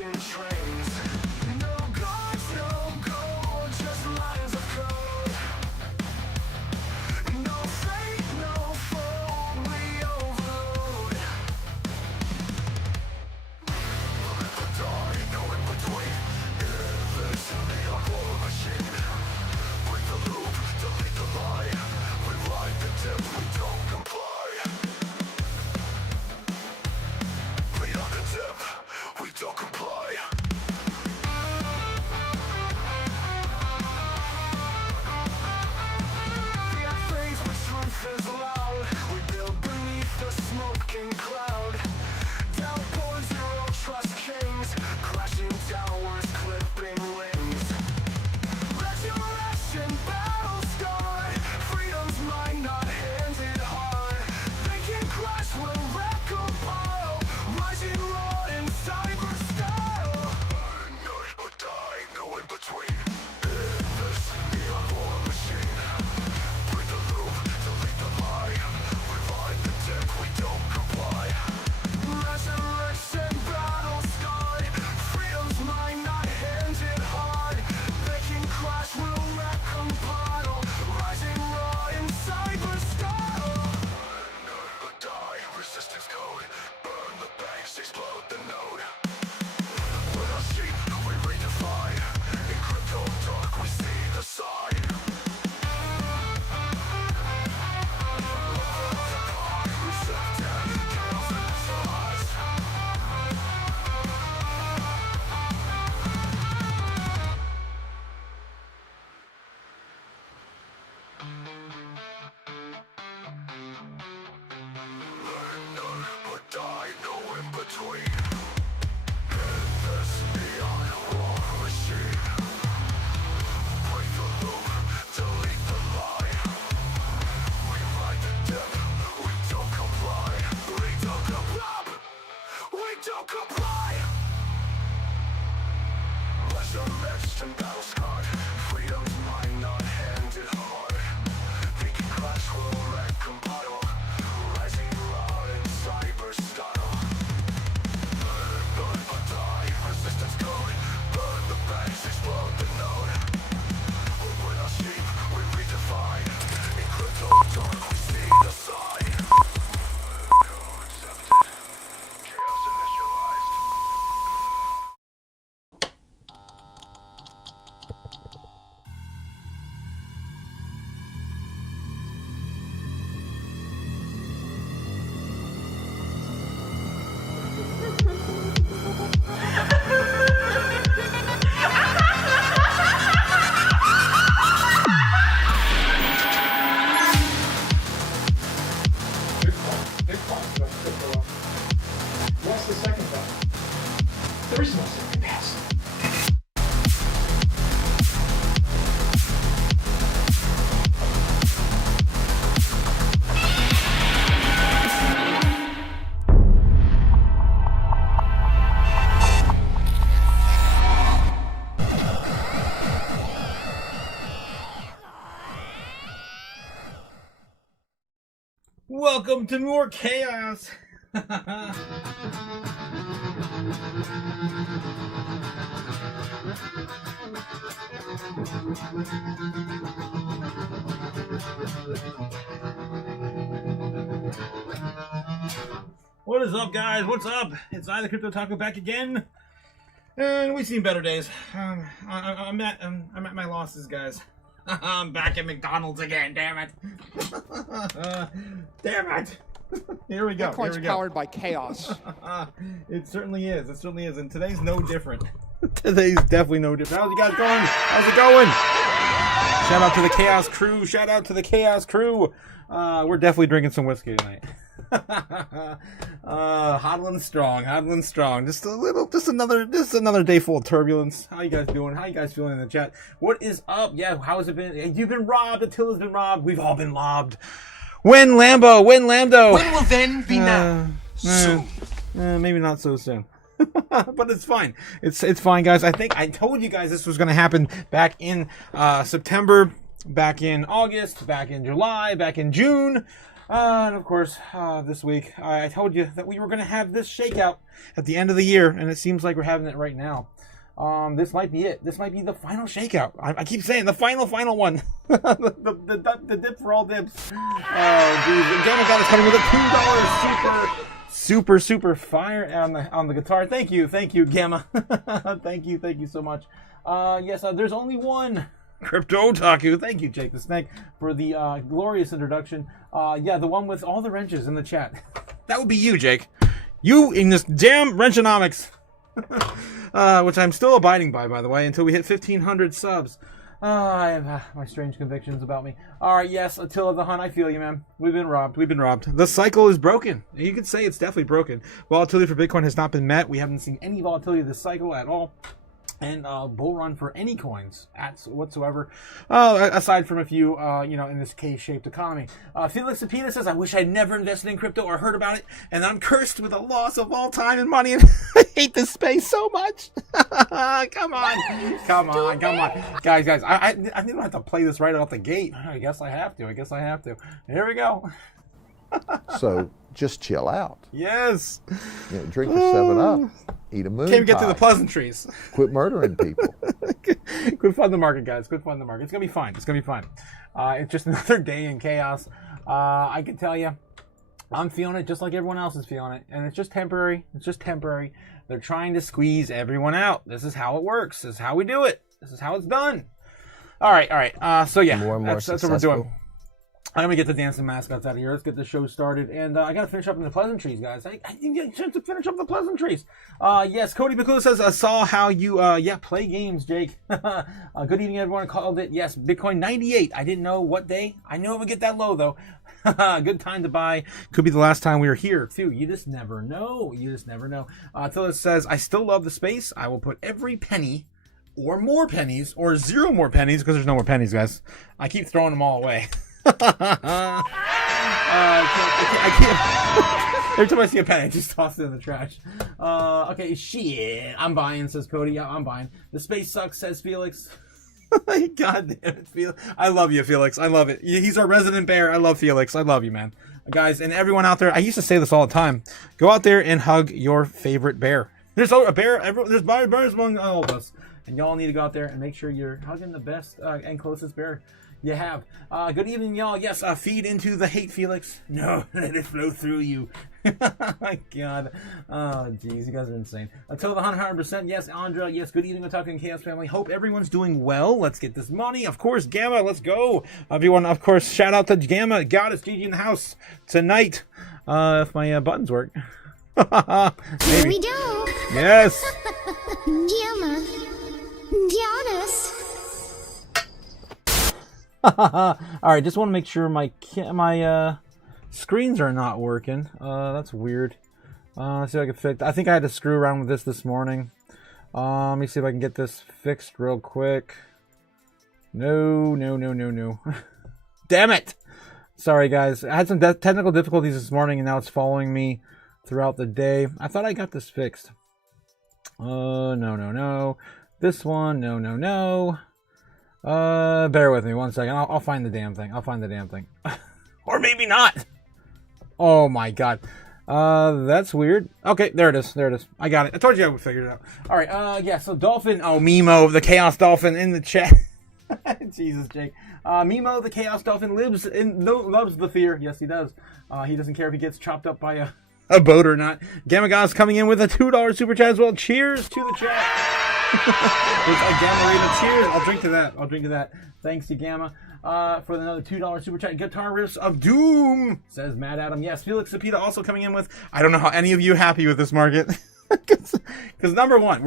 rushing trains. No gods, no gold, just lines of code. No fate, no foe, we overload. Live or die, no in between. This neon war machine. Break the loop, delete the lie. We ride the dip, we don't comply. We are the dip, we don't comply. The athletes with truth is loud. We build beneath the smoking cloud. Downpours, zero trust kings. Crashing downwards, clipping wings. Resurrection, battle scarred. Freedom's mine, not handed hard. They can crash, will wreck a pile. Rising raw in cyber style. Not or die, no in between. In this neon war machine. Break the loop, delete the lie. We ride the dip, we don't comply. Resurrection, battle scarred. Freedom's mine, not handed hard. They can crash, will wreck, compile. Rising raw in cyber style. Nerd or die, resistance code. Burn the banks, explode the node. With our sheep, we redefine. In crypto dark, we see the sign. We set death, chaos and desires. Learn or die, no in between. In this neon war machine. Break the loop, delete the lie. We ride the dip, we don't comply. We don't comply. We don't comply. Resurrection, battle scarred. Freedom's mine, not handed hard. They can crash, will wreck, compile. Rising raw in cyber style. Burn or die, resistance code. Burn the banks, explode the node. With our sheep, we redefine. In crypto dark, we see the sign. Accepted. Chaos initialized. What's the second button? There is no second pass. Welcome to more chaos. What is up, guys? What's up? It's I, the Crypto Otaku, back again, and we've seen better days. I'm at my losses, guys. I'm back at McDonald's again. Damn it! Damn it! Here we go. Bitcoin's powered by chaos. It certainly is. It certainly is. And today's no different. Today's definitely no different. How's you guys going? How's it going? Shout out to the Chaos crew. Shout out to the Chaos crew. We're definitely drinking some whiskey tonight. Hodling strong. Hodling strong. Just another day full of turbulence. How you guys doing? How you guys feeling in the chat? What is up? Yeah, how has it been? You've been robbed. Attila's been robbed. We've all been lobbed. When Lambo? When Lambdo? When will then be now? Soon. Maybe not so soon. But it's fine. It's fine, guys. I think I told you guys this was going to happen back in September, back in August, back in July, back in June. And of course, this week, I told you that we were going to have this shakeout at the end of the year, and it seems like we're having it right now. This might be it. This might be the final shakeout. I keep saying the final one. the dip for all dips. Oh, geez. Gamma God is coming with a $2 super fire on the guitar. Thank you, Gamma. thank you so much. Yes, there's only one Crypto Otaku. Thank you, Jake the Snake, for the glorious introduction. Yeah, the one with all the wrenches in the chat. That would be you, Jake. You in this damn wrenchonomics. Which I'm still abiding by the way, until we hit 1,500 subs. I have my strange convictions about me. Alright, yes, Attila the Hun, I feel you, man. We've been robbed. The cycle is broken. You could say it's definitely broken. Volatility for Bitcoin has not been met. We haven't seen any volatility this cycle at all. And bull run for any coins whatsoever, aside from a few, in this K-shaped economy. Felix Apita says, I wish I'd never invested in crypto or heard about it, and I'm cursed with a loss of all time and money, and I hate this space so much. Come on. Guys, I don't have to play this right off the gate. I guess I have to. Here we go. So just chill out. Yes. Drink a 7-Up. Eat a moon Can't even get pie. through the pleasantries. Quit murdering people. Quit funding the market, guys. Quit funding the market. It's going to be fine. It's just another day in chaos. I can tell you, I'm feeling it just like everyone else is feeling it. And it's just temporary. They're trying to squeeze everyone out. This is how it works. This is how we do it. This is how it's done. All right. So, yeah, More and more that's what we're doing. I'm going to get the dancing mascots out of here. Let's get the show started. And I got to finish up in the pleasantries, guys. I didn't get a chance to finish up the pleasantries. Yes, Cody McClure says, I saw how you, play games, Jake. Good evening, everyone. Called it, yes, Bitcoin 98. I didn't know what day. I knew it would get that low, though. Good time to buy. Could be the last time we were here, too. You just never know. Tillis says, I still love the space. I will put every penny or more pennies or zero more pennies, because there's no more pennies, guys. I keep throwing them all away. I can't. Every time I see a penny, I just toss it in the trash. Okay, shit. I'm buying, says Cody. Yeah, I'm buying. The space sucks, says Felix. God damn it, Felix. I love you, Felix. I love it. He's our resident bear. I love Felix. I love you, man. Guys, and everyone out there, I used to say this all the time. Go out there and hug your favorite bear. There's a bear. There's bears among all of us. And y'all need to go out there and make sure you're hugging the best and closest bear you have. Good evening, y'all. Yes, feed into the hate, Felix. No, let it flow through you. My God. Oh, jeez, you guys are insane. Until the 100%. Yes, Andra. Yes, good evening, Otaku and Chaos family. Hope everyone's doing well. Let's get this money. Of course, Gamma, let's go. Everyone, of course, shout out to Gamma. Goddess Gigi in the house tonight. If my buttons work. Here we go. Yes. Gamma. Goddess. All right, just want to make sure my screens are not working. That's weird. Let's see if I can fix. I think I had to screw around with this morning. Let me see if I can get this fixed real quick. No. Damn it! Sorry, guys. I had some technical difficulties this morning, and now it's following me throughout the day. I thought I got this fixed. No. This one, no. Bear with me 1 second. I'll find the damn thing. Or maybe not. Oh my God. That's weird. Okay, there it is. I got it. I told you I would figure it out. All right. Yeah. So Dolphin. Oh, Mimo, the Chaos Dolphin in the chat. Jesus, Jake. Mimo, the Chaos Dolphin, loves the fear. Yes, he does. He doesn't care if he gets chopped up by a boat or not. Gamma God's coming in with a $2 super chat as well. Cheers to the chat. Gamma cheers. I'll drink to that. Thanks to Gamma for another $2 super chat. Guitar riffs of doom, says Mad Adam. Yes, Felix Sapita also coming in with. I don't know how any of you are happy with this market. Because number one,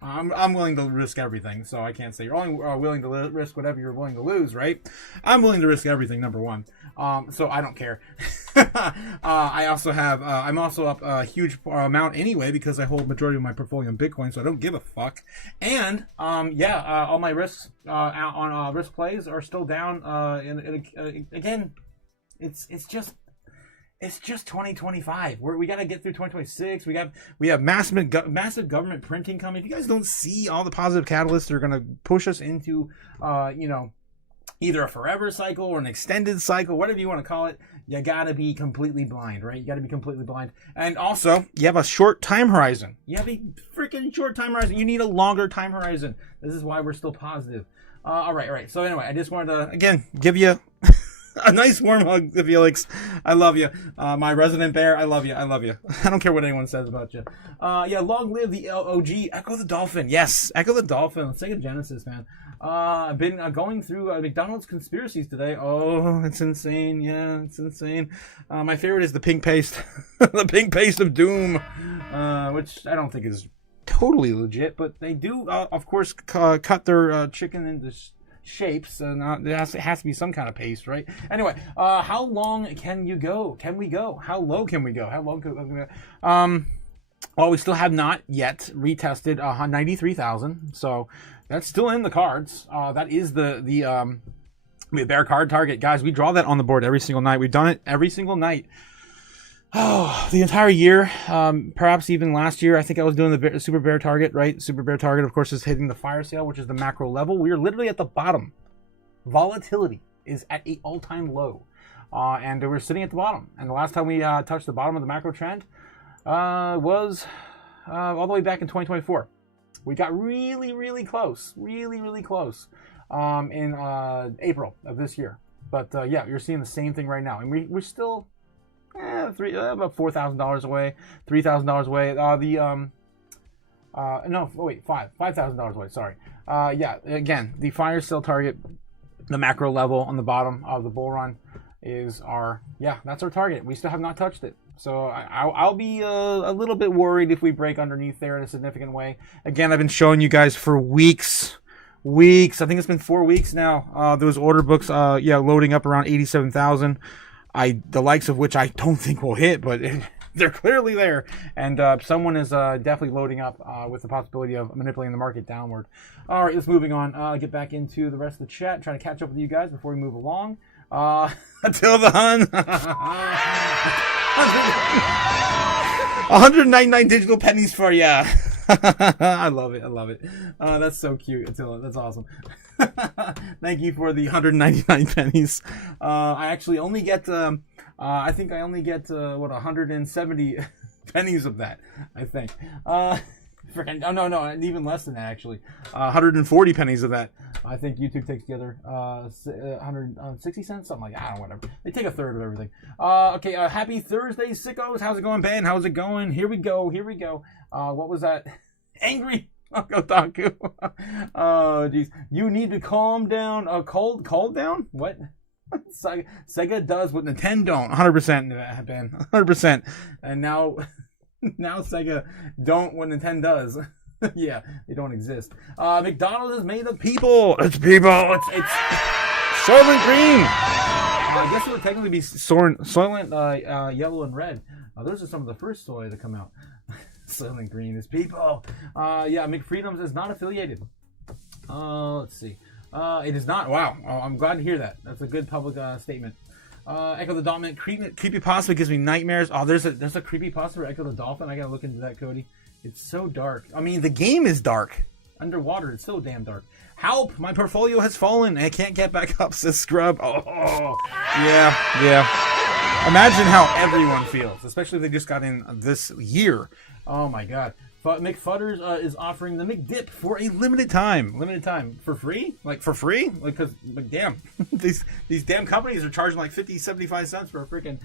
I'm willing to risk everything, so I can't say you're only willing to risk whatever you're willing to lose, right? I'm willing to risk everything, number one. So I don't care. I'm also up a huge amount anyway because I hold majority of my portfolio in Bitcoin, so I don't give a fuck. And all my risks on risk plays are still down. Again, it's just 2025. We got to get through 2026. We have massive government printing coming. If you guys don't see all the positive catalysts that are going to push us into, either a forever cycle or an extended cycle, whatever you want to call it, you gotta be completely blind, right? You gotta be completely blind. And also, you have a short time horizon. You have a freaking short time horizon. You need a longer time horizon. This is why we're still positive. All right. So anyway, I just wanted to, again, give you a nice warm hug, Felix. I love you. My resident bear, I love you. I don't care what anyone says about you. Yeah, long live the OG. Echo the Dolphin. Yes, Echo the Dolphin. Sega Genesis, man. I've been going through McDonald's conspiracies today. Oh, it's insane. Yeah, it's insane. My favorite is the pink paste. The pink paste of doom, which I don't think is totally legit, but they do, of course, cut their chicken into shapes, and it has to be some kind of paste, right? Anyway, how long can you go? Can we go? How low can we go? How low can we go? Well, we still have not yet retested 93,000, so that's still in the cards. That is the bear card target, guys. We draw that on the board every single night. We've done it every single night. Oh, the entire year, perhaps even last year. I think I was doing the super bear target, right? Super bear target, of course, is hitting the fire sale, which is the macro level. We are literally at the bottom. Volatility is at an all-time low, and we're sitting at the bottom. And the last time we touched the bottom of the macro trend was all the way back in 2024. We got really close, really close in April of this year. But yeah, you're seeing the same thing right now, and we're still. About $4,000 away, $3,000 away. $5,000 away. Sorry. Yeah. Again, the fire sale target, the macro level on the bottom of the bull run, is that's our target. We still have not touched it, so I'll be a little bit worried if we break underneath there in a significant way. Again, I've been showing you guys for weeks. I think it's been 4 weeks now. Those order books, loading up around 87,000. The likes of which I don't think will hit, but they're clearly there. And someone is definitely loading up with the possibility of manipulating the market downward. All right, let's moving on. Get back into the rest of the chat, trying to catch up with you guys before we move along. Until the Hun. 199 digital pennies for ya. I love it. That's so cute, Attila. That's awesome. Thank you for the 199 pennies. I actually only get, I think I only get, 170 pennies of that, I think. No, even less than that, actually. 140 pennies of that. I think YouTube takes the other 160 cents, something like that. I don't know, whatever. They take a third of everything. Okay, happy Thursday, sickos. How's it going, Ben? How's it going? Here we go. What was that? Angry Otaku. Oh, jeez. You need to calm down. Calm down? What? Sega does what Nintendo don't. 100%, Ben. 100%. And now Sega don't what Nintendo does. Yeah, they don't exist. McDonald's is made of people. It's people. It's Soylent Green. I guess it would technically be Soylent Yellow and Red. Those are some of the first soy to come out. Soylent Green is people. Yeah, McFreedoms is not affiliated. Let's see. It is not. Wow. I'm glad to hear that. That's a good public statement. Echo the Dolphin. Creepypasta gives me nightmares. Oh, there's a creepypasta for Echo the Dolphin. I gotta look into that, Cody. It's so dark. I mean, the game is dark. Underwater, it's so damn dark. Help! My portfolio has fallen. I can't get back up, says Scrub. Oh, yeah. Imagine how everyone feels, especially if they just got in this year. Oh my God. McFutters is offering the McDip for a limited time. For free? Like, for free? Like, because, like, damn. these damn companies are charging like 50, 75 cents for a freaking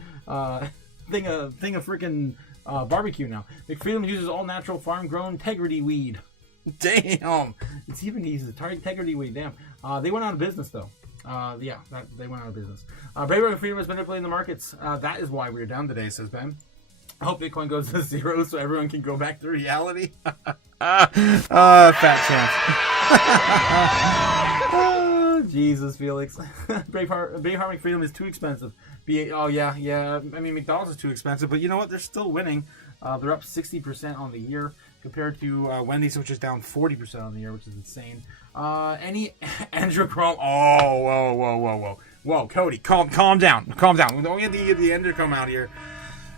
thing of freaking barbecue now. McFreedom uses all natural farm-grown integrity weed. Damn. It's even uses integrity weed. Damn. They went out of business, though. They went out of business. Brave McFreedom has manipulating the markets. That is why we're down today, says Ben. I hope Bitcoin goes to zero so everyone can go back to reality. Fat chance. Oh, Jesus, Felix. Braveheart McFreedom is too expensive. Oh, yeah. I mean, McDonald's is too expensive, but you know what? They're still winning. They're up 60% on the year compared to Wendy's, which is down 40% on the year, which is insane. Any Androchrome? Oh, whoa, Cody, calm down. We don't get the Androchrome out here.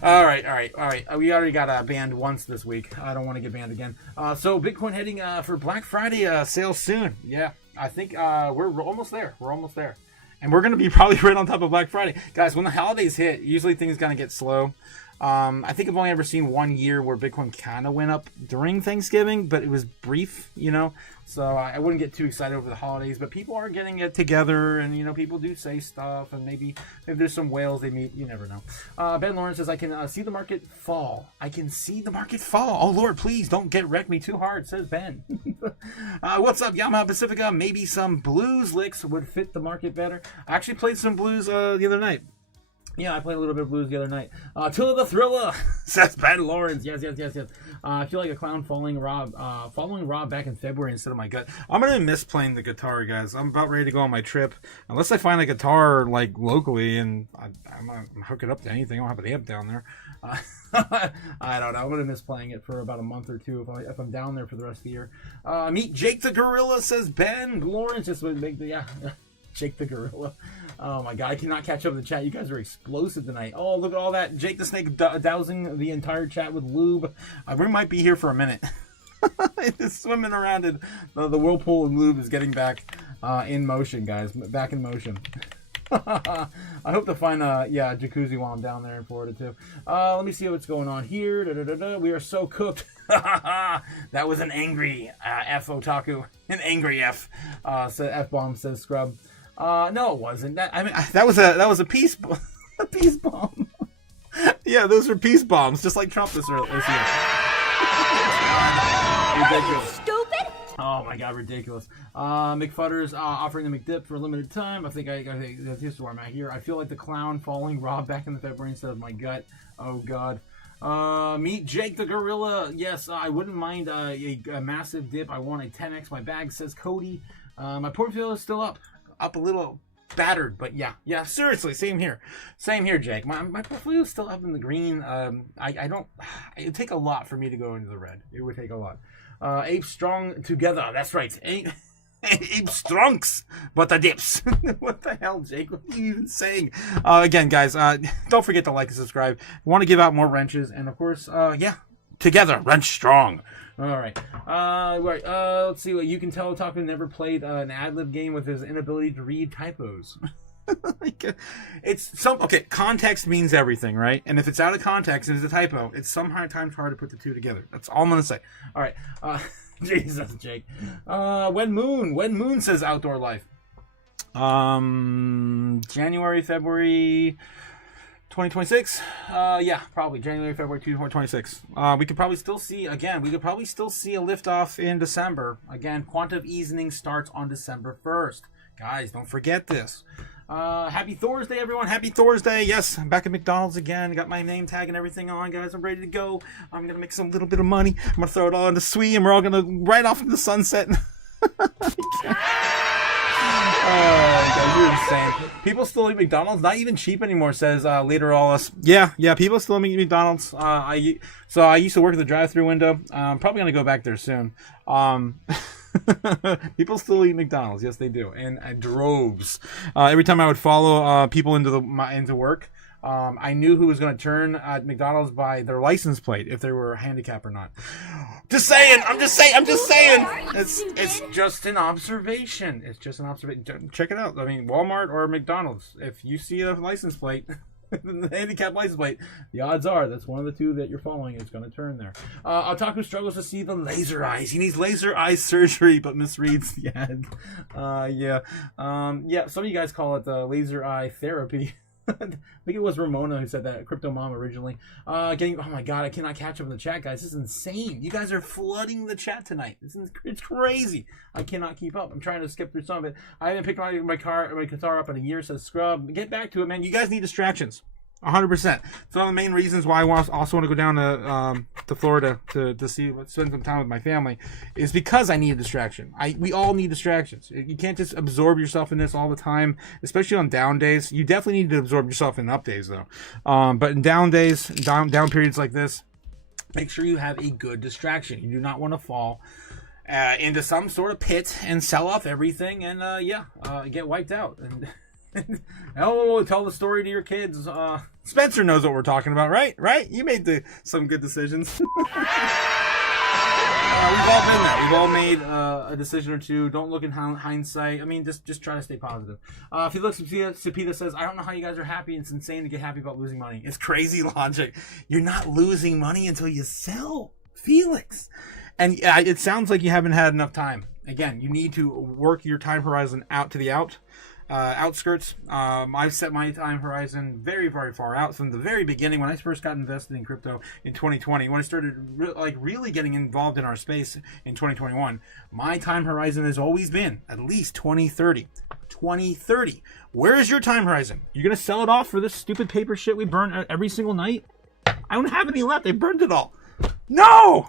All right. We already got banned once this week. I don't want to get banned again. So Bitcoin heading for Black Friday sale soon. Yeah, I think we're almost there. And we're going to be probably right on top of Black Friday. Guys, when the holidays hit, usually things kind of get slow. I think I've only ever seen 1 year where Bitcoin kind of went up during Thanksgiving, but it was brief, you know. So I wouldn't get too excited over the holidays, but people are getting it together, and you know, people do say stuff, and maybe if there's some whales they meet, you never know. Ben Lawrence says, I can see the market fall. I can see the market fall. Oh Lord, please don't get wrecked me too hard, says Ben. What's up, Yamaha Pacifica? Maybe some blues licks would fit the market better. I actually played some blues the other night. Yeah, I played a little bit of blues the other night. Tilla the Thriller, says Ben Lawrence. Yes. I feel like a clown following Rob back in February instead of my gut. I'm going to miss playing the guitar, guys. I'm about ready to go on my trip. Unless I find a guitar, like, locally, and I'm going to hook it up to anything. I don't have an amp down there. I don't know. I'm going to miss playing it for about a month or two if I'm down there for the rest of the year. Meet Jake the Gorilla, says Ben Lawrence. Just would make the, yeah. Jake the Gorilla. Oh my god, I cannot catch up with the chat. You guys are explosive tonight. Oh, look at all that. Jake the Snake dousing the entire chat with lube. We might be here for a minute. It's swimming around in the whirlpool of lube is getting back in motion, guys. Back in motion. I hope to find a jacuzzi while I'm down there in Florida too. Let me see what's going on here. We are so cooked. That was an angry F Otaku. An angry F. F-bomb, says Scrub. No, it wasn't. That was a peace a peace bomb. Yeah, those were peace bombs, just like Trump this year. Ridiculous. Stupid! Oh my god, ridiculous. McFutters offering the McDip for a limited time. I think this is where I'm at here. I feel like the clown following Rob back in the February instead of my gut. Oh god. Meet Jake the Gorilla. Yes, I wouldn't mind a massive dip. I want a 10x my bag, says Cody. My portfolio is still up a little battered, but yeah, seriously, same here, Jake. My portfolio is still up in the green. I don't. It'd take a lot for me to go into the red. It would take a lot. Ape strong together. That's right. Ape strunks, but the dips. What the hell, Jake? What are you even saying? Again, guys, don't forget to like and subscribe. We want to give out more wrenches, and of course, together, wrench strong. All right. Let's see what you can tell. Otaku never played an ad-lib game with his inability to read typos. Context means everything, right? And if it's out of context and it's a typo, it's sometimes hard to put the two together. That's all I'm gonna say. All right. Jesus, Jake. When Moon says outdoor life. January, February 2026? Probably January, February 2026. We could probably still see a liftoff in December. Again, quantum easing starts on December 1st. Guys, don't forget this. Happy Thursday, everyone. Happy Thursday. Yes, I'm back at McDonald's again. Got my name tag and everything on, guys. I'm ready to go. I'm going to make some little bit of money. I'm going to throw it all into Sui, and we're all going to ride off into the sunset. Oh, God, you're insane. People still eat McDonald's. Not even cheap anymore, says Later All Us. Yeah, people still eat McDonald's. I used to work at the drive-thru window. I'm probably going to go back there soon. People still eat McDonald's. Yes, they do. And droves. Every time I would follow people into work, I knew who was going to turn at McDonald's by their license plate, if they were handicapped or not. Just saying. I'm just saying. It's just an observation. Check it out. I mean, Walmart or McDonald's. If you see a license plate, the handicap license plate, the odds are that's one of the two that you're following is going to turn there. Otaku struggles to see the laser eyes. He needs laser eye surgery, but misreads the ad. Some of you guys call it laser eye therapy. I think it was Ramona who said that, Crypto Mom originally. Oh my god, I cannot catch up in the chat, guys. This is insane. You guys are flooding the chat tonight. It's crazy. I cannot keep up. I'm trying to skip through some of it. I haven't picked my guitar up in a year, says Scrub. Get back to it, man. You guys need distractions. 100%. It's one of the main reasons why I also want to go down to Florida to spend some time with my family, is because I need a distraction. We all need distractions. You can't just absorb yourself in this all the time, especially on down days. You definitely need to absorb yourself in up days, though. But in down days, down periods like this, make sure you have a good distraction. You do not want to fall into some sort of pit and sell off everything and get wiped out. And tell the story to your kids. Spencer knows what we're talking about, right? You made some good decisions. we've all been there. We've all made a decision or two. Don't look in hindsight. I mean, just try to stay positive. Felix Cepeda says, I don't know how you guys are happy. It's insane to get happy about losing money. It's crazy logic. You're not losing money until you sell, Felix. And it sounds like you haven't had enough time. Again, you need to work your time horizon out to the outskirts. I've set my time horizon very, very far out from the very beginning when I first got invested in crypto in 2020. When I started really getting involved in our space in 2021, my time horizon has always been at least 2030. 2030. Where is your time horizon? You're gonna sell it off for this stupid paper shit we burn every single night? I don't have any left. They burned it all. No.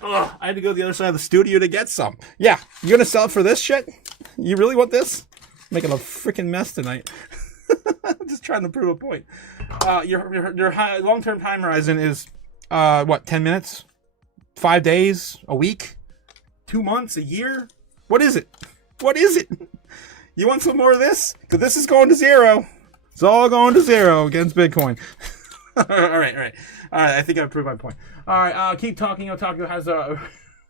Ugh, I had to go to the other side of the studio to get some. Yeah, you gonna sell it for this shit? You really want this? Making a freaking mess tonight. Just trying to prove a point. Your long-term time horizon is what? 10 minutes? 5 days? A week? 2 months? A year? What is it? What is it? You want some more of this? Because this is going to zero. It's all going to zero against Bitcoin. All right. I think I've proved my point. All right, keep talking. Otaku has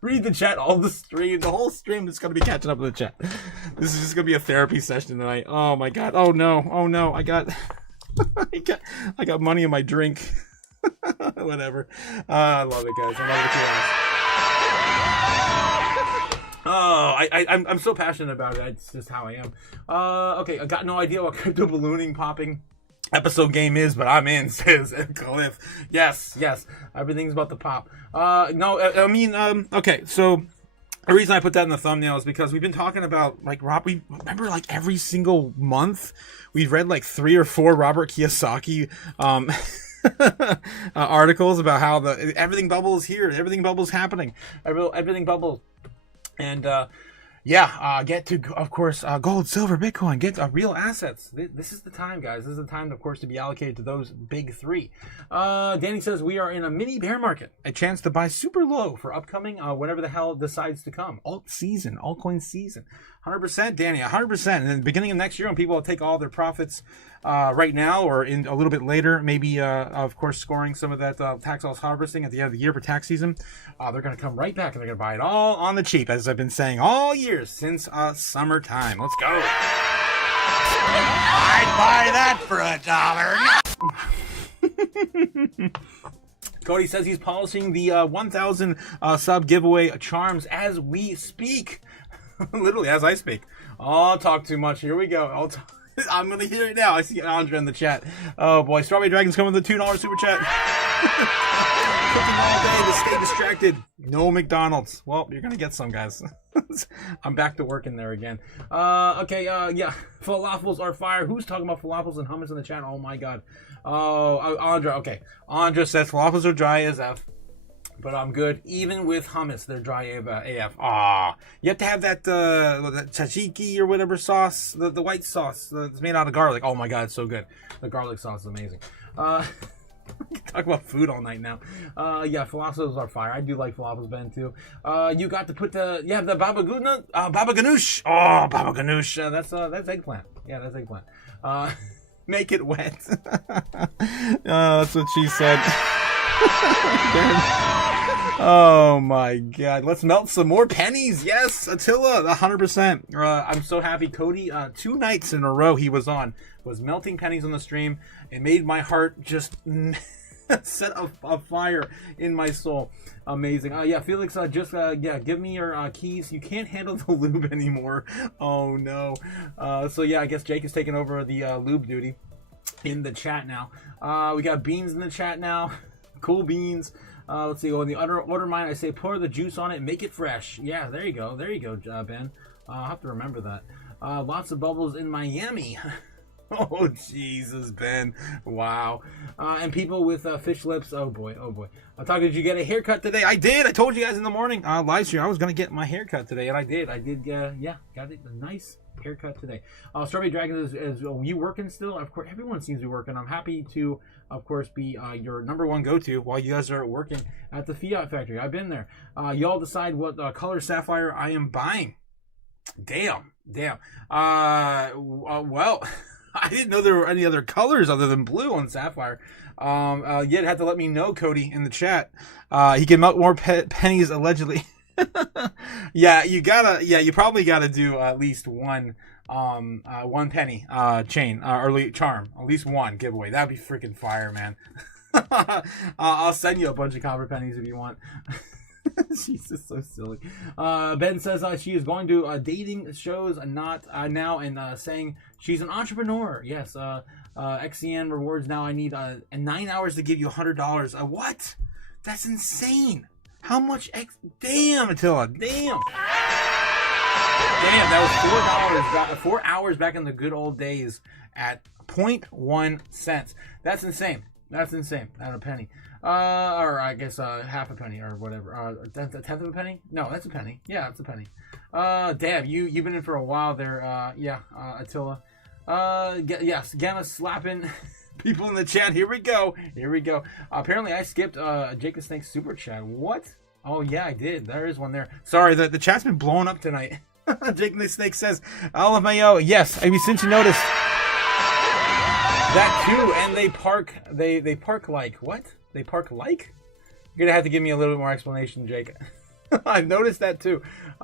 read the chat, all the stream, the whole stream is going to be catching up with the chat. This is just going to be a therapy session tonight. Oh my god. Oh no. I got money in my drink. Whatever. I love it, guys. I love it. Oh, I'm so passionate about it. It's just how I am. Okay, I got no idea what crypto ballooning popping episode game is, but I'm in, says Cliff. Yes, everything's about to pop. Okay, so the reason I put that in the thumbnail is because we've been talking about, like, we remember, like, every single month we've read like 3 or 4 Robert Kiyosaki articles about how everything bubbles here, everything bubbles happening, everything bubbles. And get to, of course, gold, silver, Bitcoin, get real assets. This is the time, guys. This is the time, of course, to be allocated to those big 3. Danny says, we are in a mini bear market. A chance to buy super low for upcoming, whatever the hell decides to come. Altcoin season. 100%, Danny, 100%. And then beginning of next year, when people will take all their profits right now or in a little bit later, maybe, of course, scoring some of that tax loss harvesting at the end of the year for tax season, they're going to come right back and they're going to buy it all on the cheap, as I've been saying all year since summertime. Let's go. I'd buy that for $1. Cody says he's polishing the 1,000 sub giveaway charms as we speak. Literally, as I speak. Oh, talk too much. Here we go. I'm going to hear it now. I see Andrea in the chat. Oh, boy. Strawberry Dragon's coming with a $2 super chat. Cooking all day to stay distracted. No McDonald's. Well, you're going to get some, guys. I'm back to work in there again. Yeah. Falafels are fire. Who's talking about falafels and hummus in the chat? Oh, my God. Oh, Andrea. Okay. Andrea says falafels are dry as F. But I'm good. Even with hummus, they're dry AF. You have to have that tzatziki or whatever sauce, the white sauce that's made out of garlic. Oh my god, it's so good. The garlic sauce is amazing. We can talk about food all night now. Falafels are fire. I do like falafels, Ben, too. You got to put the baba ganoush. Oh, baba ganoush. That's eggplant. Yeah, that's eggplant. Make it wet. That's what she said. Oh my god, let's melt some more pennies. Yes, Attila, 100%. I'm so happy. Cody, 2 nights in a row he was melting pennies on the stream. It made my heart just set a fire in my soul. Amazing. Felix, give me your keys. You can't handle the lube anymore. Oh no. I guess Jake is taking over the lube duty in the chat now. We got Beans in the chat now. Cool Beans. Let's see. In the order mine, I say pour the juice on it and make it fresh. Yeah, there you go. Ben. I'll have to remember that. Lots of bubbles in Miami. Oh, Jesus, Ben. Wow. And people with fish lips. Oh, boy. Otaku, did you get a haircut today? I did. I told you guys in the morning. Live stream, I was going to get my haircut today, and I did. Got it. A nice haircut today. Strawberry Dragon is you working still? Of course, everyone seems to be working. I'm happy to, of course, be your number one go-to while you guys are working at the Fiat Factory. I've been there. Y'all decide what color sapphire I am buying. Damn. Well, I didn't know there were any other colors other than blue on Sapphire. Yet had to let me know, Cody, in the chat. He can melt more pennies allegedly. Yeah, you probably gotta do at least one penny chain or charm, at least one giveaway. That'd be freaking fire, man. I'll send you a bunch of copper pennies if you want. She's just so silly. Ben says she is going to dating shows, not now, and saying she's an entrepreneur. Yes. XCN rewards now. I need 9 hours to give you $100. What? That's insane. How much? Damn, Attila. Damn. Damn, that was $4. 4 hours back in the good old days at 0.1 cents. That's insane. That's insane. At a penny. Or I guess half a penny or whatever. That's a tenth of a penny? No, that's a penny. Yeah, it's a penny. Damn, you've been in for a while there. Attila. Yes, Gamma slapping people in the chat. Here we go. Apparently, I skipped Jake the Snake's super chat. What? Oh yeah, I did. There is one there. Sorry, the chat's been blowing up tonight. Jake the Snake says, "LMAO." Yes, I mean, since you noticed that too, and they park like what? They park like? You're gonna have to give me a little bit more explanation, Jake. I've noticed that too.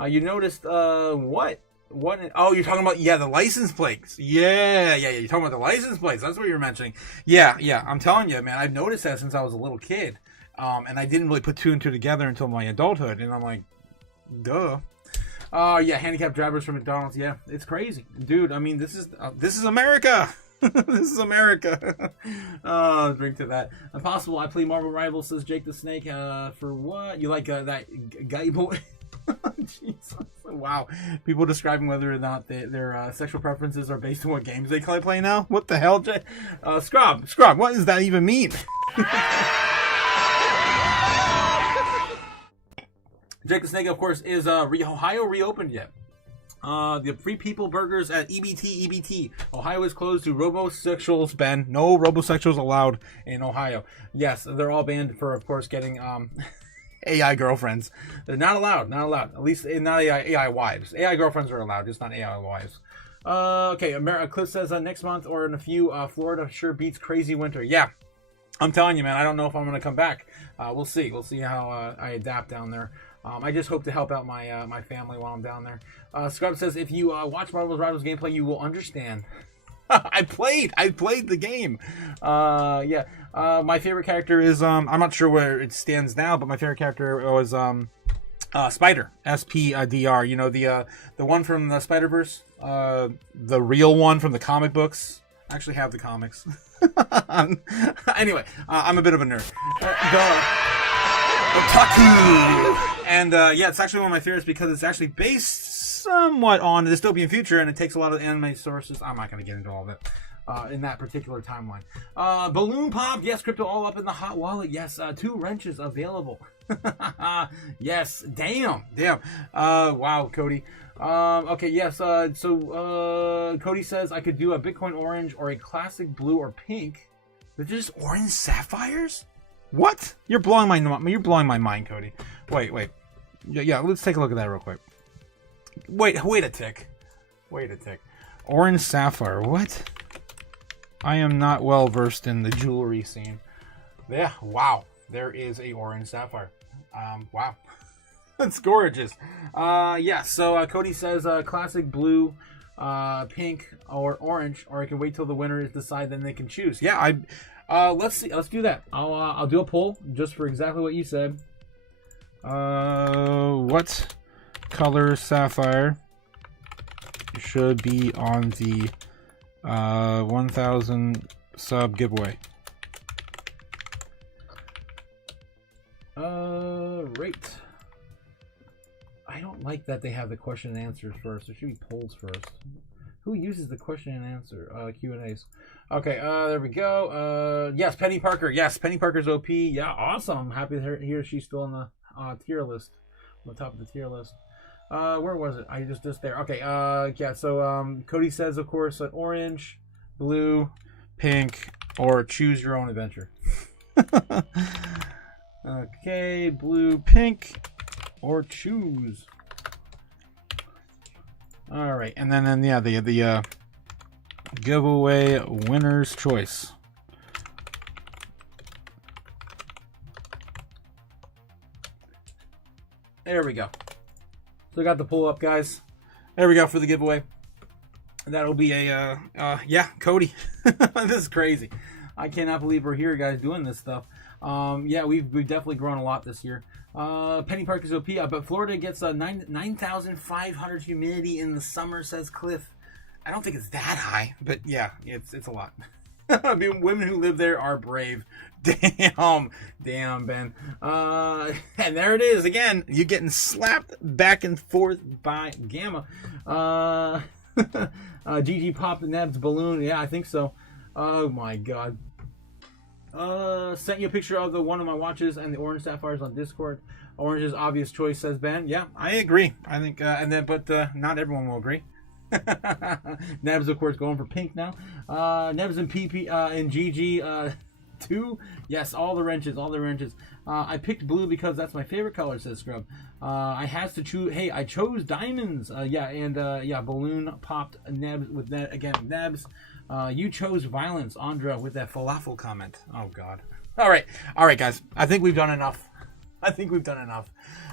You noticed what? What? Oh, you're talking about the license plates. Yeah. You're talking about the license plates. That's what you're mentioning. Yeah. I'm telling you, man. I've noticed that since I was a little kid, and I didn't really put two and two together until my adulthood. And I'm like, duh. Handicapped drivers from McDonald's. Yeah, it's crazy, dude. I mean, this is America. This is America. Drink to that. Impossible. I play Marvel Rivals, says Jake the Snake. For what? You like that guy boy? Jesus. Wow. People describing whether or not their sexual preferences are based on what games they play now? What the hell, Jay? Scrub, what does that even mean? Jake the Snake, of course, is Ohio reopened yet? The Free People Burgers at EBT. Ohio is closed to robosexuals ban. No robosexuals allowed in Ohio. Yes, they're all banned for, of course, getting AI girlfriends. They're not allowed. At least not AI wives. AI girlfriends are allowed, just not AI wives. Okay, Cliff says next month or in a few, Florida sure beats crazy winter. Yeah, I'm telling you, man. I don't know if I'm going to come back. We'll see. We'll see how I adapt down there. I just hope to help out my my family while I'm down there. Scrub says, if you watch Marvel's Rivals gameplay, you will understand. I played the game. My favorite character is I'm not sure where it stands now, but my favorite character was Spider, SPDR. You know, the one from the Spider-Verse, the real one from the comic books. I actually have the comics. Anyway, I'm a bit of a nerd. Otaku! And it's actually one of my favorites because it's actually based somewhat on the dystopian future, and it takes a lot of anime sources. I'm not going to get into all of it in that particular timeline. Balloon Pop, yes, crypto all up in the hot wallet. Yes, 2 wrenches available. Yes, damn. Wow, Cody. Okay, yes, so Cody says I could do a Bitcoin orange or a classic blue or pink. They're just orange sapphires? What? You're blowing my mind, Cody. Wait. Yeah, let's take a look at that real quick. Wait a tick. Orange sapphire. What? I am not well versed in the jewelry scene. Yeah, wow. There is a orange sapphire. Wow. That's gorgeous. So Cody says classic blue, pink, or orange, or I can wait till the winner is decided, then they can choose. Yeah, let's see. Let's do that. I'll do a poll just for exactly what you said. What color sapphire should be on the 1,000 sub giveaway? Right. I don't like that they have the question and answers first. There should be polls first. Who uses the question and answer Q&As? Okay, there we go. Yes, Penny Parker. Yes, Penny Parker's OP. Yeah, awesome. I'm happy to hear she's still on the tier list, on the top of the tier list. Where was it? I just there. Okay. So Cody says, of course, orange, blue, pink, or choose your own adventure. Okay, blue, pink, or choose. All right, and then the giveaway winner's choice. There we go. So I got the pull up, guys. There we go for the giveaway. That'll be a, yeah, Cody. This is crazy. I cannot believe we're here, guys, doing this stuff. Yeah, we've definitely grown a lot this year. Penny Park is OP, but Florida gets 9,500 humidity in the summer, says Cliff. I don't think it's that high, but yeah, it's a lot. I mean, women who live there are brave. Damn, Ben. And there it is again. You're getting slapped back and forth by Gamma. GG popped the Neb's balloon. Yeah, I think so. Oh my God. Sent you a picture of one of my watches and the orange sapphires on Discord. Orange is obvious choice, says Ben. Yeah, I agree. I think, but not everyone will agree. Nebs, of course, going for pink now. Nebs and PP and GG 2. Yes, all the wrenches. I picked blue because that's my favorite color, says Scrub. I had to choose. Hey, I chose diamonds. Yeah, and yeah, balloon popped. Nebs with that again. Nebs, you chose violence. Andra with that falafel comment. Oh God. All right, guys. I think we've done enough.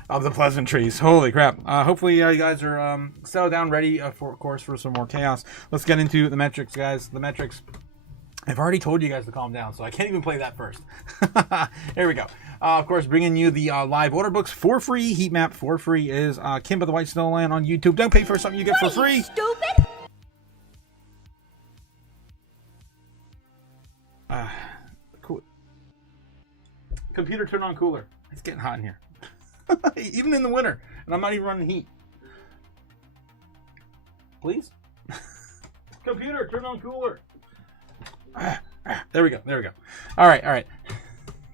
Of the pleasantries. Holy crap. Hopefully you guys are settled down, ready for, of course, for some more chaos. Let's get into the metrics, guys. The metrics. I've already told you guys to calm down, so I can't even play that first. Here we go. Of course, bringing you the live order books for free. Heat map for free is Kimba the White Snowland on YouTube. Don't pay for something you get for free. Stupid. Cool. Computer, turn on cooler. It's getting hot in here. Even in the winter. And I'm not even running heat. Please? Computer, turn on cooler. There we go. All right.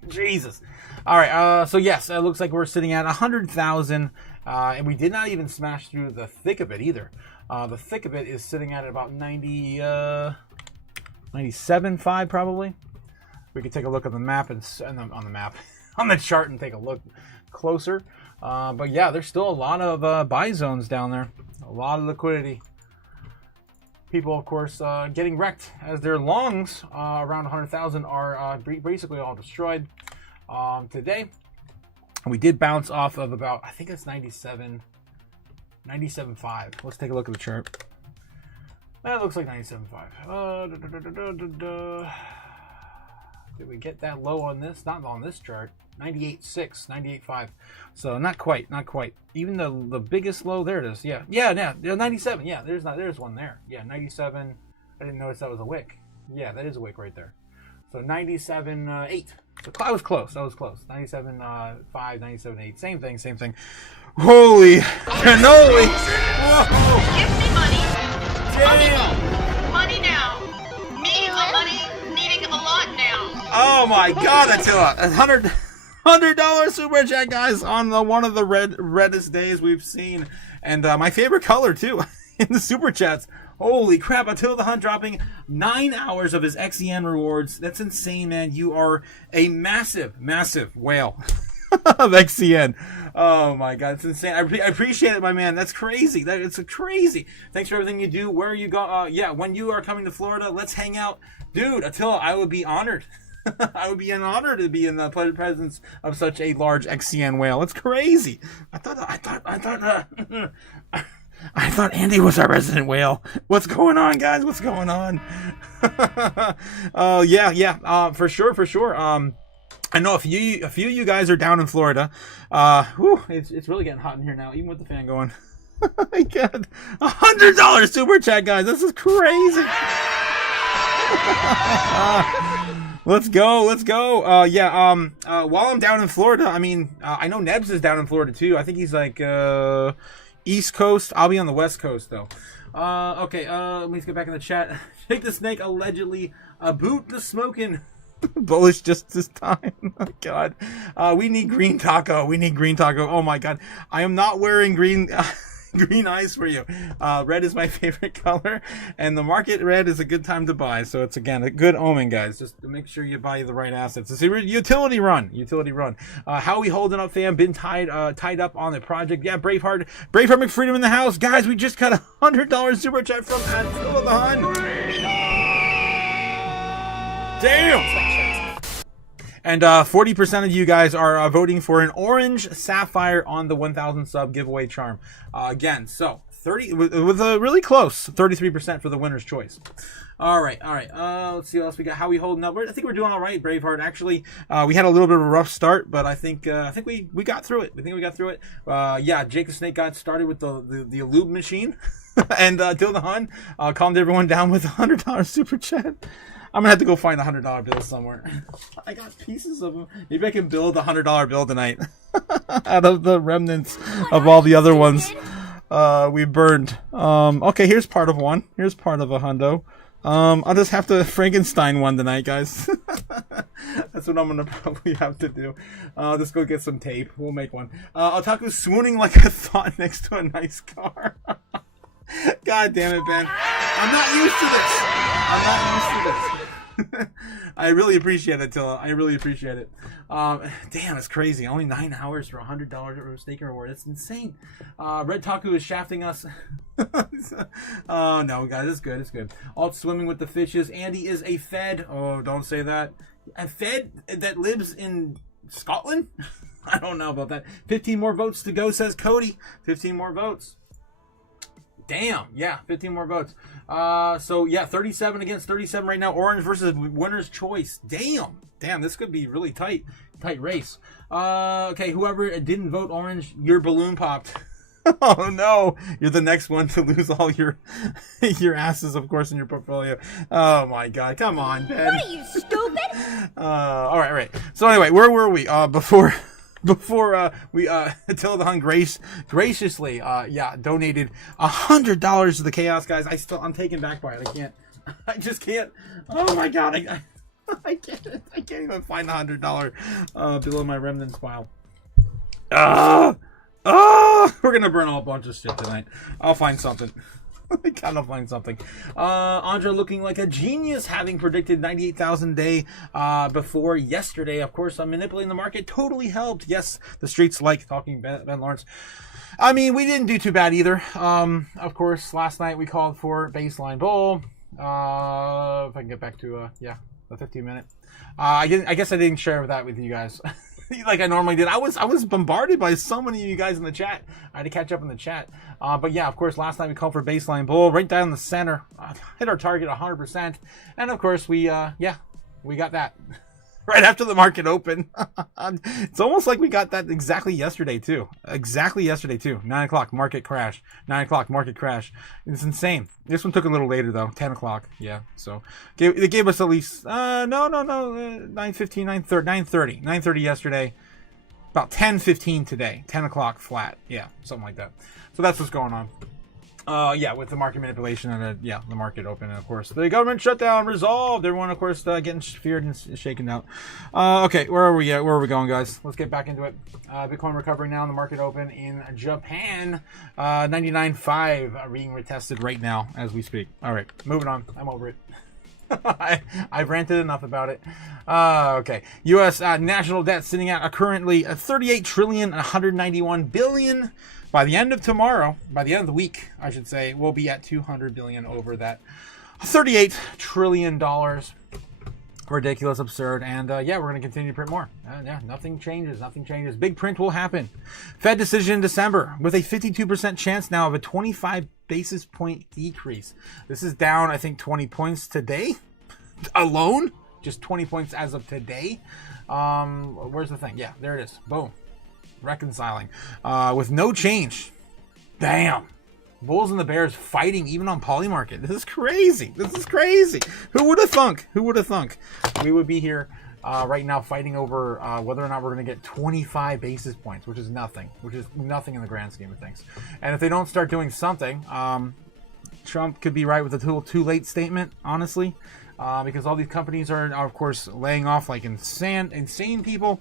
Jesus. All right. So yes, it looks like we're sitting at 100,000, and we did not even smash through the thick of it either. The thick of it is sitting at about 97.5 probably. We could take a look at the map and on the map, on the chart, and take a look closer. But yeah, there's still a lot of buy zones down there. A lot of liquidity. People, of course, getting wrecked as their longs around 100,000 are basically all destroyed today. We did bounce off of about, I think it's 97.5. Let's take a look at the chart. That looks like 97.5. Did we get that low on this? Not on this chart. 98.6, 98.5. So not quite. Even the biggest low, there it is. Yeah, 97. Yeah, there's one there. Yeah, 97. I didn't notice that was a wick. Yeah, that is a wick right there. So 97.8. So I was close. 97.5, 97.8. Same thing. Holy cannoli! Whoa! Give me money. Damn! Money now. Me, money needing a lot now. Oh my God, Attila! $100 super chat, guys, on one of the reddest days we've seen, and my favorite color too in the super chats. Holy crap! Attila the Hunt dropping 9 hours of his XEN rewards. That's insane, man. You are a massive whale of XCN. Oh my God, it's insane. I appreciate it, my man. That's crazy. It's crazy. Thanks for everything you do. Where you go? Yeah, when you are coming to Florida, let's hang out, dude. Attila, I would be honored. I would be an honor to be in the presence of such a large XCN whale. It's crazy. I thought Andy was our resident whale. What's going on, guys? What's going on? Yeah. For sure. I know a few of you guys are down in Florida. It's really getting hot in here now, even with the fan going. Oh my God, $100 super chat, guys. This is crazy. Let's go. While I'm down in Florida, I mean, I know Nebs is down in Florida too. I think he's like East Coast. I'll be on the West Coast though. Okay, let me get back in the chat. Shake the Snake allegedly boot the smoking. Bullish just this time. Oh God. We need green taco. Oh my God. I am not wearing green green eyes for you. Red is my favorite color, and the market red is a good time to buy. So it's again a good omen, guys. Just to make sure you buy the right assets. It's a utility run. How we holding up, fam? Been tied up on the project. Yeah, Braveheart McFreedom in the house, guys. We just got $100 super chat from Attila the Hun. Damn! And 40% of you guys are voting for an orange sapphire on the 1,000 sub giveaway charm. Again, so 30 with a really close 33% for the winner's choice. All right. Let's see what else we got. How we holding up? I think we're doing all right, Braveheart. Actually, we had a little bit of a rough start, but I think we got through it. Yeah, Jake the Snake got started with the lube machine, and Till the Hun calmed everyone down with a $100 super chat. I'm gonna have to go find a $100 bill somewhere. I got pieces of them. Maybe I can build a $100 bill tonight out of the remnants of all the other ones we burned. Okay, here's part of one. Here's part of a hundo. I'll just have to Frankenstein one tonight, guys. That's what I'm gonna probably have to do. Just go get some tape. We'll make one. Otaku swooning like a thought next to a nice car. God damn it, Ben. I'm not used to this. I really appreciate it, Tilla. I really appreciate it. Damn, it's crazy. Only 9 hours for $100 staking reward. It's insane. Red Taku is shafting us. Oh, no, guys. It's good. It's good. Alt swimming with the fishes. Andy is a Fed. Oh, don't say that. A Fed that lives in Scotland? I don't know about that. 15 more votes to go, says Cody. 15 more votes. Damn, yeah, 15 more votes. So yeah, 37 against 37 right now. Orange versus winner's choice. Damn, this could be really tight race. Okay, whoever didn't vote orange, your balloon popped. Oh no, you're the next one to lose all your asses, of course, in your portfolio. Oh my God, come on, Ben. What are you, stupid? All right. So anyway, where were we before we Attila the Hun graciously donated $100 to the Chaos, guys. I'm taken back by it. I just can't. Oh my God, I can't even find the $100 below my remnants pile. We're gonna burn a whole bunch of shit tonight. I'll find something. I gotta find something. Andra looking like a genius, having predicted 98,000 day before yesterday. Of course, manipulating the market totally helped. Yes, the streets like talking Ben Lawrence. I mean, we didn't do too bad either. Of course, last night we called for baseline bull. If I can get back to the 15-minute. I guess I didn't share that with you guys. Like I normally did. I was bombarded by so many of you guys in the chat. I had to catch up in the chat. But yeah, of course, last night we called for baseline bull right down the center. Hit our target 100%. And of course, we got that right after the market opened. It's almost like we got that exactly yesterday too. 9 o'clock market crash. 9 o'clock market crash. It's insane. This one took a little later though. 10 o'clock. Yeah. So it gave us at least 9:15, 9:30. 9:30 yesterday. About 10:15 today. 10 o'clock flat. Yeah, something like that. So that's what's going on. With the market manipulation and the market open, and of course the government shutdown resolved. Everyone, of course, getting feared and shaken out. Okay, where are we at? Where are we going, guys? Let's get back into it. Bitcoin recovering now in the market open in Japan. 99.5 being retested right now as we speak. All right, moving on. I'm over it. I've ranted enough about it. Okay. U.S. national debt sitting at currently 38 trillion 191 billion. By the end of tomorrow, by the end of the week, I should say, we'll be at 200 billion over that $38 trillion. Ridiculous, absurd, and we're going to continue to print more. Nothing changes. Big print will happen. Fed decision in December with a 52% chance now of a 25 basis point decrease. This is down, I think, 20 points today alone. Just 20 points as of today. Where's the thing? Yeah, there it is. Boom. Reconciling with no change. Damn. Bulls and the Bears fighting even on Polymarket. This is crazy. Who would have thunk we would be here right now fighting over whether or not we're going to get 25 basis points, which is nothing in the grand scheme of things. And if they don't start doing something, Trump could be right with a too late statement, honestly, because all these companies are of course laying off like insane people.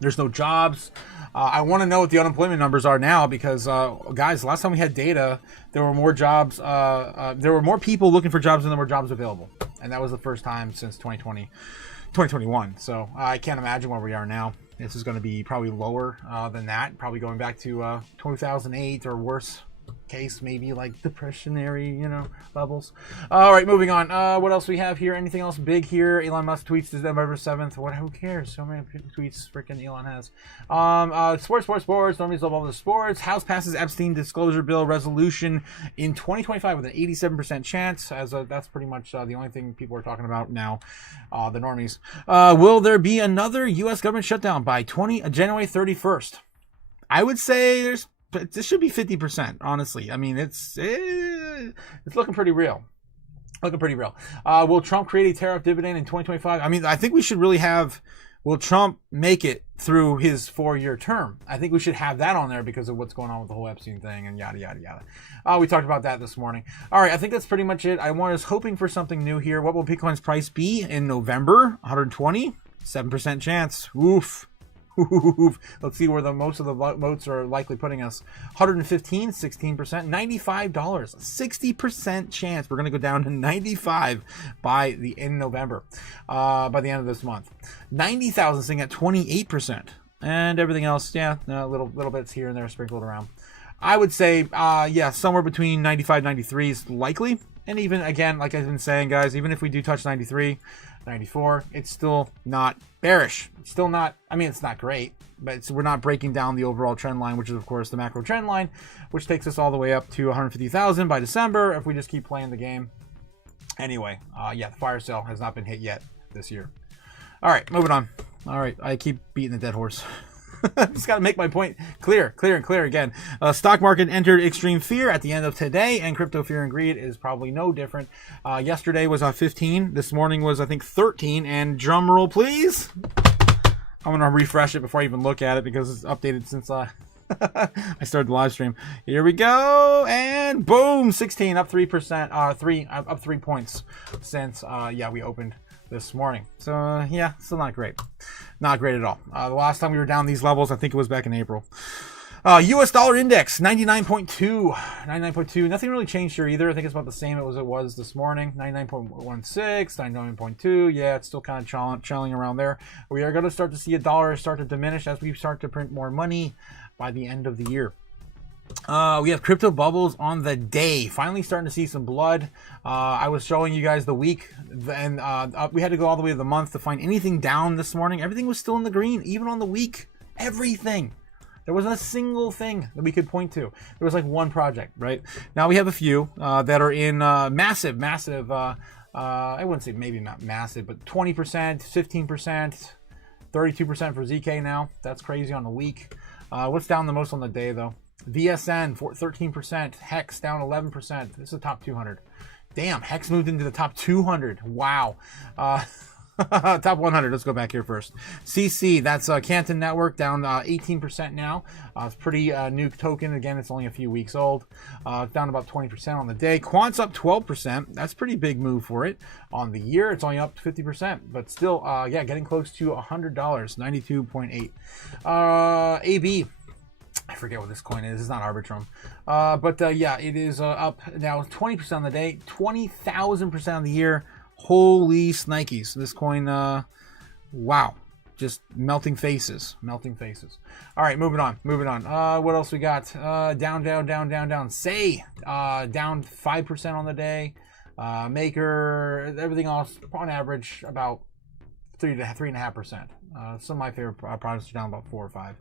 There's no jobs. I want to know what the unemployment numbers are now because, guys, last time we had data, there were more jobs. There were more people looking for jobs than there were jobs available. And that was the first time since 2021. So I can't imagine where we are now. This is going to be probably lower than that, probably going back to 2008 or worse case, maybe like depressionary, levels. All right, moving on. What else we have here? Anything else big here? Elon Musk tweets December 7th. Who cares? So many tweets freaking Elon has. Sports. Normies love all the sports. House passes Epstein disclosure bill resolution in 2025 with an 87% chance. That's pretty much the only thing people are talking about now, the normies. Will there be another U.S. government shutdown by January 31st? I would say this should be 50%, honestly. I mean, it's looking pretty real. Will Trump create a tariff dividend in 2025? I mean, I think we should really have, will Trump make it through his 4-year term? I think we should have that on there because of what's going on with the whole Epstein thing and yada, yada, yada. We talked about that this morning. All right, I think that's pretty much it. I was hoping for something new here. What will Bitcoin's price be in November? 120? 7% chance. Oof. Let's see where most of the votes are likely putting us. 115, 16%, $95, 60% chance we're going to go down to 95 in November, by the end of this month. 90,000 sitting at 28%, and everything else, little bits here and there sprinkled around. I would say, somewhere between 95, 93 is likely, and even again, like I've been saying, guys, even if we do touch 93. 94, it's still not bearish. It's still not, I mean, it's not great, but we're not breaking down the overall trend line, which is of course the macro trend line, which takes us all the way up to 150,000 by December if we just keep playing the game. Anyway, the fire sale has not been hit yet this year. All right, moving on. All right, I keep beating the dead horse. Just got to make my point clear again. Stock market entered extreme fear at the end of today, and crypto fear and greed is probably no different. Yesterday was 15. This morning was, I think, 13. And drum roll, please. I'm going to refresh it before I even look at it because it's updated since I started the live stream. Here we go. And boom, 16, up 3%, up 3 points since, we opened this morning. So still not great. Not great at all. The last time we were down these levels, I think it was back in April. US dollar index, 99.2. Nothing really changed here either. I think it's about the same as it was this morning. 99.16, 99.2. Yeah, it's still kind of chilling around there. We are going to start to see a dollar start to diminish as we start to print more money by the end of the year. We have crypto bubbles on the day. Finally starting to see some blood. I was showing you guys the week, and we had to go all the way to the month to find anything down this morning. Everything was still in the green, even on the week. Everything. There wasn't a single thing that we could point to. There was like one project, right? Now we have a few that are in massive, I wouldn't say maybe not massive, but 20%, 15%, 32% for ZK now. That's crazy on the week. What's down the most on the day, though? VSN, 13%. Hex, down 11%. This is the top 200. Damn, Hex moved into the top 200. Wow. Top 100. Let's go back here first. CC, that's Canton Network, down 18% now. It's pretty new token. Again, it's only a few weeks old. It's down about 20% on the day. Quant's up 12%. That's a pretty big move for it. On the year, it's only up 50%, but still, getting close to $100. 92.8. AB. I forget what this coin is. It's not Arbitrum. It is up now 20% on the day, 20,000% on the year. Holy snikes. This coin, wow. Just melting faces. All right, moving on. What else we got? Down. Say, down 5% on the day. Maker, everything else on average about 3.5%. Some of my favorite products are down about 4 or 5.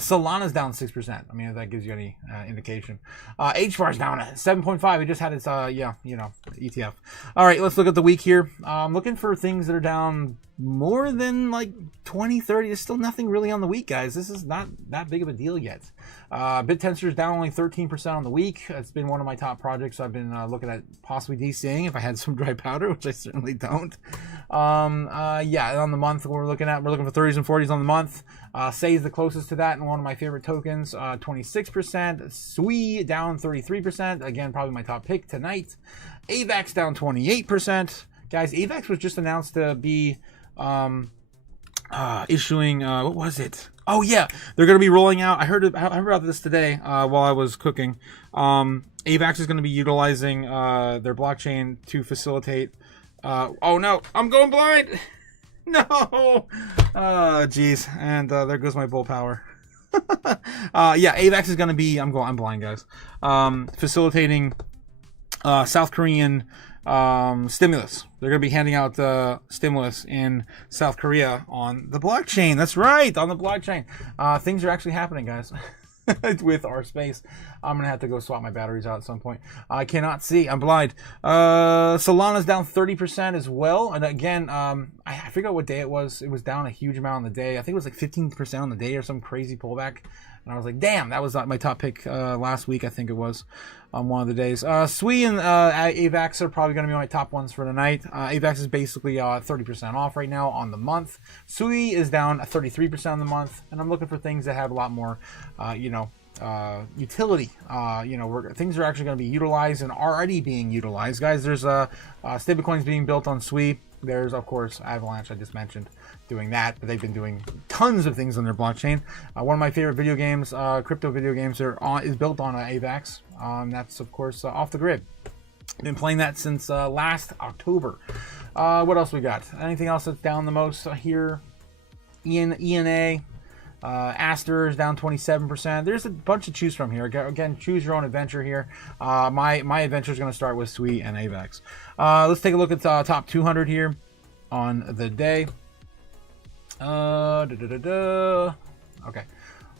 Solana's down 6%. I mean, if that gives you any indication. HBAR's down at 7.5. It just had its, ETF. All right, let's look at the week here. I'm looking for things that are down more than like 20, 30. There's still nothing really on the week, guys. This is not that big of a deal yet. BitTensor's down only 13% on the week. It's been one of my top projects. I've been looking at possibly DCing if I had some dry powder, which I certainly don't. On the month we're looking for 30s and 40s on the month. Say is the closest to that, and one of my favorite tokens, 26%. Sui down 33%. Again, probably my top pick tonight. AVAX down 28%. Guys, AVAX was just announced to be issuing, what was it? Oh yeah, they're going to be rolling out. I heard about this today while I was cooking. AVAX is going to be utilizing their blockchain to facilitate. Oh no, I'm going blind. No. Geez, and there goes my bull power. Yeah, AVAX is going to be, I'm blind, guys, facilitating South Korean stimulus. They're going to be handing out the stimulus in South Korea on the blockchain. That's right, on the blockchain. Things are actually happening, guys. With our space. I'm gonna have to go swap my batteries out at some point. I cannot see, I'm blind. Solana's down 30% as well, and again, I forgot what day it was down a huge amount on the day. I think it was like 15% on the day or some crazy pullback, and I was like, damn, that was my top pick last week, I think it was, on one of the days. SWI and AVAX are probably gonna be my top ones for tonight. AVAX is basically 30% off right now on the month. SWI is down 33% on the month, and I'm looking for things that have a lot more utility. Things are actually going to be utilized and already being utilized, guys. There's stablecoins being built on SWI. There's, of course, Avalanche, I just mentioned, doing that, but they've been doing tons of things on their blockchain. One of my favorite video games, crypto video games, is built on AVAX. That's, of course, Off the Grid. Been playing that since last October. What else we got? Anything else that's down the most here? ENA. Aster is down 27%. There's a bunch to choose from here. Again, choose your own adventure here. My adventure is going to start with SWI and AVAX. Let's take a look at the top 200 here on the day. Okay.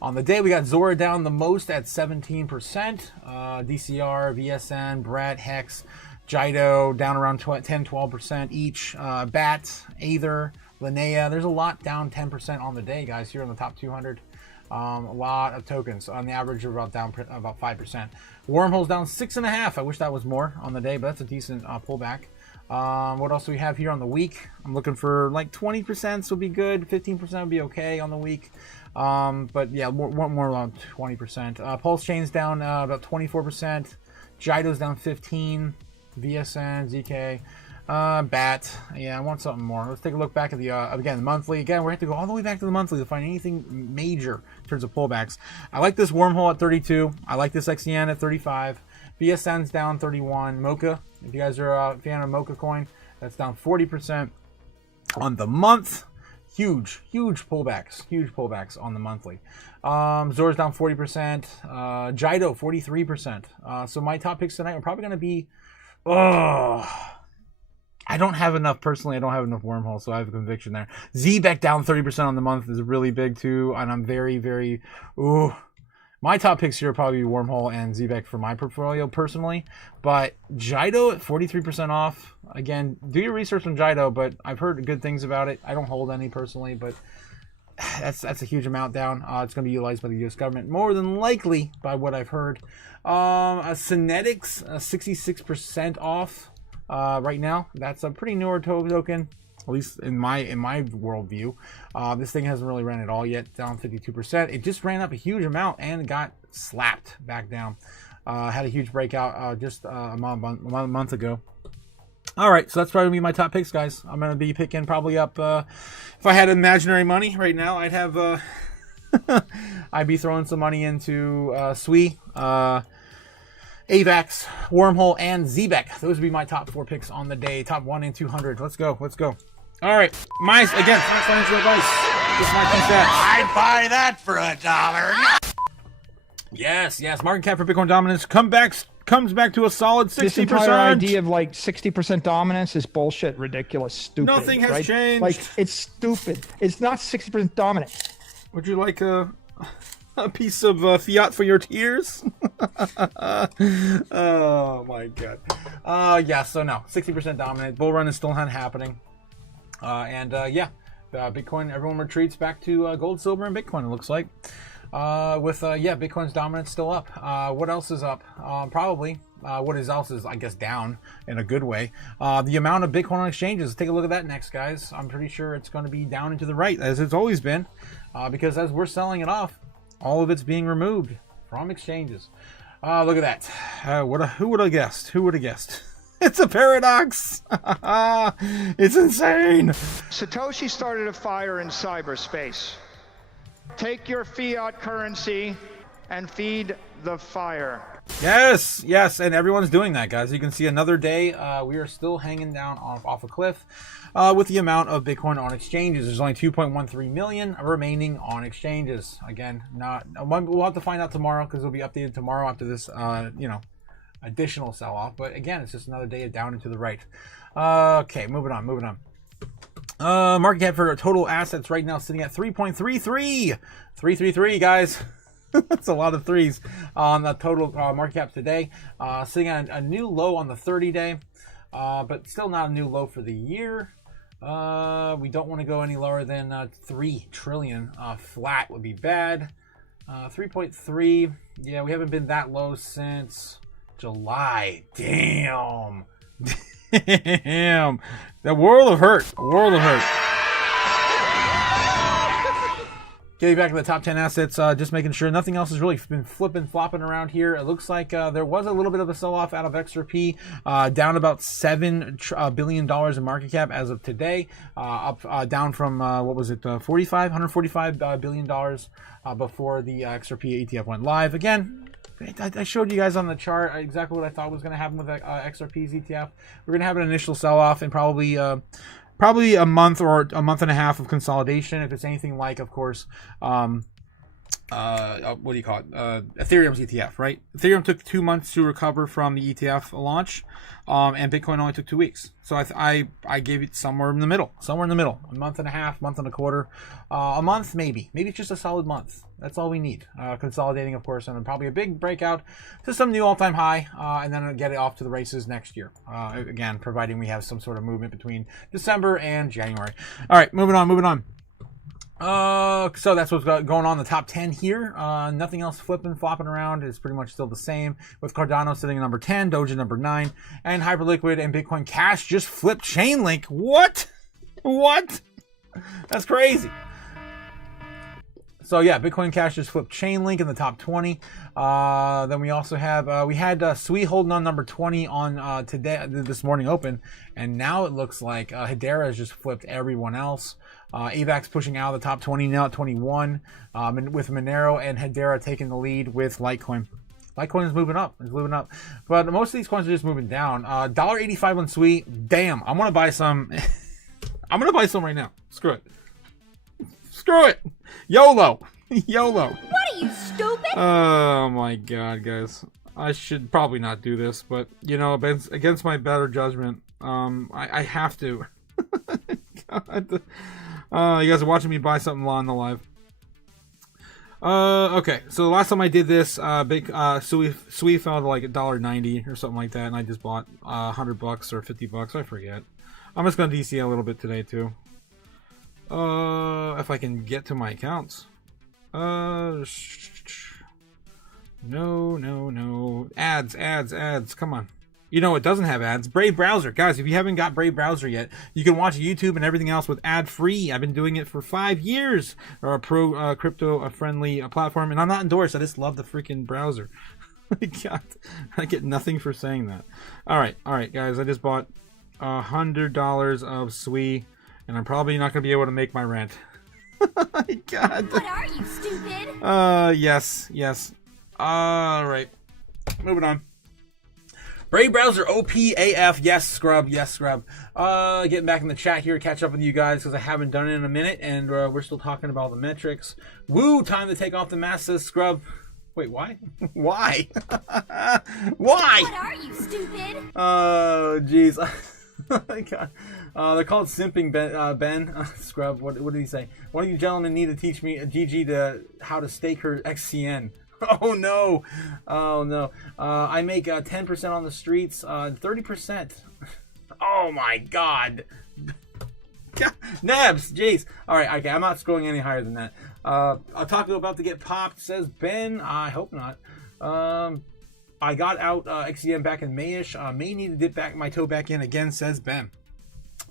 On the day, we got Zora down the most at 17%. DCR, VSN, Brett, Hex, Jido down around 10-12% each. BAT, Aether, Linnea, there's a lot down 10% on the day, guys, here on the top 200. A lot of tokens on the average of down about 5%. Wormhole's down 6.5%. I wish that was more on the day, but that's a decent pullback. What else do we have here on the week? I'm looking for like 20% would be good. 15% would be okay on the week. But yeah, more around 20%. Pulse Chain's down about 24%. Jido's down 15%. VSN, ZK. BAT, yeah, I want something more. Let's take a look back at the again, the monthly. Again, we have to go all the way back to the monthly to find anything major in terms of pullbacks. I like this Wormhole at 32. I like this XEN at 35. BSN's down 31. Mocha, if you guys are a fan of Mocha coin, that's down 40% on the month. Huge pullbacks on the monthly. Zora's down 40%. Jido 43%. So my top picks tonight are probably going to be. I don't have enough personally. I don't have enough Wormhole, so I have a conviction there. ZBEC down 30% on the month is really big too, and I'm very. My top picks here are probably Wormhole and ZBEC for my portfolio personally, but Jido at 43% off. Again, do your research on Jido, but I've heard good things about it. I don't hold any personally, but that's a huge amount down. It's going to be utilized by the U.S. government more than likely, by what I've heard. Synetics 66% off. Right now, that's a pretty newer token, at least in my worldview. This thing hasn't really ran at all yet, down 52%. It just ran up a huge amount and got slapped back down. Had a huge breakout just a month ago. All right, so that's probably gonna be my top picks, guys. I'm gonna be picking probably up. If I had imaginary money right now, I'd have. I'd be throwing some money into SWI. AVAX, Wormhole, and ZBEC. Those would be my top 4 picks on the day. Top 1 and 200. Let's go. All right. Again, financial advice. Just my 2 cents. I'd buy that for $1. Yes. Market cap for Bitcoin dominance comes back to a solid 60%. This entire idea of like 60% dominance is bullshit, ridiculous, stupid. Nothing has changed. Like, it's stupid. It's not 60% dominant. Would you like a piece of fiat for your tears? Oh my god. Yeah, so no, 60% dominant. Bull run is still not happening. Bitcoin, everyone retreats back to gold, silver, and Bitcoin, it looks like. Bitcoin's dominance still up. What else is up? Probably. What else is, I guess, down in a good way. The amount of Bitcoin on exchanges. Let's take a look at that next, guys. I'm pretty sure it's going to be down and to the right, as it's always been. Because as we're selling it off, all of it's being removed from exchanges. Look at that. Who would have guessed? It's a paradox. It's insane. Satoshi started a fire in cyberspace. Take your fiat currency and feed the fire. Yes, yes, and everyone's doing that, guys. You can see another day. We are still hanging down off a cliff with the amount of Bitcoin on exchanges. There's only 2.13 million remaining on exchanges. Again, we'll have to find out tomorrow because it'll be updated tomorrow after this, additional sell-off. But again, it's just another day down and to the right. Okay, moving on. Market cap for total assets right now sitting at 3.33. 333, guys. That's a lot of threes on the total market cap today. Sitting on a new low on the 30-day, but still not a new low for the year. We don't want to go any lower than 3 trillion. Flat would be bad. 3.3. Yeah, we haven't been that low since July. Damn. Damn. The world of hurt. Getting back to the top 10 assets, just making sure nothing else has really been flopping around here. It looks like there was a little bit of a sell-off out of XRP, down about $7 billion in market cap as of today, down from, $145 billion before the XRP ETF went live. Again, I showed you guys on the chart exactly what I thought was going to happen with XRP's ETF. We're going to have an initial sell-off and probably a month or a month and a half of consolidation. If it's anything like, of course, what do you call it? Ethereum's ETF, right? Ethereum took 2 months to recover from the ETF launch, and Bitcoin only took 2 weeks. So I gave it somewhere in the middle, a month and a half, month and a quarter, a month maybe it's just a solid month. That's all we need. Consolidating, of course, and then probably a big breakout to some new all-time high, and then get it off to the races next year. Again, providing we have some sort of movement between December and January. All right, moving on. So that's what's going on in the top 10 here. Nothing else flopping around. It's pretty much still the same, with Cardano sitting at number 10, Doge at number 9, and Hyperliquid and Bitcoin Cash just flipped Chainlink. What? That's crazy. So yeah, Bitcoin Cash just flipped Chainlink in the top 20. Then we also have we had Sui holding on number 20 on this morning open, and now it looks like Hedera has just flipped everyone else. AVAX pushing out of the top 20 now at 21, with Monero and Hedera taking the lead with Litecoin. Litecoin is moving up. But most of these coins are just moving down. $1.85 on Sui. Damn, I'm gonna buy some. I'm gonna buy some right now. Screw it. YOLO. What are you, stupid? Oh my god, guys. I should probably not do this, but against my better judgment, I have to. God. You guys are watching me buy something on the live. Okay, so the last time I did this, Sui fell to like $1.90 or something like that, and I just bought $100 or $50. I forget. I'm just gonna DC a little bit today too. If I can get to my accounts. No. Ads. Come on. It doesn't have ads. Brave browser. Guys, if you haven't got Brave browser yet, you can watch YouTube and everything else with ad-free. I've been doing it for 5 years. Or a pro crypto-friendly platform, and I'm not endorsed. I just love the freaking browser. God, I get nothing for saying that. All right, guys. I just bought $100 of Sui. And I'm probably not going to be able to make my rent. My God. What are you, stupid? Yes. All right. Moving on. Brave browser OPAF. Yes, scrub. Getting back in the chat here, catch up with you guys because I haven't done it in a minute, and we're still talking about the metrics. Woo! Time to take off the mask, says Scrub. Wait, why? Why? What are you, stupid? Oh, jeez. Oh my God. They're called simping, Ben. Scrub, what did he say? One of you gentlemen need to teach me, Gigi, how to stake her XCN. Oh no. I make 10% on the streets, 30%. Oh my God. Nebs, jeez. Alright, okay, I'm not scrolling any higher than that. Otaku about to get popped, says Ben. I hope not. I got out XCN back in Mayish. May need to dip back my toe back in again, says Ben.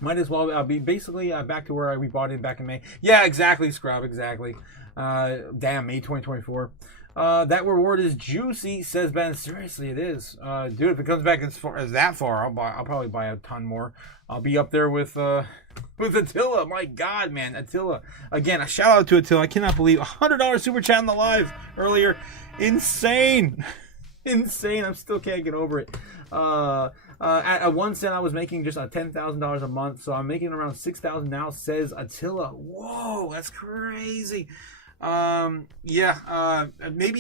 Might as well be basically back to where we bought in back in May. Yeah, exactly, Scrub, exactly. Damn, May 2024. That reward is juicy, says Ben. Seriously, it is. Dude, if it comes back as far, I'll probably buy a ton more. I'll be up there with Attila. My God, man, Attila. Again, a shout out to Attila. I cannot believe $100 super chat in the live earlier. Insane. insane. I still can't get over it. At 1 cent, I was making just $10,000 a month, so I'm making around $6,000 now. Says Attila. Whoa, that's crazy. Maybe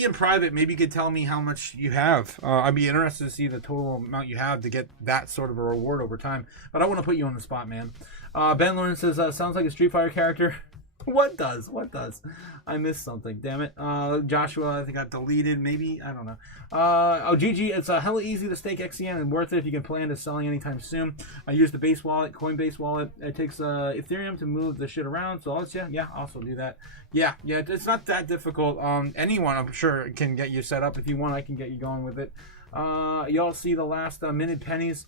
in private, maybe you could tell me how much you have. I'd be interested to see the total amount you have to get that sort of a reward over time. But I want to put you on the spot, man. Ben Lawrence says, sounds like a Street Fighter character. What does? I missed something. Damn it. Joshua, I think got deleted. Maybe. I don't know. GG, it's hella easy to stake XCN and worth it if you can plan to selling anytime soon. I use the base wallet, Coinbase wallet. It takes Ethereum to move the shit around. So I'll also do that. Yeah, it's not that difficult. Anyone, I'm sure, can get you set up. If you want, I can get you going with it. Y'all see the last minute pennies.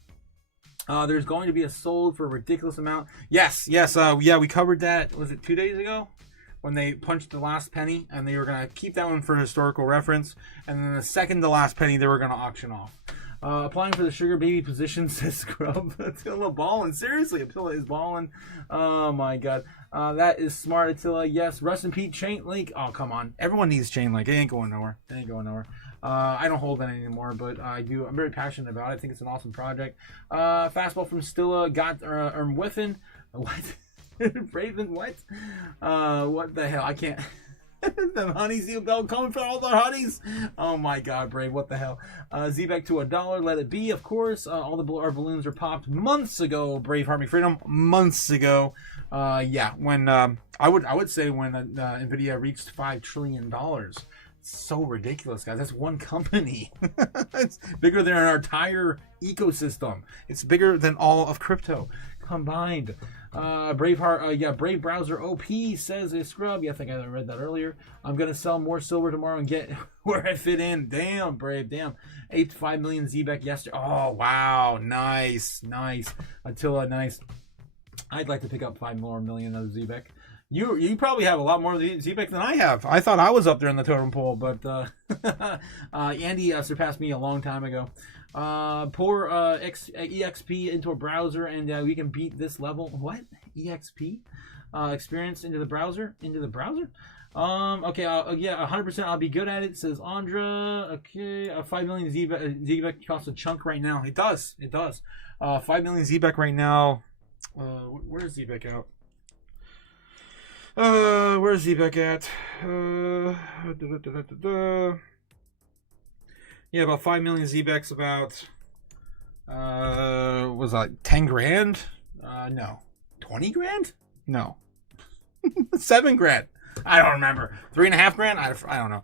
There's going to be a sold for a ridiculous amount. Yes. We covered that. Was it 2 days ago? When they punched the last penny, and they were going to keep that one for historical reference. And then the second to last penny, they were going to auction off. Applying for the sugar baby position, says Scrub. Attila balling. Seriously, Attila is balling. Oh my god. That is smart, Attila. Yes. Rest in peace, Chain Link. Oh, come on. Everyone needs Chain Link. It ain't going nowhere. I don't hold that anymore, but I do. I'm very passionate about it. I think it's an awesome project. Fastball from Stilla got Whiffin. What? Raven, what? What the hell? I can't. The honeys, you go coming for all the honeys. Oh my god, Brave, what the hell? Z-Back to $1, let it be, of course. All our balloons are popped months ago. Brave Army Freedom, months ago. When I would say when Nvidia reached $5 trillion. So ridiculous, guys. That's one company. It's bigger than our entire ecosystem. It's bigger than all of crypto combined. Braveheart, Brave Browser OP says a scrub. Yeah, I think I read that earlier. I'm gonna sell more silver tomorrow and get where I fit in. Damn, Brave, damn. 8 to 5 million Z-Back yesterday. Oh wow, nice. Attila, nice. I'd like to pick up 5 more million of Z-Back. You probably have a lot more Z-Back than I have. I thought I was up there in the totem pole, but Andy surpassed me a long time ago. Pour EXP into a browser, and we can beat this level. What? EXP? Experience into the browser? Okay, 100% I'll be good at it, says Andra. Okay, 5 million Z-Back costs a chunk right now. It does. 5 million Z-Back right now. Where's Z-Back out? Where's Z-Back at? Yeah, about 5 million Z-Backs, about was that 10 grand? No. 20 grand? No. 7 grand. I don't remember. 3.5 grand? I don't know.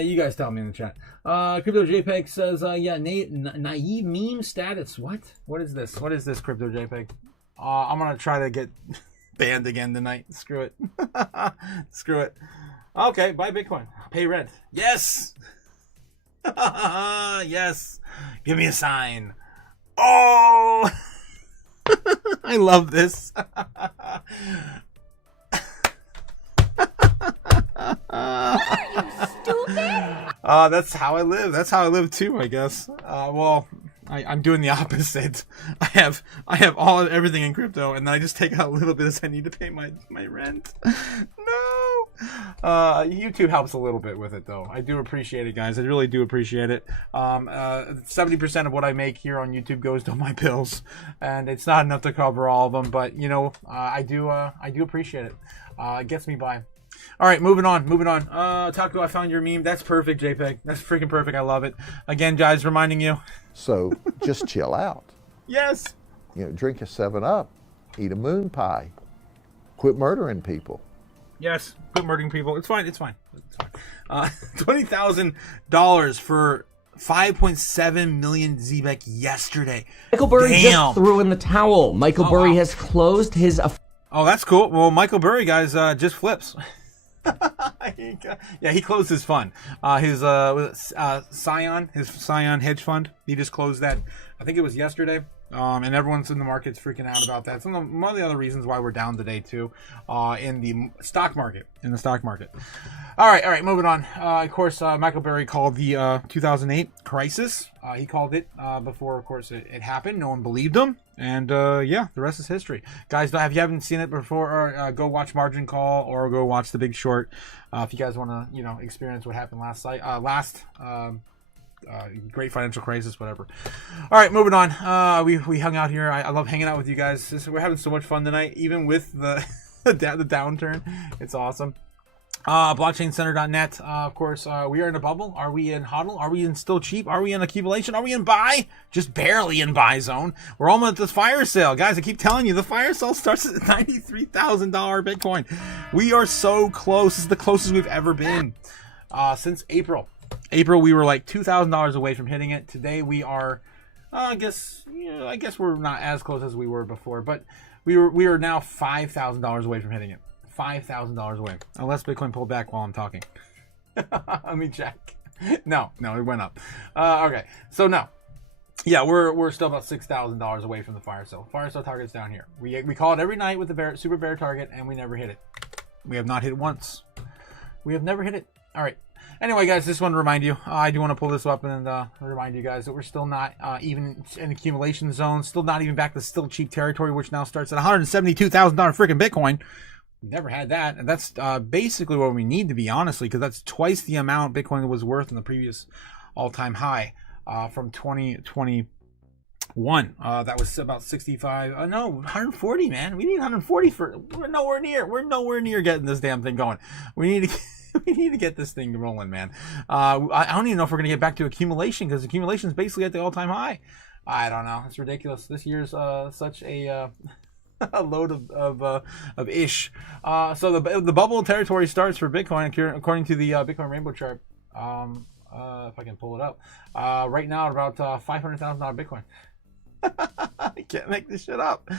You guys tell me in the chat. Crypto JPEG says, naive meme status. What? What is this, Crypto JPEG? I'm gonna try to get banned again tonight. Screw it. Okay, buy Bitcoin. Pay rent. Yes. Yes. Give me a sign. Oh. I love this. Are you stupid? That's how I live. That's how I live too, I guess. Well, I'm doing the opposite. I have everything in crypto, and then I just take out a little bit as I need to pay my rent. No. YouTube helps a little bit with it, though. I do appreciate it, guys. I really do appreciate it. 70% of what I make here on YouTube goes to my bills, and it's not enough to cover all of them. But you know, I do appreciate it. It gets me by. All right, moving on. Taco, I found your meme. That's perfect, JPEG. That's freaking perfect. I love it. Again, guys, reminding you. So just chill out. Yes. You know, drink a 7-Up, eat a moon pie, quit murdering people. Yes, quit murdering people. It's fine. $20,000 for 5.7 million Z-Back yesterday. Michael Burry just threw in the towel. Michael Burry has closed his... Oh, that's cool. Well, Michael Burry, guys, just flips. Yeah, he closed his fund. His Scion hedge fund. He just closed that. I think it was yesterday. And everyone's in the market's freaking out about that. One of the other reasons why we're down today too, in the stock market. All right, moving on. Of course, Michael Burry called the 2008 crisis. He called it before, of course, it happened. No one believed him, and yeah, the rest is history. Guys, if you haven't seen it before, go watch Margin Call or go watch The Big Short. If you guys want to, experience what happened last great financial crisis, whatever. All right, moving on. We hung out here. I love hanging out with you guys. We're having so much fun tonight, even with the the downturn. It's awesome. Blockchaincenter.net. Of course, we are in a bubble. Are we in hodl? Are we in still cheap? Are we in accumulation? Are we in buy? Just barely in buy zone. We're almost at this fire sale. Guys, I keep telling you, the fire sale starts at $93,000 Bitcoin. We are so close. This is the closest we've ever been since April. April, we were like $2,000 away from hitting it. Today, we are, I guess we're not as close as we were before, but we are now $5,000 away from hitting it. $5,000 away. Unless Bitcoin pulled back while I'm talking. Let me check. No, it went up. Okay, so no. Yeah, we're still about $6,000 away from the fire sale. Fire sale target's down here. We call it every night with the super bear target, and we never hit it. We have not hit it once. We have never hit it. All right. Anyway, guys, just want to remind you, I do want to pull this up and remind you guys that we're still not even in accumulation zone, still not even back to still cheap territory, which now starts at $172,000 freaking Bitcoin. Never had that, and that's basically what we need to be, honestly, because that's twice the amount Bitcoin was worth in the previous all-time high from 2021. That was about 65. No, 140, man. We need 140 for. We're nowhere near getting this damn thing going. We need to get this thing rolling, man. I don't even know if we're gonna get back to accumulation, because accumulation is basically at the all-time high. I don't know. It's ridiculous. This year's such a a load of ish. So the bubble territory starts for Bitcoin according to the Bitcoin Rainbow chart. If I can pull it up, right now at about $500,000 Bitcoin. I can't make this shit up.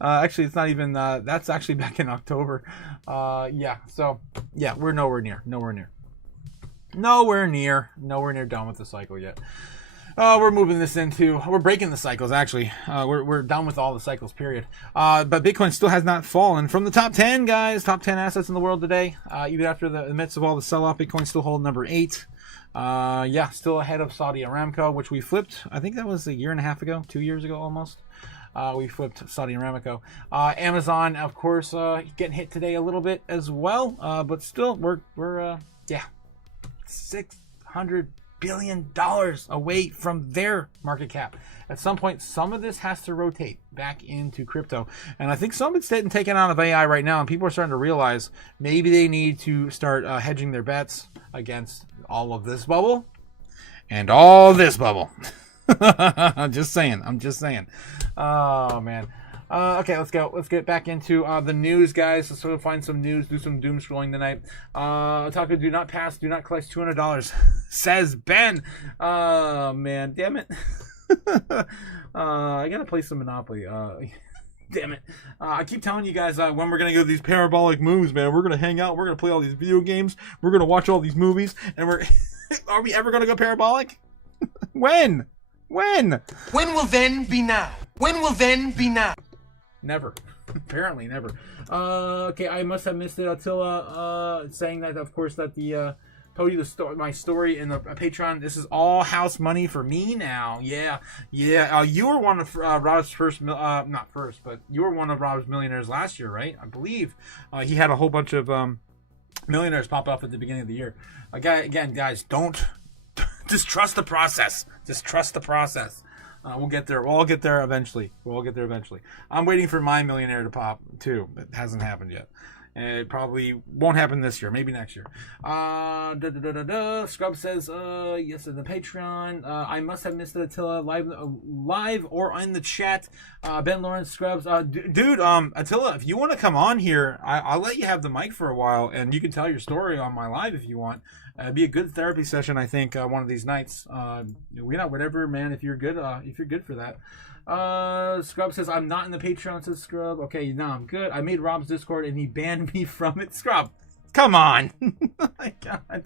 Actually, it's not even. That's actually back in October. Yeah. So yeah, we're nowhere near done with the cycle yet. We're moving this into, we're breaking the cycles, actually. We're done with all the cycles, period. But Bitcoin still has not fallen from the top 10, guys. Top 10 assets in the world today. Even after the midst of all the sell-off, Bitcoin still holding number 8. Yeah, still ahead of Saudi Aramco, which we flipped. I think that was a year and a half ago, 2 years ago almost. We flipped Saudi Aramco. Amazon, of course, getting hit today a little bit as well. But still, we're $600 billion away from their market cap. At some point, some of this has to rotate back into crypto, and I think some of it's getting taken out of AI right now, and people are starting to realize maybe they need to start hedging their bets against all of this bubble and all this bubble. I'm just saying. Oh man. Okay, let's go. Let's get back into the news, guys. Let's sort of find some news, do some doom scrolling tonight. Otaku, do not pass, do not collect $200, says Ben. Oh, man, damn it. I gotta play some Monopoly. Damn it. I keep telling you guys when we're gonna go these parabolic moves, man. We're gonna hang out, we're gonna play all these video games, we're gonna watch all these movies, and are we ever gonna go parabolic? When? When will then be now? When will then be now? Never. Apparently never. Okay, I must have missed it. Attila saying that, of course, that the told you my story in the Patreon. This is all house money for me now. Yeah. You were one of Rob's first, not first, but you were one of Rob's millionaires last year, right? I believe he had a whole bunch of millionaires pop up at the beginning of the year. Again, guys, don't just trust the process. Just trust the process. We'll get there. We'll all get there eventually. I'm waiting for my millionaire to pop too. It hasn't happened yet. And it probably won't happen this year. Maybe next year. Scrub says, yes, in the Patreon. I must have missed it, Attila, live or in the chat. Ben Lawrence, Scrubs. Dude, Attila, if you want to come on here, I'll let you have the mic for a while, and you can tell your story on my live if you want. It'd be a good therapy session, I think, one of these nights. Whatever, man. If you're good for that. Scrub says, I'm not in the Patreon, says Scrub. Okay, no, I'm good. I made Rob's Discord and he banned me from it. Scrub, come on. Oh my god.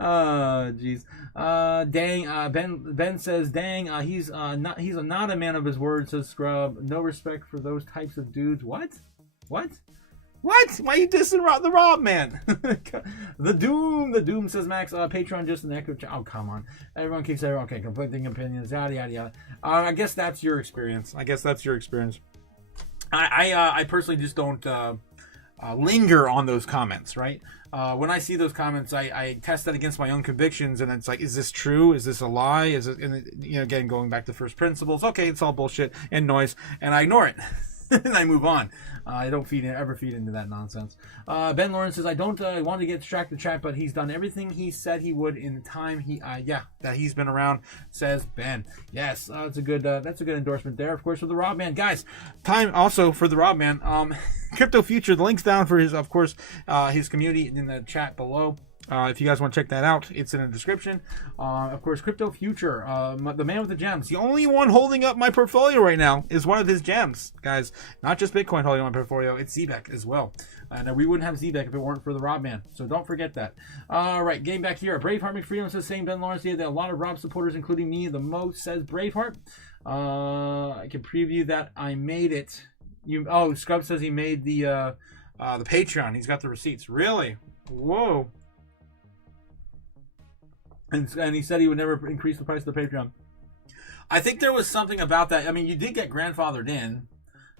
Jeez. Dang. Ben says, dang. He's not a man of his word, says Scrub. No respect for those types of dudes. What? What? Why are you dissing the Rob, man? The Doom, says Max. Patreon just an echo. Oh, come on. Everyone keeps saying, okay, conflicting opinions, yada, yada, yada. I guess that's your experience. I personally just don't linger on those comments, right? When I see those comments, I test that against my own convictions, and it's like, is this true? Is this a lie? Is it, and you know, again, going back to first principles, okay, it's all bullshit and noise, and I ignore it. And I move on. I don't ever feed into that nonsense. Ben Lawrence says, I don't want to get distracted, chat, but he's done everything he said he would in the time that he's been around, says Ben. Yes, that's a good endorsement there, of course, for the Rob Man. Guys, time also for the Rob Man. Crypto Future, the link's down for his, of course, his community in the chat below. If you guys want to check that out, it's in the description. Of course, Crypto Future, the man with the gems. The only one holding up my portfolio right now is one of his gems, guys. Not just Bitcoin holding up my portfolio, it's ZBEC as well. And we wouldn't have ZBEC if it weren't for the Rob Man. So don't forget that. All right, getting back here. Braveheart McFreedom says, saying Ben Lawrence, yeah, there are a lot of Rob supporters, including me, the most, says Braveheart. I can preview that I made it. Scrub says he made the Patreon. He's got the receipts. Really? Whoa. And he said he would never increase the price of the Patreon. I think there was something about that. I mean, you did get grandfathered in.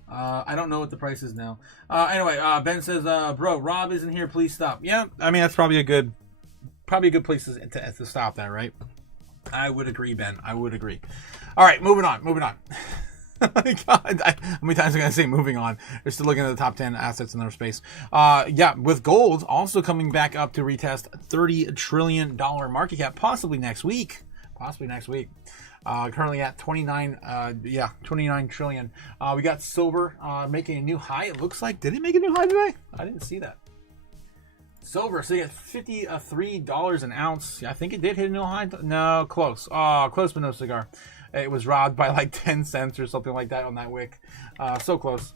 I don't know what the price is now. Anyway, Ben says, bro, Rob isn't here. Please stop. Yeah, I mean, that's probably a good place to stop that, right? I would agree, Ben. I would agree. All right, moving on. God, how many times am I going to say moving on? We're still looking at the top 10 assets in their space. Yeah, with gold also coming back up to retest $30 trillion market cap, possibly next week. Currently at 29 trillion. We got silver making a new high. It looks like, did it make a new high today? I didn't see that. Silver, so you got $53 an ounce. I think it did hit a new high. No, close. Close, but no cigar. It was robbed by like 10 cents or something like that on that wick. So close,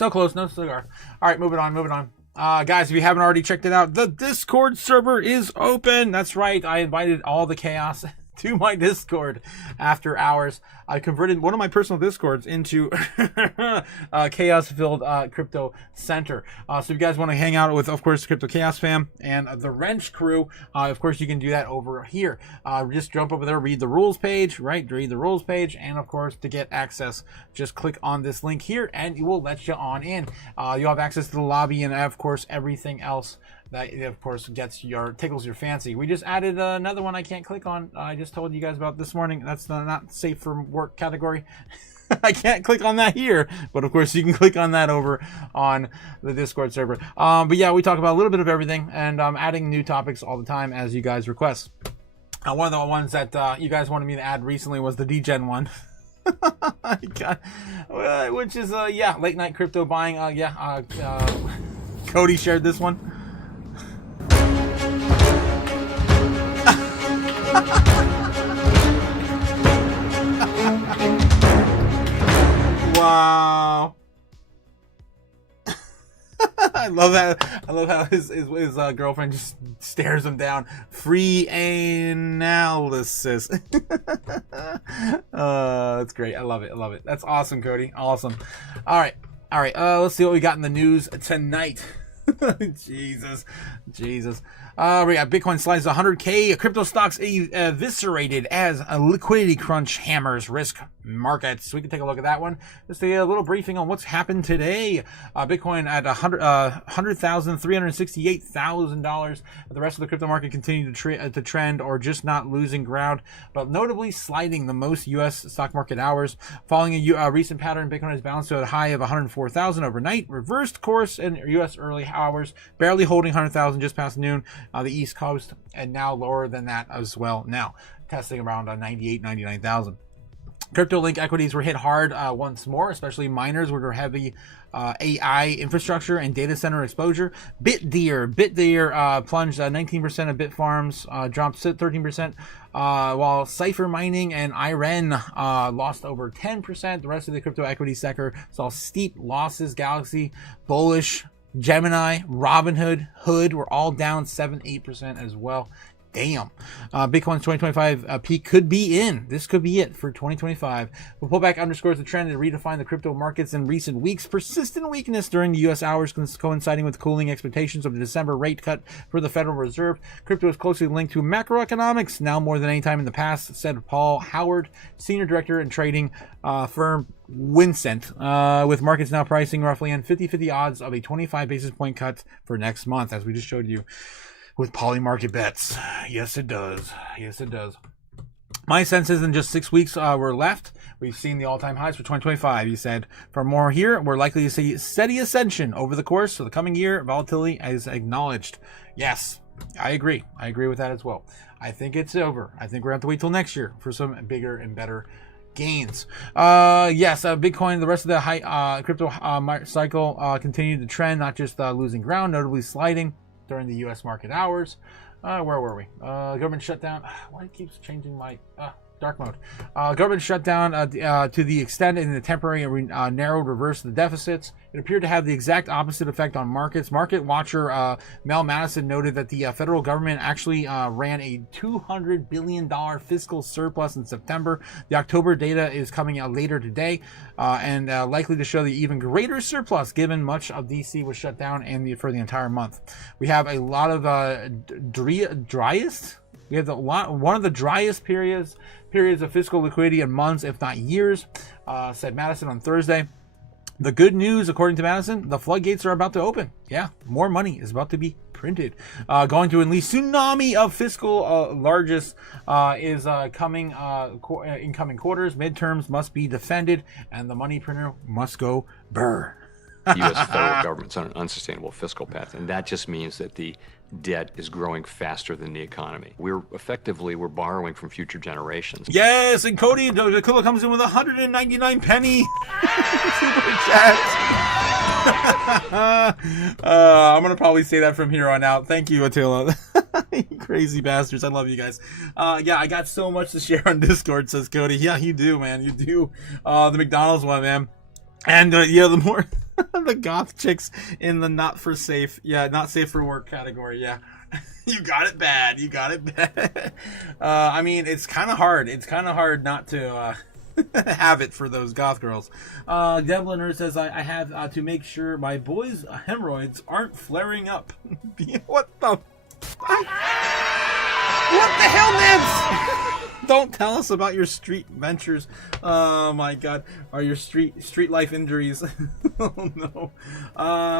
no cigar. All right, moving on. Guys, if you haven't already checked it out, the Discord server is open. That's right. I invited all the chaos to my Discord after hours. I converted one of my personal Discords into chaos-filled crypto center. So if you guys want to hang out with, of course, Crypto Chaos fam and the Wrench crew, of course, you can do that over here. Just jump over there, read the rules page, right? Read the rules page, and of course, to get access, just click on this link here, and it will let you on in. You'll have access to the lobby and, of course, everything else that, of course, tickles your fancy. We just added another one I can't click on. I just told you guys about this morning. That's not safe for work category. I can't click on that here, but of course you can click on that over on the Discord server. But yeah, we talk about a little bit of everything, and I'm adding new topics all the time as you guys request. One of the ones that you guys wanted me to add recently was the degen one. Which is late night crypto buying. Cody shared this one. Wow. I love how his girlfriend just stares him down. Free analysis. That's great. I love it. That's awesome, Cody. Awesome. All right. Let's see what we got in the news tonight. Jesus. We got Bitcoin slides to 100K. Crypto stocks eviscerated as a liquidity crunch hammers risk markets. We can take a look at that one. Just a little briefing on what's happened today. Bitcoin at $100,368,000. The rest of the crypto market continued to trend or just not losing ground, but notably sliding the most U.S. stock market hours. Following a recent pattern, Bitcoin has bounced to a high of 104,000 overnight, reversed course in U.S. early hours, barely holding 100,000 just past noon. The East Coast, and now lower than that as well. Now testing around 99,000. Crypto link equities were hit hard once more, especially miners with their heavy AI infrastructure and data center exposure. Bitdeer plunged 19%, of Bitfarms dropped 13%, while Cypher Mining and IREN lost over 10%. The rest of the crypto equity sector saw steep losses. Galaxy bullish, Gemini, Robinhood, Hood were all down 7-8% as well. Damn. Bitcoin's 2025 peak could be in. This could be it for 2025. The pullback underscores the trend to redefine the crypto markets in recent weeks. Persistent weakness during the U.S. hours coinciding with cooling expectations of the December rate cut for the Federal Reserve. Crypto is closely linked to macroeconomics now more than any time in the past, said Paul Howard, Senior Director and Trading firm Wincent, with markets now pricing roughly on 50-50 odds of a 25 basis point cut for next month, as we just showed you with Poly Market Bets. Yes, it does. Yes, it does. My sense is in just 6 weeks we're left. We've seen the all-time highs for 2025, he said. For more here, we're likely to see steady ascension over the course of the coming year. Volatility is acknowledged. Yes, I agree. I agree with that as well. I think it's over. I think we're going to have to wait till next year for some bigger and better gains. Yes, Bitcoin, the rest of the high crypto cycle continued the trend, not just losing ground, notably sliding during the U.S. market hours. Where were we? Government shutdown. Why it keeps changing my dark mode? Government shutdown to the extent in the temporary narrowed reverse of the deficits. It appeared to have the exact opposite effect on markets. Market watcher Mel Madison noted that the federal government actually ran a $200 billion fiscal surplus in September. The October data is coming out later today and likely to show the even greater surplus given much of DC was shut down for the entire month. We have a lot of driest. We have one of the driest periods of fiscal liquidity in months, if not years, said Madison on Thursday. The good news, according to Madison, the floodgates are about to open. Yeah, more money is about to be printed. Going to unleash tsunami of fiscal largesse is coming in coming quarters. Midterms must be defended, and the money printer must go burr. The U.S. federal government's on an unsustainable fiscal path, and that just means that the debt is growing faster than the economy. We're borrowing from future generations. Yes, and Cody Dakula comes in with 199 penny super chat. I'm gonna probably say that from here on out. Thank you, Attila. You crazy bastards. I love you guys. Yeah, I got so much to share on Discord, says Cody. Yeah, you do, man. You do. The McDonald's one, man. And yeah, the more the goth chicks in the not safe for work category. Yeah, you got it bad. You got it bad. I mean, it's kind of hard. It's kind of hard not to have it for those goth girls. Devliner says, I have to make sure my boys' hemorrhoids aren't flaring up. What the? What the hell, Neds? Don't tell us about your street ventures. Oh my God, are your street life injuries? Oh no.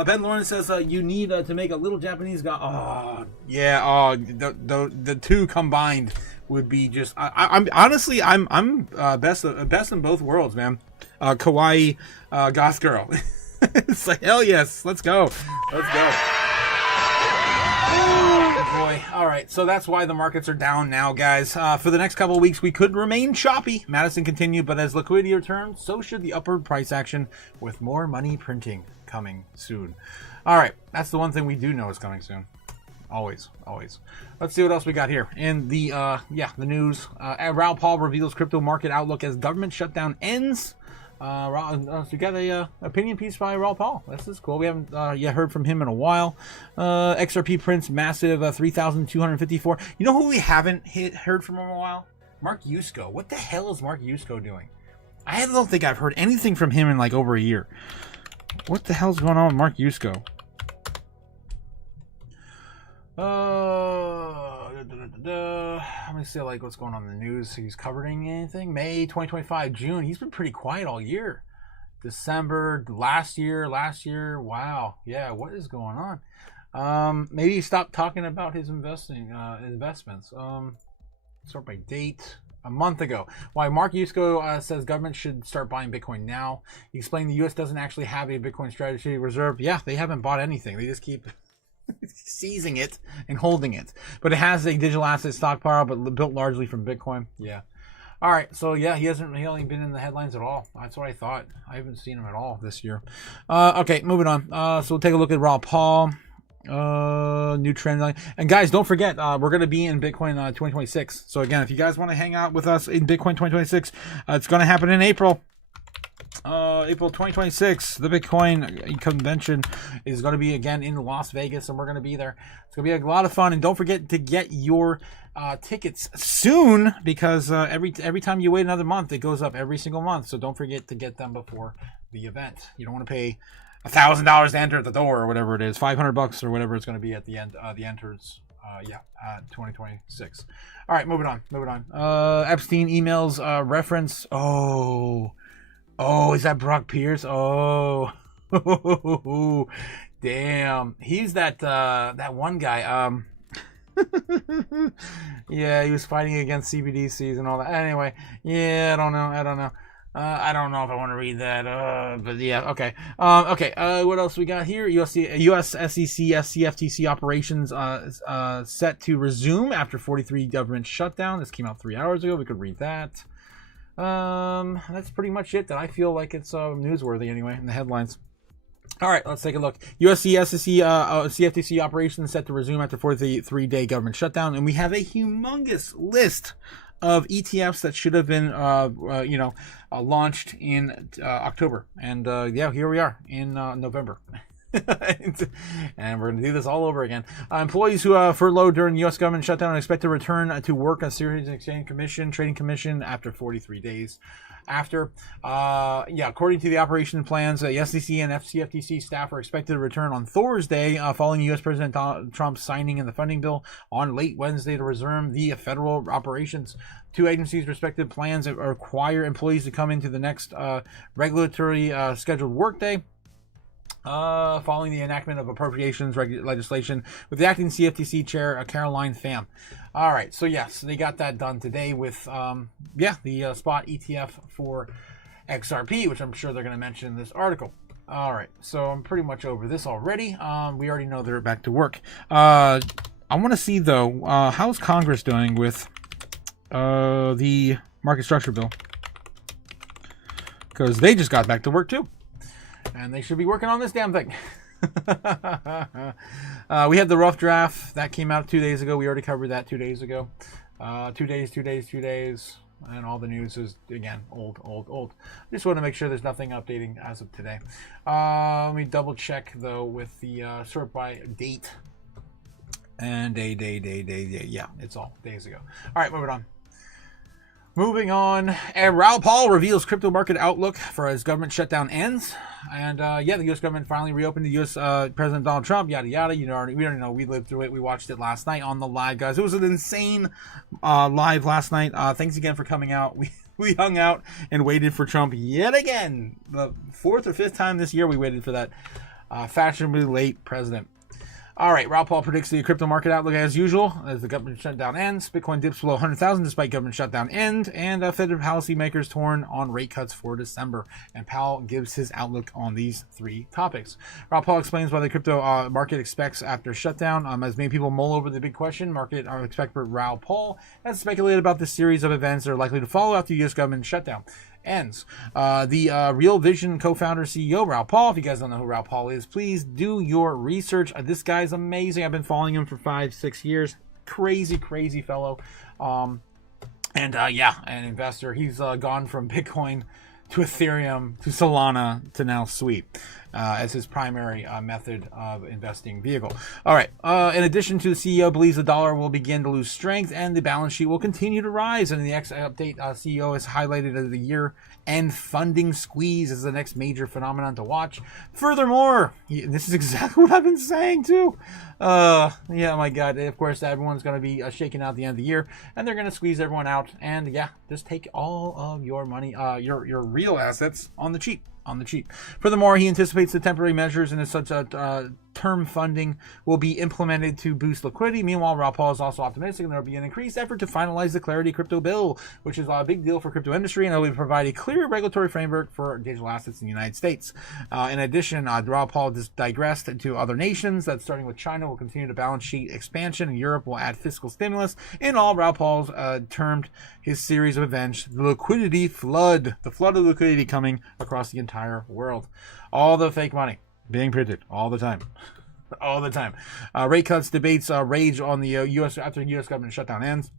Ben Lawrence says you need to make a little Japanese guy. Oh yeah. Oh, the two combined would be just. I'm honestly I'm best in both worlds, man. Kawaii goth girl. It's like hell yes. Let's go. Let's go. Boy. All right, so that's why the markets are down now, guys. For the next couple of weeks, we could remain choppy. Madison continued, but as liquidity returns, so should the upward price action with more money printing coming soon. All right, that's the one thing we do know is coming soon. Always, always. Let's see what else we got here. In the, the news, Raoul Pal reveals crypto market outlook as government shutdown ends. So we got a opinion piece by Raoul Paul. This is cool. We haven't yet heard from him in a while. XRP prints massive 3,254. You know who we haven't heard from in a while? Mark Yusko. What the hell is Mark Yusko doing? I don't think I've heard anything from him in like over a year. What the hell's going on with Mark Yusko? Let me see like what's going on in the news. He's covering anything. May 2025, June. He's been pretty quiet all year. December last year. Wow. Yeah. What is going on? Maybe he stopped talking about his investments. Sort by date. A month ago. Why Mark Yusko says government should start buying Bitcoin now. He explained the U.S. doesn't actually have a Bitcoin strategy reserve. Yeah, they haven't bought anything. They just keep seizing it and holding it. But it has a digital asset stockpile, but built largely from Bitcoin. Yeah. All right. So yeah, he only been in the headlines at all. That's what I thought. I haven't seen him at all this year. Okay, moving on. So we'll take a look at Raoul Paul. New trend line. And guys, don't forget, we're going to be in Bitcoin 2026. So again, if you guys want to hang out with us in Bitcoin 2026, it's going to happen in April. April 2026, the Bitcoin convention is going to be again in Las Vegas, and we're going to be there. It's going to be a lot of fun. And don't forget to get your tickets soon, because every time you wait another month, it goes up every single month. So don't forget to get them before the event. You don't want to pay $1,000 to enter at the door or whatever it is, $500 or whatever it's going to be at the end. The enters, 2026. All right, moving on. Epstein emails reference. Oh, is that Brock Pierce? Oh, damn, he's that one guy. Yeah, he was fighting against CBDCs and all that. Anyway, yeah, I don't know. I don't know if I want to read that, but yeah, okay. What else we got here? US SEC, CFTC operations set to resume after 43 government shutdown. This came out 3 hours ago. We could read that. That's pretty much it. That I feel like it's newsworthy anyway in the headlines. All right, let's take a look. USC, SEC, CFTC operations set to resume after 43-day government shutdown, and we have a humongous list of ETFs that should have been, launched in October, and here we are in November. And we're going to do this all over again. Employees who furloughed during U.S. government shutdown are expected to return to work on Securities and Exchange Commission, Trading Commission after 43 days. According to the operation plans, the SEC and CFTC staff are expected to return on Thursday, following U.S. President Donald Trump's signing in the funding bill on late Wednesday to resume the federal operations. Two agencies' respective plans require employees to come into the next regulatory scheduled workday. Following the enactment of appropriations legislation with the acting CFTC chair, Caroline Pham. All right, so yes, they got that done today with, the spot ETF for XRP, which I'm sure they're going to mention in this article. All right, so I'm pretty much over this already. We already know they're back to work. I want to see, though, how's Congress doing with the market structure bill? Because they just got back to work, too. And they should be working on this damn thing. We had the rough draft that came out 2 days ago. We already covered that 2 days ago. 2 days. And all the news is, again, old. I just want to make sure there's nothing updating as of today. Let me double check, though, with the sort by date. And day. Yeah, it's all days ago. All right, moving on. And Raoul Pal reveals crypto market outlook for as government shutdown ends. And the U.S. government finally reopened to U.S. President Donald Trump, yada yada. We already know. We lived through it. We watched it last night on the live, guys. It was an insane live last night. Thanks again for coming out. We hung out and waited for Trump yet again. The fourth or fifth time this year we waited for that fashionably late president. All right, Raoul Pal predicts the crypto market outlook as usual as the government shutdown ends. Bitcoin dips below 100,000 despite government shutdown end, and federal policymakers torn on rate cuts for December. And Powell gives his outlook on these three topics. Raoul Pal explains why the crypto market expects after shutdown. As many people mull over the big question, market expert Raoul Pal has speculated about the series of events that are likely to follow after the U.S. government shutdown ends. The Real Vision co-founder CEO Raoul Pal, if you guys don't know who Raoul Pal is, please do your research. This guy's amazing. I've been following him for 5-6 years. Crazy fellow. An investor. He's gone from Bitcoin to Ethereum to Solana to now Sweep as his primary method of investing vehicle. All right. In addition to, the CEO believes the dollar will begin to lose strength and the balance sheet will continue to rise. And in the next update, CEO has highlighted as the year-end funding squeeze is the next major phenomenon to watch. Furthermore, this is exactly what I've been saying too. My God. Of course, everyone's going to be shaking out at the end of the year, and they're going to squeeze everyone out. And just take all of your money, your real assets on the cheap. Furthermore, he anticipates the temporary measures in such a term funding will be implemented to boost liquidity. Meanwhile, Raoul Pal is also optimistic there will be an increased effort to finalize the Clarity Crypto Bill, which is a big deal for crypto industry, and it will provide a clear regulatory framework for digital assets in the United States. In addition, Raoul Pal digressed to other nations that, starting with China, will continue to balance sheet expansion, and Europe will add fiscal stimulus. In all, Raoul Pal's termed his series of events the liquidity flood, the flood of liquidity coming across the entire world. All the fake money being printed all the time. Rate cuts debates rage on the U.S. after U.S. government shutdown ends.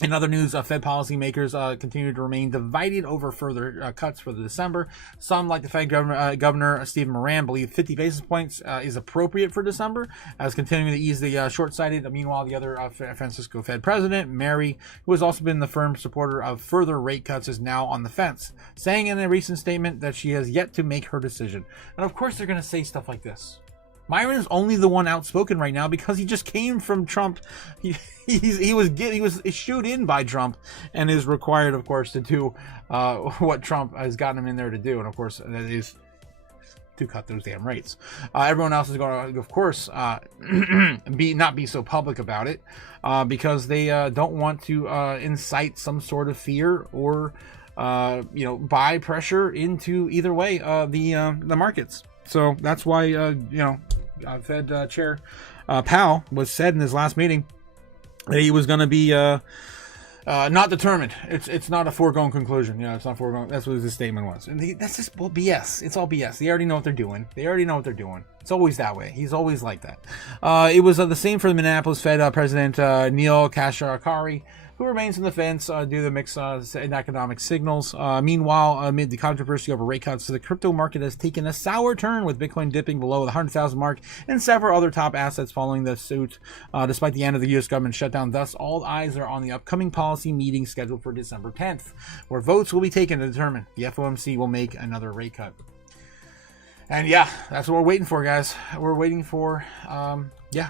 In other news, Fed policymakers continue to remain divided over further cuts for the December. Some, like the Fed Governor Stephen Moran, believe 50 basis points is appropriate for December, as continuing to ease the short-sighted. Meanwhile, the other Francisco Fed President, Mary, who has also been the firm supporter of further rate cuts, is now on the fence, saying in a recent statement that she has yet to make her decision. And of course, they're going to say stuff like this. Myron is only the one outspoken right now because he just came from Trump. He was shooed in by Trump and is required, of course, to do what Trump has gotten him in there to do. And of course, that is to cut those damn rates. Everyone else is going to, of course, not be so public about it because they don't want to incite some sort of fear or buy pressure into either way the markets. So that's why Fed Chair Powell was said in his last meeting that he was going to be not determined. It's not a foregone conclusion. It's not foregone. That's what his statement was. And that's just BS. It's all BS. They already know what they're doing. It's always that way. He's always like that. It was the same for the Minneapolis Fed President Neil Kashkari, who remains on the fence due to the mixed economic signals. Meanwhile, amid the controversy over rate cuts, the crypto market has taken a sour turn, with Bitcoin dipping below the 100,000 mark and several other top assets following the suit, despite the end of the U.S. government shutdown. Thus, all eyes are on the upcoming policy meeting scheduled for December 10th, where votes will be taken to determine the FOMC will make another rate cut. And yeah, that's what we're waiting for, guys. We're waiting for,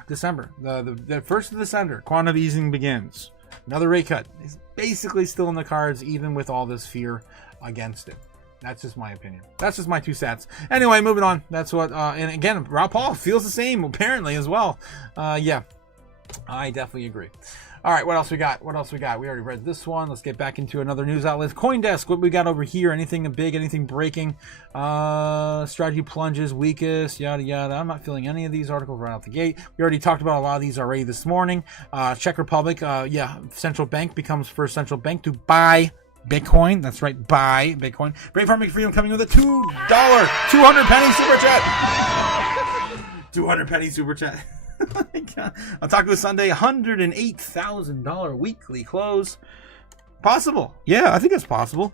December. The 1st of December, quantitative easing begins. Another rate cut is basically still in the cards, even with all this fear against it. That's just my opinion. That's just my 2 cents. Anyway, moving on. That's what, and again, Rob Paul feels the same, apparently, as well. Yeah, I definitely agree. All right, what else we got? We already read this one. Let's get back into another news outlet. CoinDesk, what we got over here? Anything big, anything breaking? Strategy plunges, weakest, yada, yada. I'm not feeling any of these articles right out the gate. We already talked about a lot of these already this morning. Czech Republic, central bank becomes first central bank to buy Bitcoin. That's right, buy Bitcoin. Brave Heart Make Freedom coming with a $2, 200 penny super chat. 200 penny super chat. Otaku Sunday, $108,000 weekly close. Possible. Yeah, I think it's possible.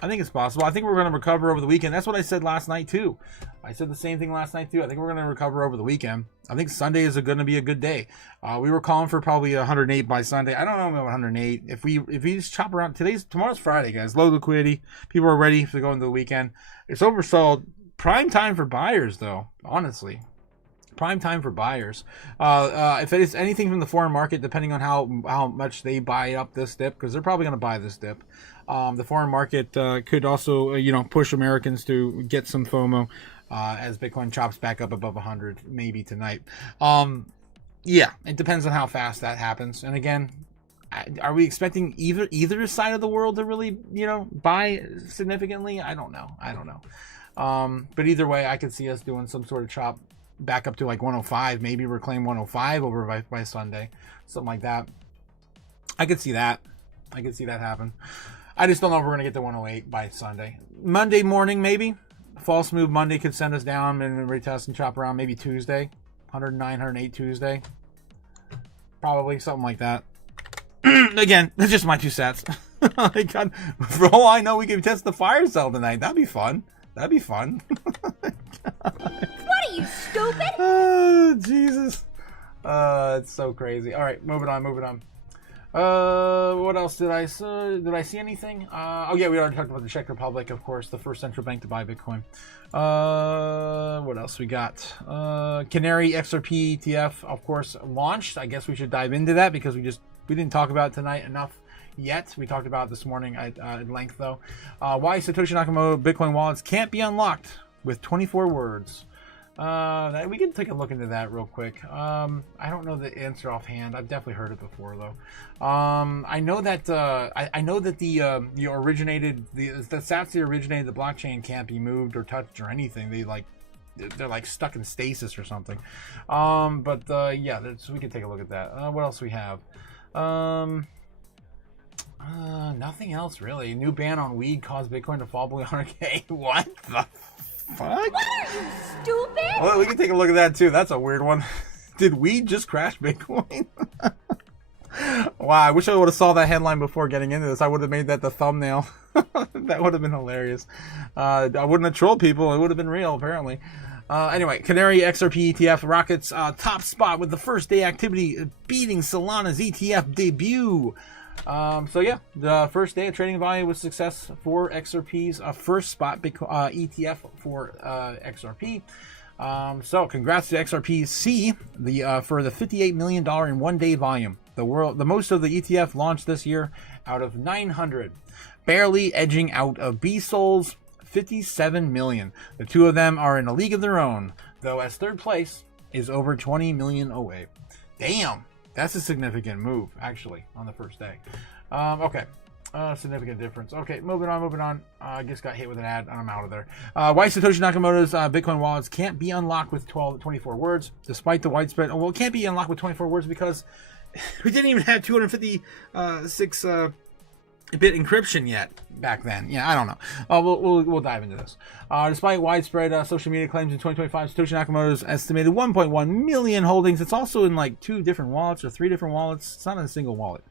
I think we're going to recover over the weekend. That's what I said last night, too. I said the same thing last night, too. I think we're going to recover over the weekend. I think Sunday is going to be a good day. We were calling for probably 108 by Sunday. I don't know about 108. If we just chop around, tomorrow's Friday, guys. Low liquidity. People are ready to go into the weekend. It's oversold. Prime time for buyers, though, honestly. Prime time for buyers. If it is anything from the foreign market, depending on how much they buy up this dip, because they're probably going to buy this dip, the foreign market could also push Americans to get some FOMO as Bitcoin chops back up above 100 maybe tonight. Yeah, it depends on how fast that happens. And again, are we expecting either side of the world to really buy significantly? I don't know. But either way, I could see us doing some sort of chop back up to like 105, maybe reclaim 105 over by Sunday, something like that. I could see that happen. I just don't know if we're gonna get to 108 by Sunday. Monday morning, maybe. False move Monday could send us down and retest and chop around. Maybe Tuesday, 109, 108 Tuesday, probably something like that. Again, that's just my 2 cents. God, for all I know, we could test the fire cell tonight. That'd be fun. What are you, stupid? Oh, Jesus. It's so crazy. All right, moving on. What else did I see? Did I see anything? Oh, yeah, we already talked about the Czech Republic, of course, the first central bank to buy Bitcoin. What else we got? Canary XRP ETF, of course, launched. I guess we should dive into that because we didn't talk about it tonight enough yet. We talked about it this morning at length, though. Why Satoshi Nakamoto Bitcoin wallets can't be unlocked with 24 words. We can take a look into that real quick. I don't know the answer offhand. I've definitely heard it before, though. I know that the sats that originated the blockchain can't be moved or touched or anything. They're like stuck in stasis or something. Yeah, we can take a look at that. What else we have? Nothing else really. New ban on weed caused Bitcoin to fall below 100K. What the fuck? What are you, stupid? Well, we can take a look at that too. That's a weird one. Did weed just crash Bitcoin? Wow, I wish I would have saw that headline before getting into this. I would have made that the thumbnail. That would have been hilarious. I wouldn't have trolled people. It would have been real, apparently. Anyway, Canary XRP ETF rockets top spot with the first day activity beating Solana's ETF debut. So yeah, the first day of trading volume was success for XRP's first spot ETF for XRP. So congrats to XRP-C for the $58 million in one-day volume. The most of the ETF launched this year out of 900, barely edging out of B-Sol's 57 million. The two of them are in a league of their own, though as third place is over 20 million away. Damn, that's a significant move, actually, on the first day. Okay. Significant difference. Okay, moving on. I just got hit with an ad and I'm out of there. Why Satoshi Nakamoto's Bitcoin wallets can't be unlocked with 24 words, despite the widespread. Well, it can't be unlocked with 24 words because we didn't even have 256 bit encryption yet back then. Yeah, I don't know. We'll dive into this. Despite widespread social media claims in 2025, Satoshi Nakamoto's estimated 1.1 million holdings. It's also in like 2 different wallets or 3 different wallets. It's not in a single wallet.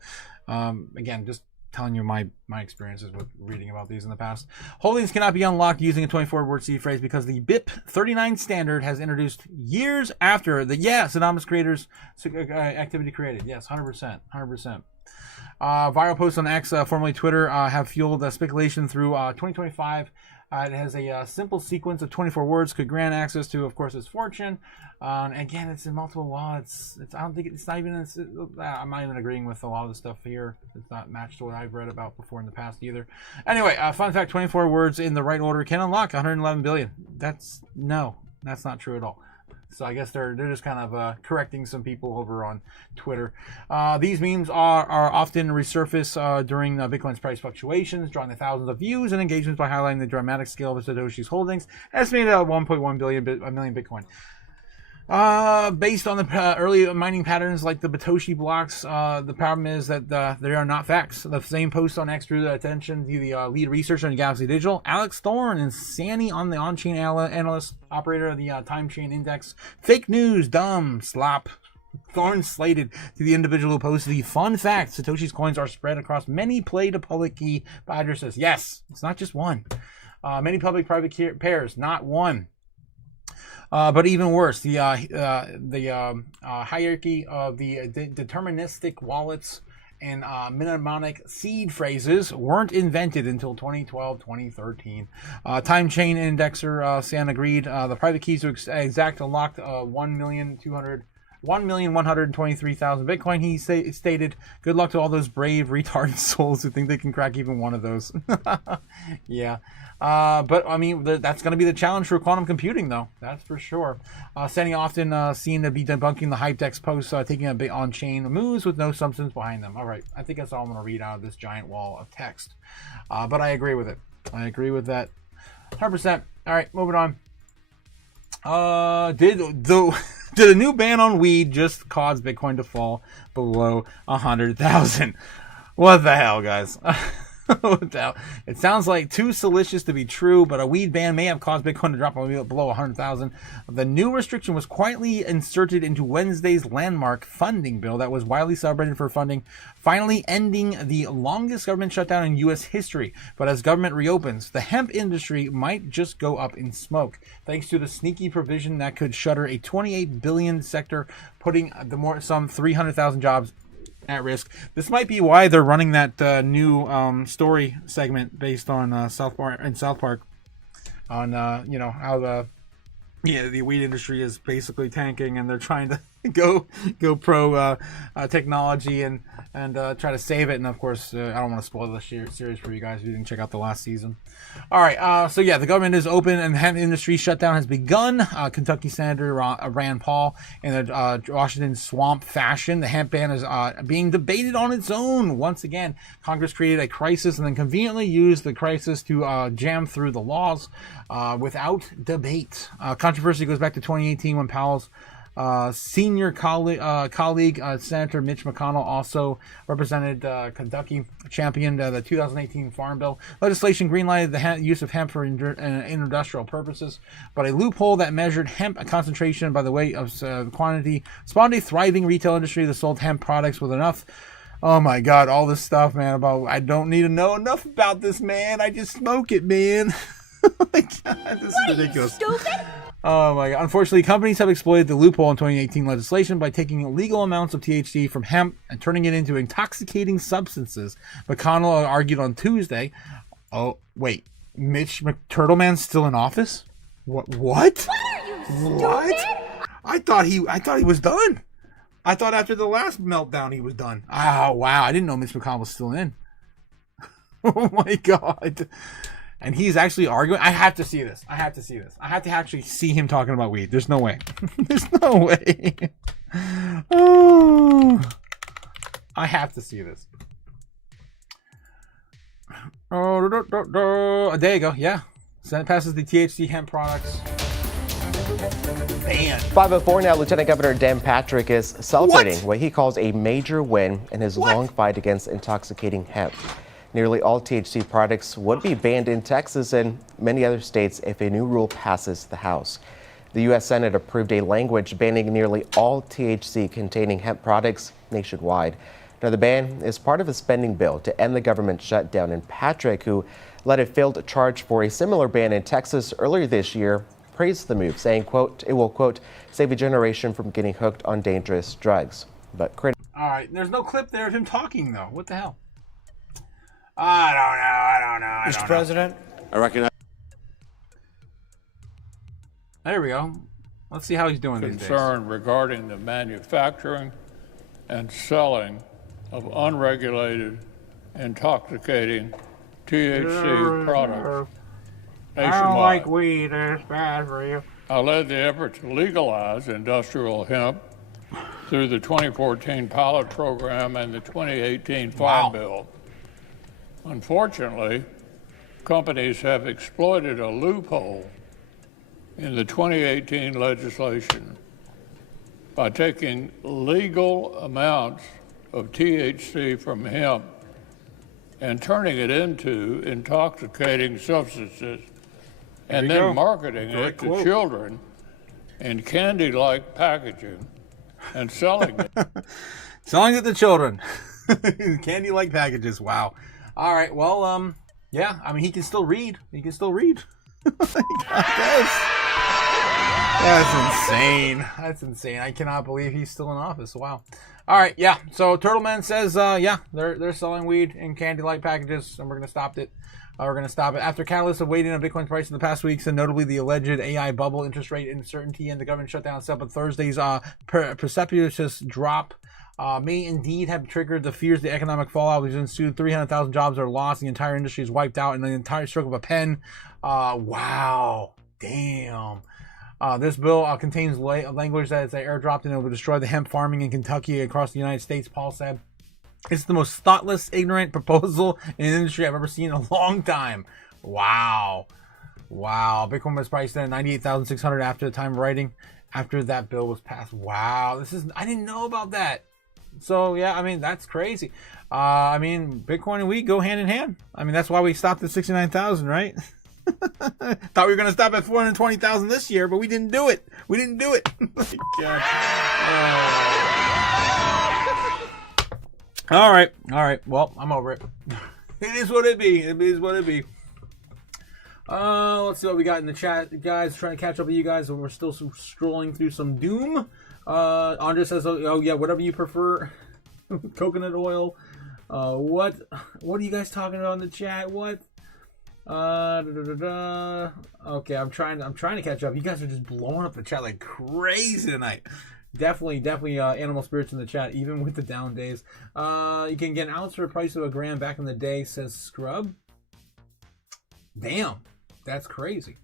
Again, just telling you my experiences with reading about these in the past. Holdings cannot be unlocked using a 24-word seed phrase because the BIP 39 standard has introduced years after the Synonymous creators activity created. Yes, 100%. Viral posts on X, formerly Twitter, have fueled speculation through 2025. It has a simple sequence of 24 words, could grant access to, of course, its fortune. Again, it's in multiple wallets. I'm not even agreeing with a lot of the stuff here. It's not matched to what I've read about before in the past either. Anyway, fun fact, 24 words in the right order can unlock 111 billion. That's not true at all. So I guess they're just kind of correcting some people over on Twitter. These memes are often resurface during Bitcoin's price fluctuations, drawing the thousands of views and engagements by highlighting the dramatic scale of Satoshi's holdings, estimated at 1.1 million Bitcoin. Based on the early mining patterns like the Batoshi blocks, the problem is that they are not facts. The same post on X drew the attention to the lead researcher in Galaxy Digital, Alex Thorne, and Sani on the on-chain analyst, operator of the time chain index. Fake news, dumb, slop. Thorne slated to the individual who posted the fun fact Satoshi's coins are spread across many play-to-public key addresses. Yes, it's not just one. Many public-private pairs, not one. But even worse, the hierarchy of the deterministic wallets and mnemonic seed phrases weren't invented until 2012, 2013. Time chain indexer San agreed the private keys to exact unlocked 1,123,000 Bitcoin. He stated, "Good luck to all those brave retarded souls who think they can crack even one of those." Yeah. But I mean, that's going to be the challenge for quantum computing, though. That's for sure. Sani often seen to be debunking the Hypedex posts, taking a bit on-chain moves with no substance behind them. All right, I think that's all I'm going to read out of this giant wall of text. But I agree with it. I agree with that 100%. All right, moving on. Did a new ban on weed just cause Bitcoin to fall below 100,000? What the hell, guys? It sounds like too salacious to be true, but a weed ban may have caused Bitcoin to drop below 100,000. The new restriction was quietly inserted into Wednesday's landmark funding bill that was widely celebrated for funding, finally ending the longest government shutdown in U.S. history. But as government reopens, the hemp industry might just go up in smoke, thanks to the sneaky provision that could shutter a $28 billion sector, putting some 300,000 jobs at risk. This might be why they're running that new story segment based on South Park on how the weed industry is basically tanking, and they're trying to go pro technology and try to save it. And of course, I don't want to spoil the series for you guys if you didn't check out the last season. All right, so yeah, the government is open and the hemp industry shutdown has begun. Kentucky Senator Rand Paul in a Washington swamp fashion. The hemp ban is being debated on its own. Once again, Congress created a crisis and then conveniently used the crisis to jam through the laws without debate. Controversy goes back to 2018 when Powell's senior colleague Senator Mitch McConnell also represented Kentucky, championed the 2018 Farm Bill. Legislation greenlighted the use of hemp for industrial purposes, but a loophole that measured hemp concentration by the weight of quantity spawned a thriving retail industry that sold hemp products with enough Oh my God, all this stuff, man, about I don't need to know enough about this, man. I just smoke it, man. Oh my God, this is ridiculous. Stupid? Oh my God. Unfortunately, companies have exploited the loophole in 2018 legislation by taking illegal amounts of THC from hemp and turning it into intoxicating substances. McConnell argued on Tuesday. Oh, wait. Mitch McTurtleman's still in office? What? What are you, stupid? What? I thought he was done. I thought after the last meltdown he was done. Oh, wow. I didn't know Mitch McConnell was still in. Oh my God. And he's actually arguing. I have to see this. I have to actually see him talking about weed. There's no way. There's no way. Oh, I have to see this. Oh, there you go. Yeah. Senate passes the THC hemp products. Ban. 504 now, Lieutenant Governor Dan Patrick is celebrating what he calls a major win in his long fight against intoxicating hemp. Nearly all THC products would be banned in Texas and many other states if a new rule passes the House. The U.S. Senate approved a language banning nearly all THC-containing hemp products nationwide. Now, the ban is part of a spending bill to end the government shutdown, and Patrick, who led a failed charge for a similar ban in Texas earlier this year, praised the move, saying, quote, it will, quote, save a generation from getting hooked on dangerous drugs. But all right, there's no clip there of him talking, though. What the hell? I don't know. Mr. President, I recognize. There we go. Let's see how he's doing these days. Concern regarding the manufacturing and selling of unregulated, intoxicating THC products nationwide. I don't like weed. It's bad for you. I led the effort to legalize industrial hemp through the 2014 pilot program and the 2018 Farm Bill. Unfortunately, companies have exploited a loophole in the 2018 legislation by taking legal amounts of THC from hemp and turning it into intoxicating substances and then marketing it to children in candy-like packaging and selling it. Selling it to children. Candy-like packages. Wow. All right. Well, yeah. I mean, he can still read. That's insane. That's insane. I cannot believe he's still in office. Wow. All right. Yeah. So Turtleman says, yeah, they're selling weed in candy-like packages, and we're gonna stop it. We're gonna stop it after catalysts of waiting on Bitcoin price in the past weeks, and notably the alleged AI bubble, interest rate uncertainty, and the government shutdown set up on Thursday's precipitous drop. May indeed have triggered the fears of the economic fallout, which ensued. 300,000 jobs are lost. The entire industry is wiped out in the entire stroke of a pen. Wow. Damn. This bill contains language that is airdropped and it will destroy the hemp farming in Kentucky across the United States, Paul said. It's the most thoughtless, ignorant proposal in an industry I've ever seen in a long time. Wow. Wow. Bitcoin was priced at 98,600 after the time of writing, after that bill was passed. Wow. I didn't know about that. So, yeah, I mean, that's crazy. I mean, Bitcoin and weed go hand in hand. I mean, that's why we stopped at 69,000, right? Thought we were going to stop at 420,000 this year, but we didn't do it. Oh my God. All right. Well, I'm over it. It is what it be. Let's see what we got in the chat, guys. Trying to catch up with you guys, and we're still scrolling through some doom. Andre says, "Oh yeah, whatever you prefer." Coconut oil. What are you guys talking about in the chat? What? Okay, I'm trying to catch up. You guys are just blowing up the chat like crazy tonight. Definitely animal spirits in the chat, even with the down days. You can get an ounce for the price of a gram back in the day, says Scrub. Damn, that's crazy.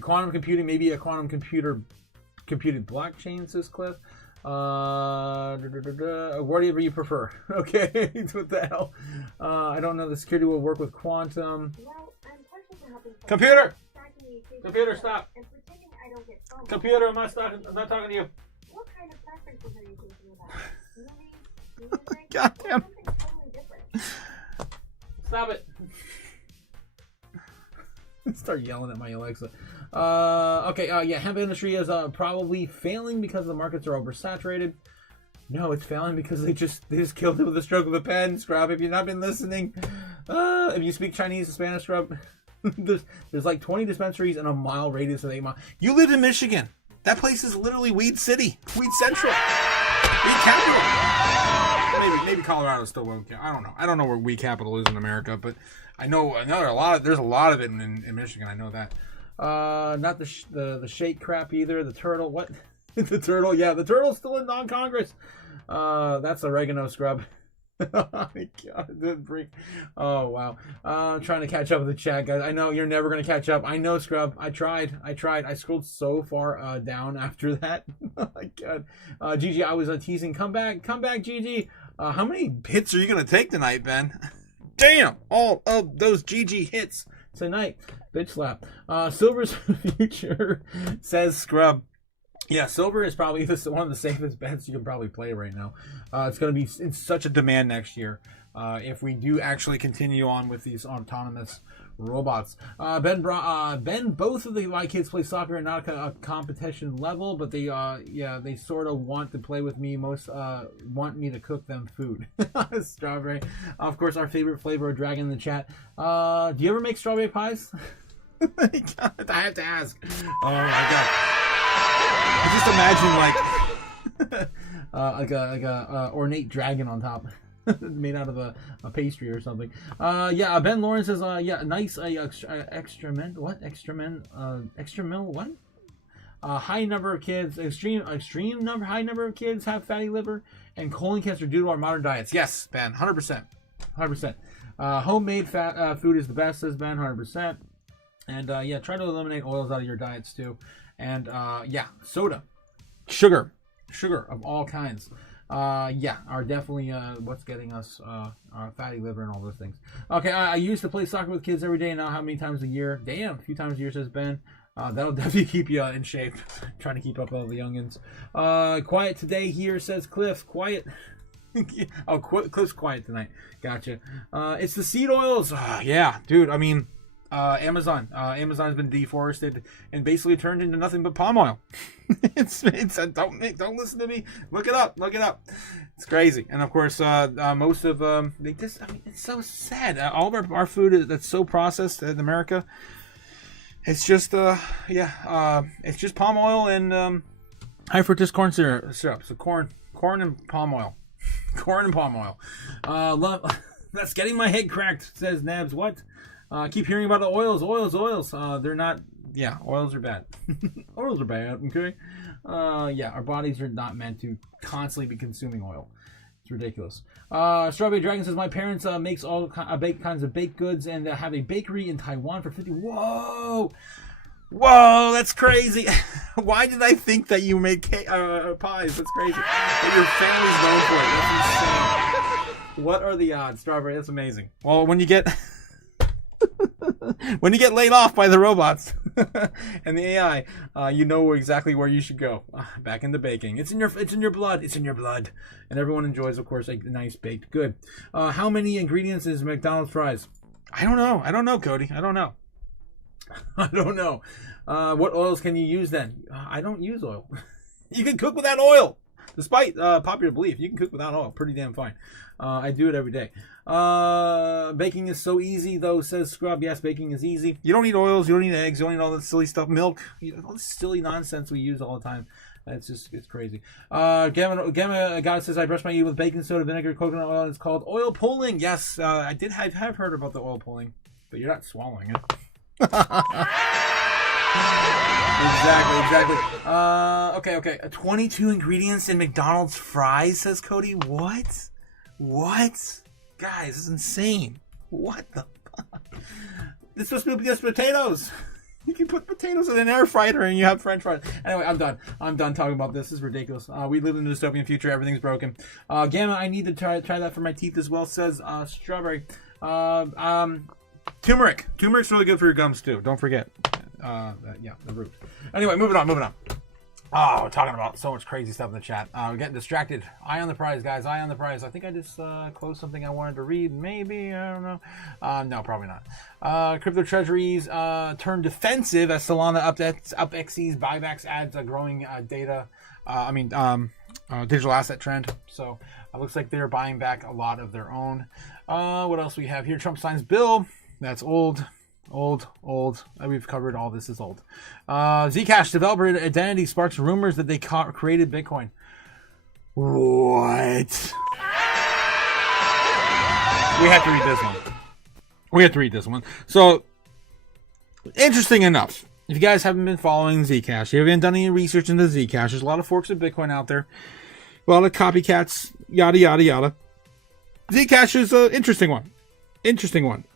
Quantum computing, maybe a quantum computed blockchain, says Cliff. Whatever you prefer. Okay, what the hell? I don't know. The security will work with quantum. Computer, stop. Computer, I'm not talking to you. What kind of preferences are you thinking about? Movies, God damn. something totally different. Stop it. Start yelling at my Alexa. Yeah, hemp industry is probably failing because the markets are oversaturated. No, it's failing because they just killed it with a stroke of a pen, Scrub. If you've not been listening, if you speak Chinese and Spanish, Scrub, there's like 20 dispensaries in a mile radius of 8 miles. You live in Michigan. That place is literally Weed City, Weed Central, Weed Capital. Maybe Colorado still won't count. I don't know. I don't know where Weed Capital is in America, but I know there's a lot of it in Michigan. I know that. Not the shake crap either. The turtle. What? The turtle. Yeah, the turtle's still in non-Congress. That's oregano, Scrub. Oh my God. Oh wow. Trying to catch up with the chat, guys. I know you're never gonna catch up. I know, Scrub. I tried. I scrolled so far down after that. Oh my God. Gigi, I was teasing. Come back, Gigi. How many hits are you gonna take tonight, Ben? Damn! All of those GG hits tonight. Bitch slap. Silver's future, says Scrub. Yeah, silver is probably one of the safest bets you can probably play right now. It's going to be in such a demand next year if we do actually continue on with these autonomous robots. Ben, both of my kids play soccer and not a competition level, but they sort of want to play with me. Most want me to cook them food. Strawberry, of course, our favorite flavor of dragon in the chat. Do you ever make strawberry pies? I have to ask. Oh my God. I just imagine like a ornate dragon on top, made out of a pastry or something. Yeah. Ben Lawrence says, yeah, nice extra men. What extra men? Extra mill. What? High number of kids. High number of kids have fatty liver and colon cancer due to our modern diets. Yes, Ben. 100%. 100%. Homemade food is the best, says Ben. 100%. And yeah, try to eliminate oils out of your diets too. And yeah, soda, sugar of all kinds, yeah, are definitely what's getting us our fatty liver and all those things. Okay, I used to play soccer with kids every day. Now how many times a year? Damn, a few times a year, says Ben. That'll definitely keep you in shape. Trying to keep up with all the youngins. Quiet today here, says Cliff. Quiet. Oh, Cliff's quiet tonight. Gotcha. It's the seed oils. Yeah, dude. I mean. Amazon's been deforested and basically turned into nothing but palm oil. It's don't listen to me. Look it up. It's crazy. And of course, most of it's so sad. All of our food that's so processed in America. It's just it's just palm oil and high fructose corn syrup. So corn and palm oil. Corn and palm oil. That's getting my head cracked, says Nabs. What? Keep hearing about the oils. They're not, yeah, oils are bad. Oils are bad, okay? Yeah, our bodies are not meant to constantly be consuming oil. It's ridiculous. Strawberry Dragon says, my parents makes all kinds of baked goods and have a bakery in Taiwan for 50. Whoa, that's crazy. Why did I think that you make pies? That's crazy. That your family's known for it. That's insane. What are the odds, Strawberry? That's amazing. Well, when you get... when you get laid off by the robots and the AI, you know exactly where you should go. Back into baking. It's in your blood. It's in your blood. And everyone enjoys, of course, a nice baked good. How many ingredients is McDonald's fries? I don't know, Cody. I don't know. What oils can you use then? I don't use oil. You can cook without oil. Despite popular belief, you can cook without oil pretty damn fine. I do it every day. Baking is so easy, though, says Scrub. Yes, baking is easy. You don't need oils. You don't need eggs. You don't need all that silly stuff. Milk. All this silly nonsense we use all the time. It's crazy. Gamma God says, I brush my teeth with baking soda, vinegar, coconut oil, and it's called oil pulling. Yes, I have heard about the oil pulling, but you're not swallowing it. Exactly. Okay. 22 ingredients in McDonald's fries, says Cody. What? Guys, this is insane. What the fuck? This supposed to be just potatoes. You can put potatoes in an air fryer and you have French fries. Anyway, I'm done talking about this. This is ridiculous. We live in a dystopian future. Everything's broken. Gamma, I need to try that for my teeth as well, says Strawberry. Turmeric. Turmeric's really good for your gums too. Don't forget. Yeah, the root. Anyway, moving on. Oh, we're talking about so much crazy stuff in the chat. We're getting distracted. Eye on the prize, guys. Eye on the prize. I think I just closed something I wanted to read. Maybe. I don't know. No, probably not. Crypto treasuries turn defensive as Solana up XC's buybacks adds growing data. digital asset trend. So it looks like they're buying back a lot of their own. What else we have here? Trump signs bill. That's old. We've covered all this is old. Zcash developer identity sparks rumors that they created Bitcoin. What? We have to read this one. So, interesting enough, if you guys haven't been following Zcash, you haven't done any research into Zcash, there's a lot of forks of Bitcoin out there, a lot of copycats, yada, yada, yada. Zcash is an interesting one.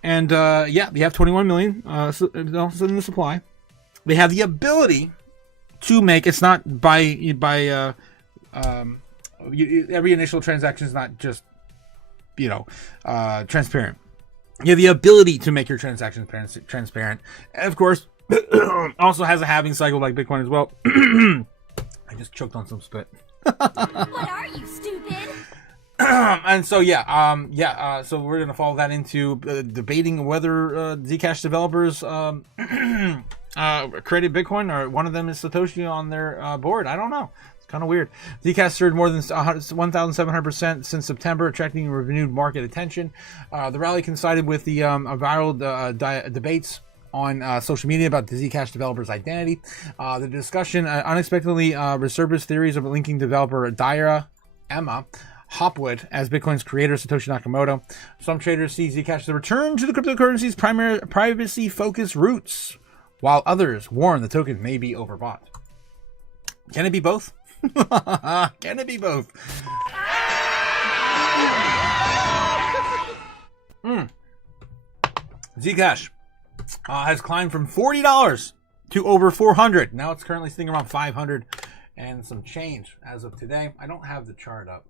And, yeah, they have 21 million in the supply. They have the ability to make, it's not by every initial transaction is not just, transparent. You have the ability to make your transactions transparent. And of course, also has a halving cycle like Bitcoin as well. I just choked on some spit. What are you, stupid? And so so we're gonna follow that into debating whether Zcash developers created Bitcoin, or one of them is Satoshi on their board. I don't know. It's kind of weird. Zcash surged more than 1,700% since September, attracting renewed market attention. The rally coincided with the viral debates on social media about the Zcash developer's identity. The discussion unexpectedly resurfaced theories of linking developer Dyra Emma Hopwood as Bitcoin's creator, Satoshi Nakamoto. Some traders see Zcash as a return to the cryptocurrency's primary privacy-focused roots, while others warn the token may be overbought. Can it be both? Can it be both? Zcash has climbed from $40 to over $400. Now it's currently sitting around 500 and some change as of today. I don't have the chart up.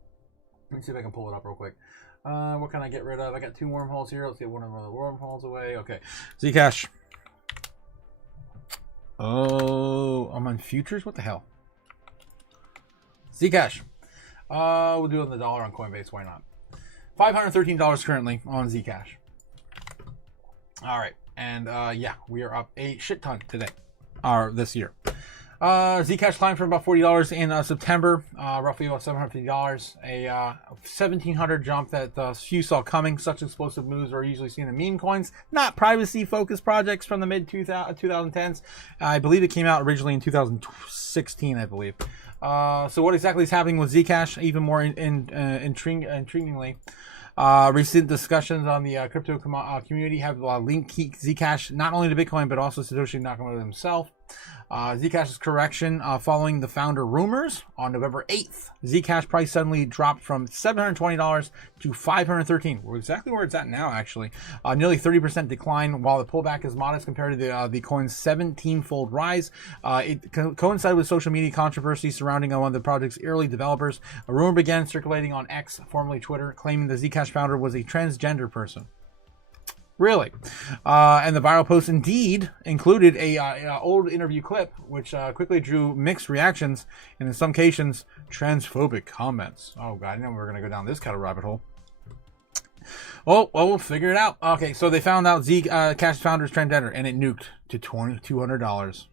Let me see if I can pull it up real quick. What can I get rid of? I got two wormholes here. Let's get one of the wormholes away. Okay. Zcash. Oh, I'm on futures? What the hell? Zcash. We'll do it on the dollar on Coinbase. Why not? $513 currently on Zcash. All right. And yeah, we are up a shit ton today. This year. Zcash climbed from about $40 in September, roughly about $750. A 1,700 jump that few saw coming. Such explosive moves are usually seen in meme coins, not privacy-focused projects from the mid-2010s. I believe it came out originally in 2016, I believe. So what exactly is happening with Zcash? Even more intriguingly, recent discussions on the crypto community have linked Zcash not only to Bitcoin, but also Satoshi Nakamoto himself. Zcash's correction following the founder rumors on November 8th. Zcash price suddenly dropped from $720 to $513. We're exactly where it's at now, actually. Nearly 30% decline, while the pullback is modest compared to the coin's 17-fold rise. It coincided with social media controversy surrounding one of the project's early developers. A rumor began circulating on X, formerly Twitter, claiming the Zcash founder was a transgender person. Really? And the viral post indeed included a old interview clip, which quickly drew mixed reactions and in some cases transphobic comments. Oh god, I didn't know we were going to go down this kind of rabbit hole. Oh, well, we'll figure it out. Okay, so they found out Zcash founder's transgender, and it nuked to $200.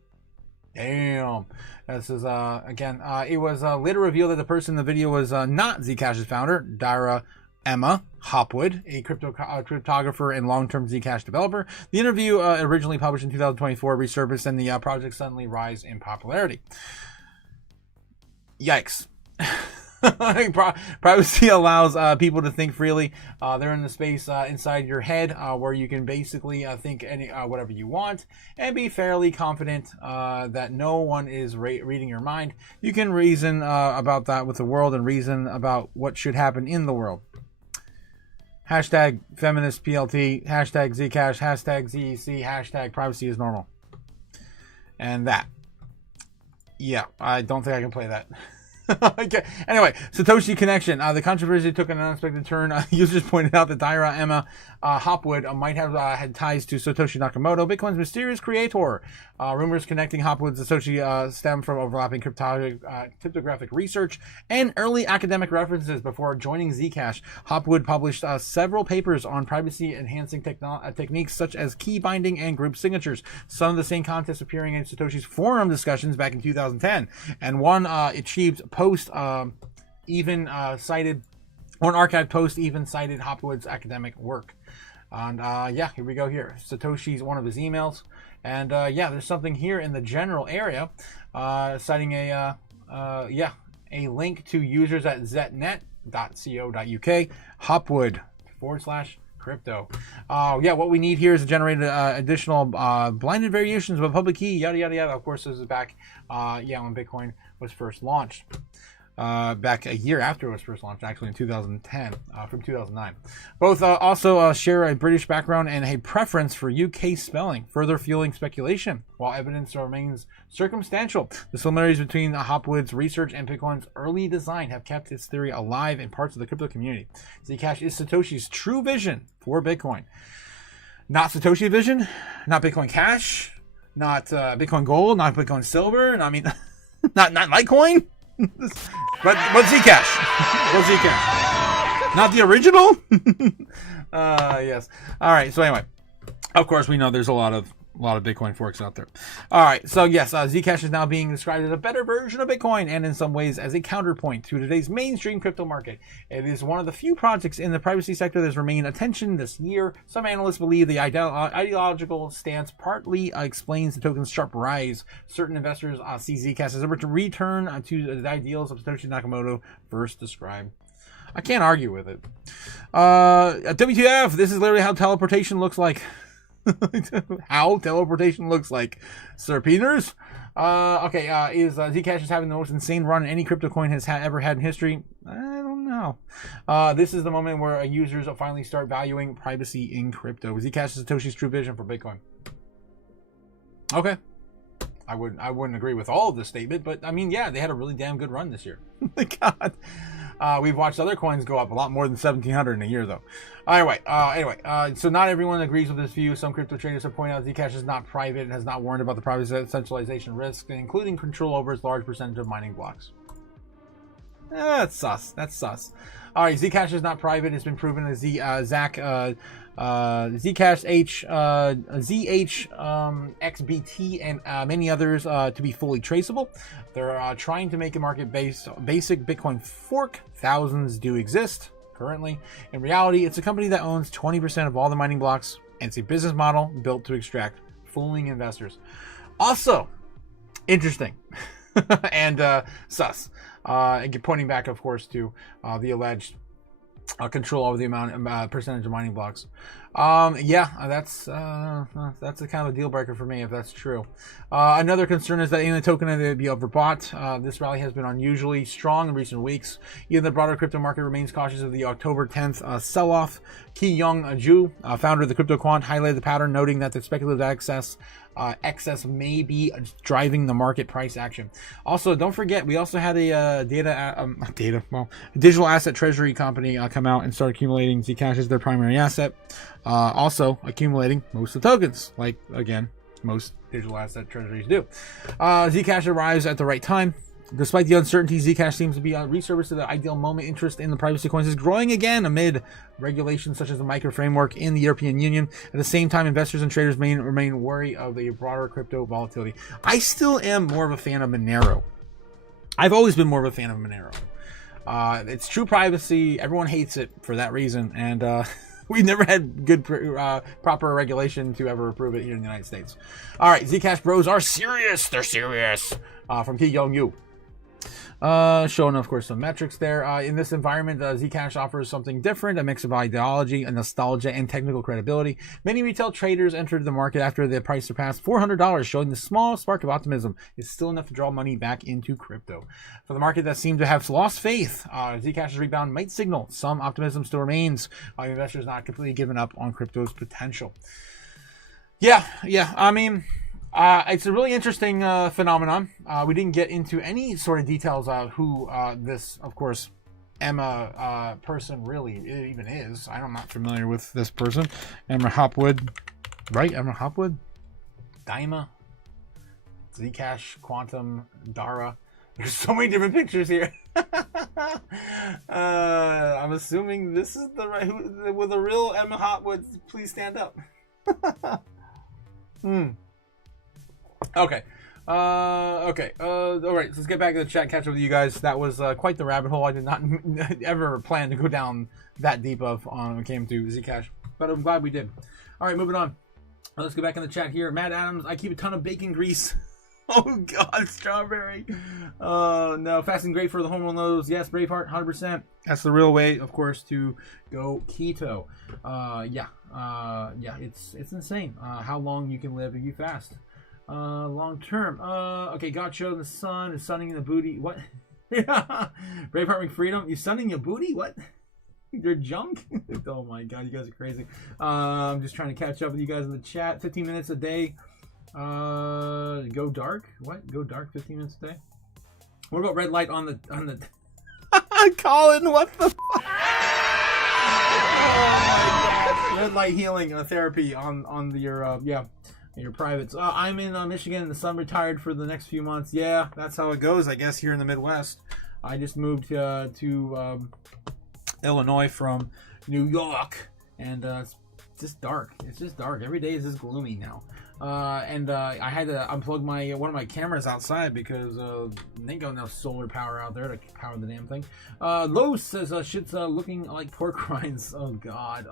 Damn. This is, again, it was later revealed that the person in the video was not Zcash's founder, Dyra Emma Hopwood, a cryptographer and long-term Zcash developer. The interview, originally published in 2024, resurfaced and the project suddenly rise in popularity. Yikes. Privacy allows people to think freely. They're in the space inside your head where you can basically think whatever you want and be fairly confident that no one is reading your mind. You can reason about that with the world and reason about what should happen in the world. Hashtag feminist PLT, hashtag Zcash, hashtag ZEC, hashtag privacy is normal. And that. Yeah, I don't think I can play that. Okay. Anyway, Satoshi connection. The controversy took an unexpected turn. Users pointed out that Dyra Emma Hopwood might have had ties to Satoshi Nakamoto, Bitcoin's mysterious creator. Rumors connecting Hopwood to Satoshi stem from overlapping cryptographic research and early academic references. Before joining Zcash, Hopwood published several papers on privacy-enhancing techniques such as key binding and group signatures. Some of the same concepts appearing in Satoshi's forum discussions back in 2010, and one achieved even cited, or an archived post even cited Hopwood's academic work. And yeah, here we go here. Satoshi's one of his emails. And yeah, there's something here in the general area citing a link to users at zetnet.co.uk, Hopwood/crypto. Yeah, what we need here is to generate additional blinded variations of a public key, yada, yada, yada. Of course, this is back, when Bitcoin was first launched. Back a year after it was first launched, actually in 2010, from 2009. Both also share a British background and a preference for UK spelling, further fueling speculation. While evidence remains circumstantial, the similarities between Hopwood's research and Bitcoin's early design have kept its theory alive in parts of the crypto community. Zcash is Satoshi's true vision for Bitcoin. Not Satoshi vision, not Bitcoin Cash, not Bitcoin Gold, not Bitcoin Silver, not Litecoin. but Zcash. But Zcash. Not the original? Yes. All right. So anyway, of course, we know there's a lot of Bitcoin forks out there. All right. So yes, Zcash is now being described as a better version of Bitcoin and in some ways as a counterpoint to today's mainstream crypto market. It is one of the few projects in the privacy sector that has remained attention this year. Some analysts believe the ideological stance partly explains the token's sharp rise. Certain investors see Zcash as a return to the ideals of Satoshi Nakamoto first described. I can't argue with it. WTF, this is literally how teleportation looks like. How teleportation looks like. Sir Peters? Is Zcash is having the most insane run any crypto coin has ever had in history? I don't know. This is the moment where users finally start valuing privacy in crypto. Zcash is Satoshi's true vision for Bitcoin. Okay. I wouldn't agree with all of this statement, but I mean, yeah, they had a really damn good run this year. God. We've watched other coins go up a lot more than 1,700 in a year, though. Anyway, so not everyone agrees with this view. Some crypto traders have pointed out Zcash is not private and has not warned about the privacy centralization risks, including control over its large percentage of mining blocks. That's sus. That's sus. All right, Zcash is not private. It's been proven as Zcash H, ZH, XBT, and many others to be fully traceable. They're trying to make a market-based basic Bitcoin fork. Thousands do exist currently. In reality, it's a company that owns 20% of all the mining blocks, and it's a business model built to extract, fooling investors. Also, interesting and sus. And pointing back, of course, to the alleged control over the percentage of mining blocks. That's a kind of a deal breaker for me if that's true. Another concern is that in the token it be overbought. This rally has been unusually strong in recent weeks. Even the broader crypto market remains cautious of the October 10th sell-off. Ki-Young Ju, founder of the Crypto Quant, highlighted the pattern, noting that the speculative excess may be driving the market price action. Also, don't forget, we also had a digital asset treasury company come out and start accumulating Zcash as their primary asset. Also accumulating most of the tokens, like, again, most digital asset treasuries do. Zcash arrives at the right time. Despite the uncertainty, Zcash seems to be resurfaced to the ideal moment. Interest in the privacy coins is growing again amid regulations such as the micro framework in the European Union. At the same time, investors and traders remain wary of the broader crypto volatility. I still am more of a fan of Monero. I've always been more of a fan of Monero. It's true privacy. Everyone hates it for that reason, and we've never had good proper regulation to ever approve it here in the United States. All right, Zcash bros are serious. They're serious. From Ki-Young Yu. Showing, of course, some metrics there. In this environment, Zcash offers something different, a mix of ideology, and nostalgia, and technical credibility. Many retail traders entered the market after the price surpassed $400, showing the small spark of optimism is still enough to draw money back into crypto. For the market that seemed to have lost faith, Zcash's rebound might signal some optimism still remains. Investors not completely given up on crypto's potential. Yeah, I mean, it's a really interesting phenomenon. We didn't get into any sort of details of who this, of course, Emma person really even is. I'm not familiar with this person. Emma Hopwood, right? Emma Hopwood? Daima? Zcash, Quantum, Dara. There's so many different pictures here. I'm assuming this is the right, with a real Emma Hopwood. Please stand up. Okay. Okay. All right. So let's get back to the chat. Catch up with you guys. That was quite the rabbit hole. I did not ever plan to go down that deep of when it came to Zcash, but I'm glad we did. All right, moving on. Let's go back in the chat here. Matt Adams, I keep a ton of bacon grease. Oh God, strawberry. No, fast and great for the home run lows. Yes, Braveheart, 100%. That's the real way, of course, to go keto. Yeah, it's insane how long you can live if you fast. Long term. Okay, gotcha. The sun is sunning in the booty. What? Braveheart McFreedom, you sunning your booty? What? You're junk? Oh my God, you guys are crazy. I'm just trying to catch up with you guys in the chat. 15 minutes a day. Go dark? What? Go dark 15 minutes a day? What about red light on the Colin, what the fuck? Oh my God. Red light healing therapy on your privates. I'm in Michigan. The sun retired for the next few months. Yeah, that's how it goes, I guess, here in the Midwest. I just moved to Illinois from New York, and it's just dark. It's just dark. Every day is just gloomy now. And I had to unplug one of my cameras outside because they ain't got enough solar power out there to power the damn thing. Los says shit's looking like pork rinds. Oh God.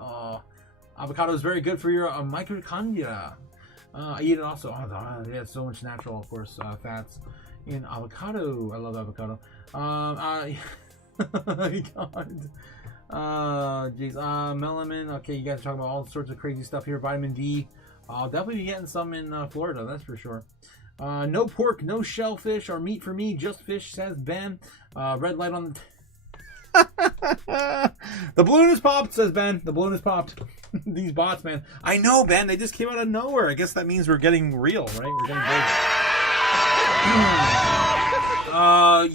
Avocado is very good for your mitochondria. I eat it also. Yeah, so much natural, of course, fats in avocado. I love avocado. God. Geez. Melanin. Okay, you guys are talking about all sorts of crazy stuff here. Vitamin D. I'll definitely be getting some in Florida, that's for sure. No pork, no shellfish or meat for me, just fish, says Ben. Red light on the... The balloon is popped, says Ben. The balloon is popped. These bots, man. I know, Ben. They just came out of nowhere. I guess that means we're getting real, right? We're getting big.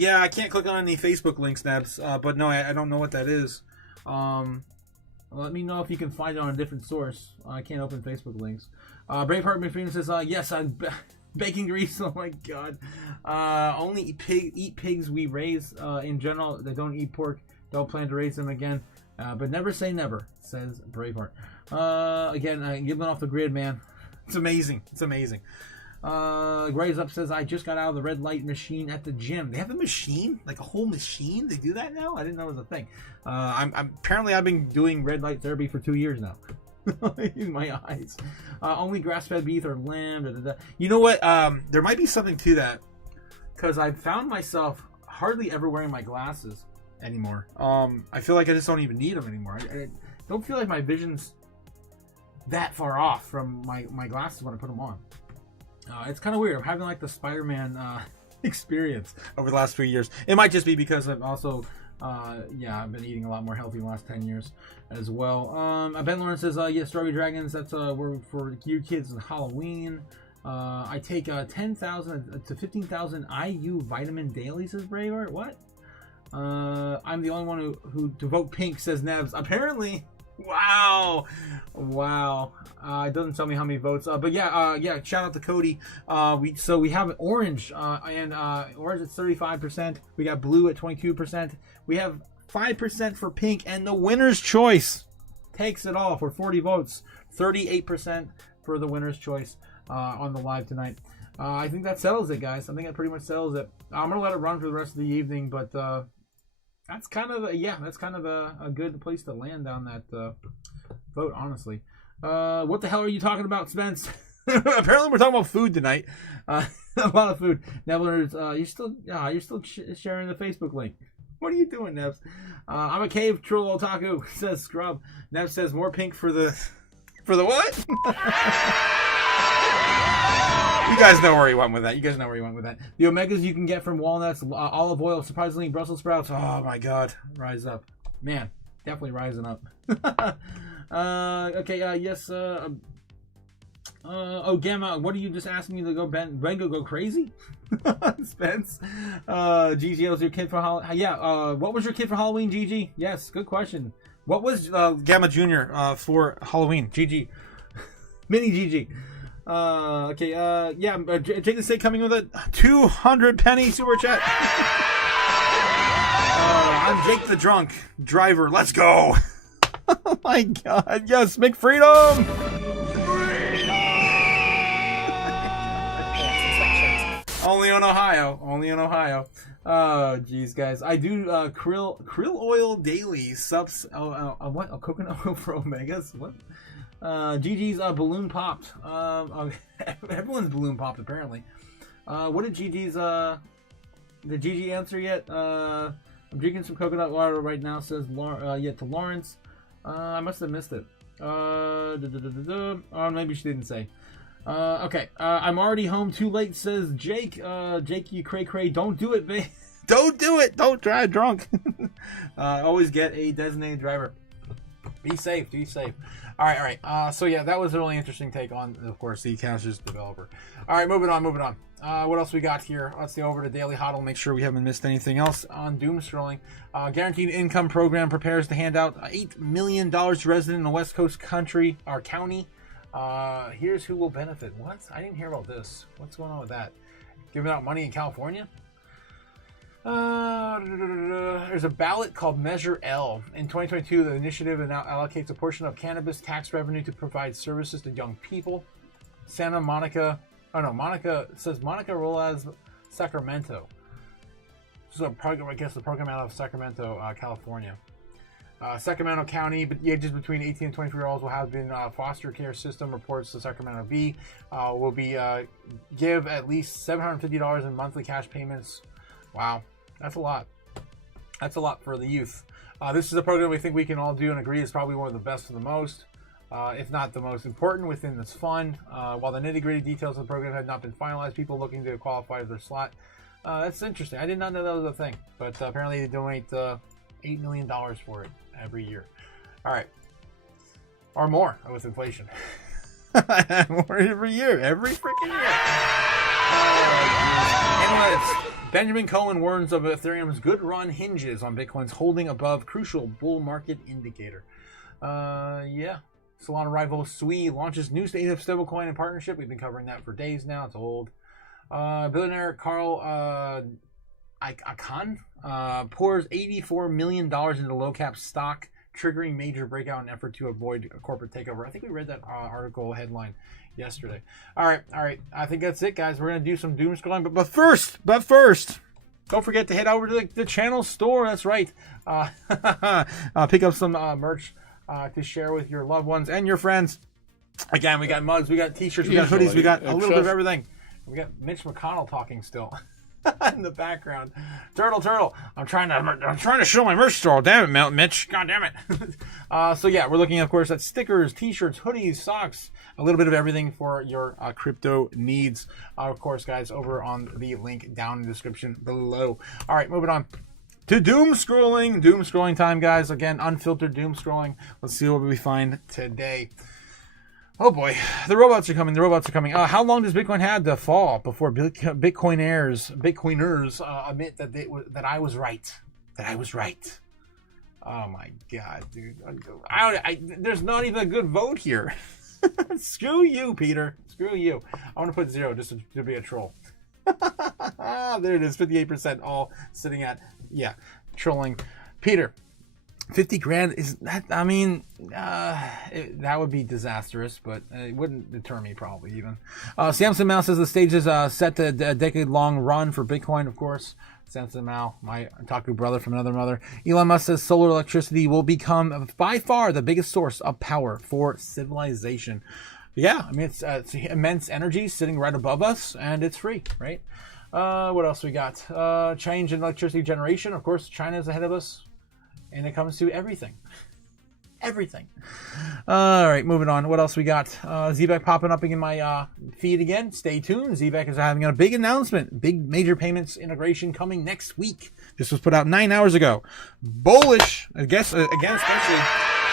Yeah, I can't click on any Facebook links, Nabs. But no, I don't know what that is. Let me know if you can find it on a different source. I can't open Facebook links. Braveheart McFreeman says, yes, I'm bacon grease. Oh my God. Only eat pigs we raise in general. They don't eat pork. Don't plan to raise them again. But never say never, says Braveheart. Again, giving off the grid, man. It's amazing. It's amazing. Rise Up says, I just got out of the red light machine at the gym. They have a machine? Like a whole machine? They do that now? I didn't know it was a thing. Apparently I've been doing red light therapy for 2 years now. In my eyes. Only grass-fed beef or lamb. Da, da, da. You know what? There might be something to that. Because I've found myself hardly ever wearing my glasses anymore. I feel like I just don't even need them anymore. I don't feel like my vision's that far off from my glasses when I put them on. It's kind of weird. I'm having like the Spider-Man experience over the last few years. It might just be because I'm also, I've been eating a lot more healthy in the last 10 years as well. Ben Lawrence says, yeah, Strawberry Dragons, that's we're for you kids in Halloween. I take 10,000 to 15,000 IU vitamin daily, says Braveheart. What? I'm the only one who to vote pink, says Nebs. Apparently. Wow. It doesn't tell me how many votes, but yeah, shout out to Cody. We have orange, and orange at 35%. We got blue at 22%. We have 5% for pink, and the winner's choice takes it all for 40 votes. 38% for the winner's choice on the live tonight. I think that settles it, guys. I think that pretty much settles it. I'm gonna let it run for the rest of the evening, but that's kind of a good place to land on that vote, honestly. What the hell are you talking about, Spence? Apparently we're talking about food tonight. A lot of food. Nebblers, you're still sharing the Facebook link. What are you doing, Nebs? I'm a cave troll otaku, says Scrub. Nebs says more pink for the what? You guys know where he went with that. The omegas you can get from walnuts, olive oil, surprisingly, Brussels sprouts. Oh my God, rise up, man! Definitely rising up. Okay. Yes. Oh, Gamma, what are you just asking me to go? Rengo go crazy? Spence. GG, was your kid for Halloween? Yeah. What was your kid for Halloween? GG. Yes. Good question. What was Gamma Junior for Halloween? GG. Mini GG. Okay, yeah, Jake the State coming with a 200 penny super chat. I'm Jake the Drunk Driver. Let's go. Oh my God. Yes, McFreedom. Only in Ohio. Only in Ohio. Oh, jeez, guys. I do krill oil daily subs. What? A coconut oil for omegas? What? GG's balloon popped. Everyone's balloon popped apparently. What did GG's did GG answer yet? I'm drinking some coconut water right now. Says yet to Lawrence. I must have missed it. Oh, maybe she didn't say. Okay. I'm already home too late. Says Jake. Jake, you cray. Don't do it, babe. Don't do it. Don't drive drunk. Always get a designated driver. Be safe. Be safe. All right. So yeah, that was a really interesting take on, of course, the Caches developer. All right, moving on. What else we got here? Let's go over to Daily Hodl. Make sure we haven't missed anything else on doom scrolling. Guaranteed Income Program prepares to hand out $8 million to residents in the West Coast county. Here's who will benefit. What? I didn't hear about this. What's going on with that? Giving out money in California? There's a ballot called Measure L. In 2022, the initiative now allocates a portion of cannabis tax revenue to provide services to young people. Monica Rolas, Sacramento. This is a program, I guess, the program out of Sacramento, California. Sacramento County, but ages between 18 and 24 year olds will have been foster care system, reports the Sacramento Bee. Will be give at least $750 in monthly cash payments. Wow, that's a lot. That's a lot for the youth. This is a program we think we can all do and agree is probably one of the best for the most, if not the most important within this fund. While the nitty-gritty details of the program have not been finalized, people looking to qualify for their slot. That's interesting. I did not know that was a thing, but apparently they donate $8 million for it every year. All right, or more with inflation. More every year, every freaking year. Analysts. Benjamin Cohen warns of Ethereum's good run hinges on Bitcoin's holding above crucial bull market indicator. Yeah. Solana rival Sui launches new native stablecoin in partnership. We've been covering that for days now. It's old. Billionaire Carl Icahn pours $84 million into low cap stock, triggering major breakout in effort to avoid a corporate takeover. I think we read that article headline yesterday. All right. I think that's it, guys. We're gonna do some doom scrolling, but first, don't forget to head over to the channel store. That's right. Pick up some merch to share with your loved ones and your friends. Again, we got mugs, we got t-shirts, we got hoodies, we got a little bit of everything. We got Mitch McConnell talking still in the background. Turtle. I'm trying to show my merch store. Damn it, Mitch. God damn it. So yeah, we're looking, of course, at stickers, t-shirts, hoodies, socks, a little bit of everything for your crypto needs. Of course, guys, over on the link down in the description below. All right, moving on to doom scrolling. Doom scrolling time, guys. Again, unfiltered doom scrolling. Let's see what we find today. Oh boy, the robots are coming. How long does Bitcoin have to fall before Bitcoiners admit that I was right? Oh my God, dude. There's not even a good vote here. Screw you, Peter. Screw you. I want to put 0 just to be a troll. There it is. 58% all sitting at, trolling. Peter. 50 grand is that, I mean, that would be disastrous, but it wouldn't deter me probably even. Samson Mao says the stage is set to a decade-long run for Bitcoin, of course. Samson Mao, my Otaku brother from another mother. Elon Musk says solar electricity will become by far the biggest source of power for civilization. Yeah, I mean, it's immense energy sitting right above us, and it's free, right? What else we got? Change in electricity generation. Of course, China's ahead of us. And it comes to everything. All right, moving on. What else we got? ZBAC popping up in my feed again. Stay tuned. ZBAC is having a big announcement. Big major payments integration coming next week. This was put out 9 hours ago. Bullish, I guess, again, especially.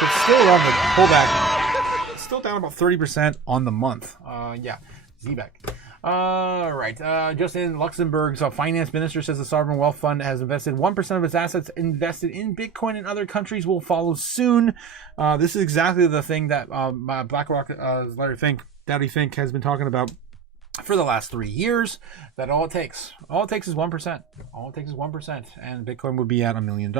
It's still on the pullback. It's still down about 30% on the month. ZBAC. All right. Justin Luxembourg's finance minister says the sovereign wealth fund has invested 1% of its assets invested in Bitcoin, and other countries will follow soon. This is exactly the thing that BlackRock, Daddy Fink has been talking about for the last 3 years. That all it takes is 1%. All it takes is 1%, and Bitcoin would be at $1 million.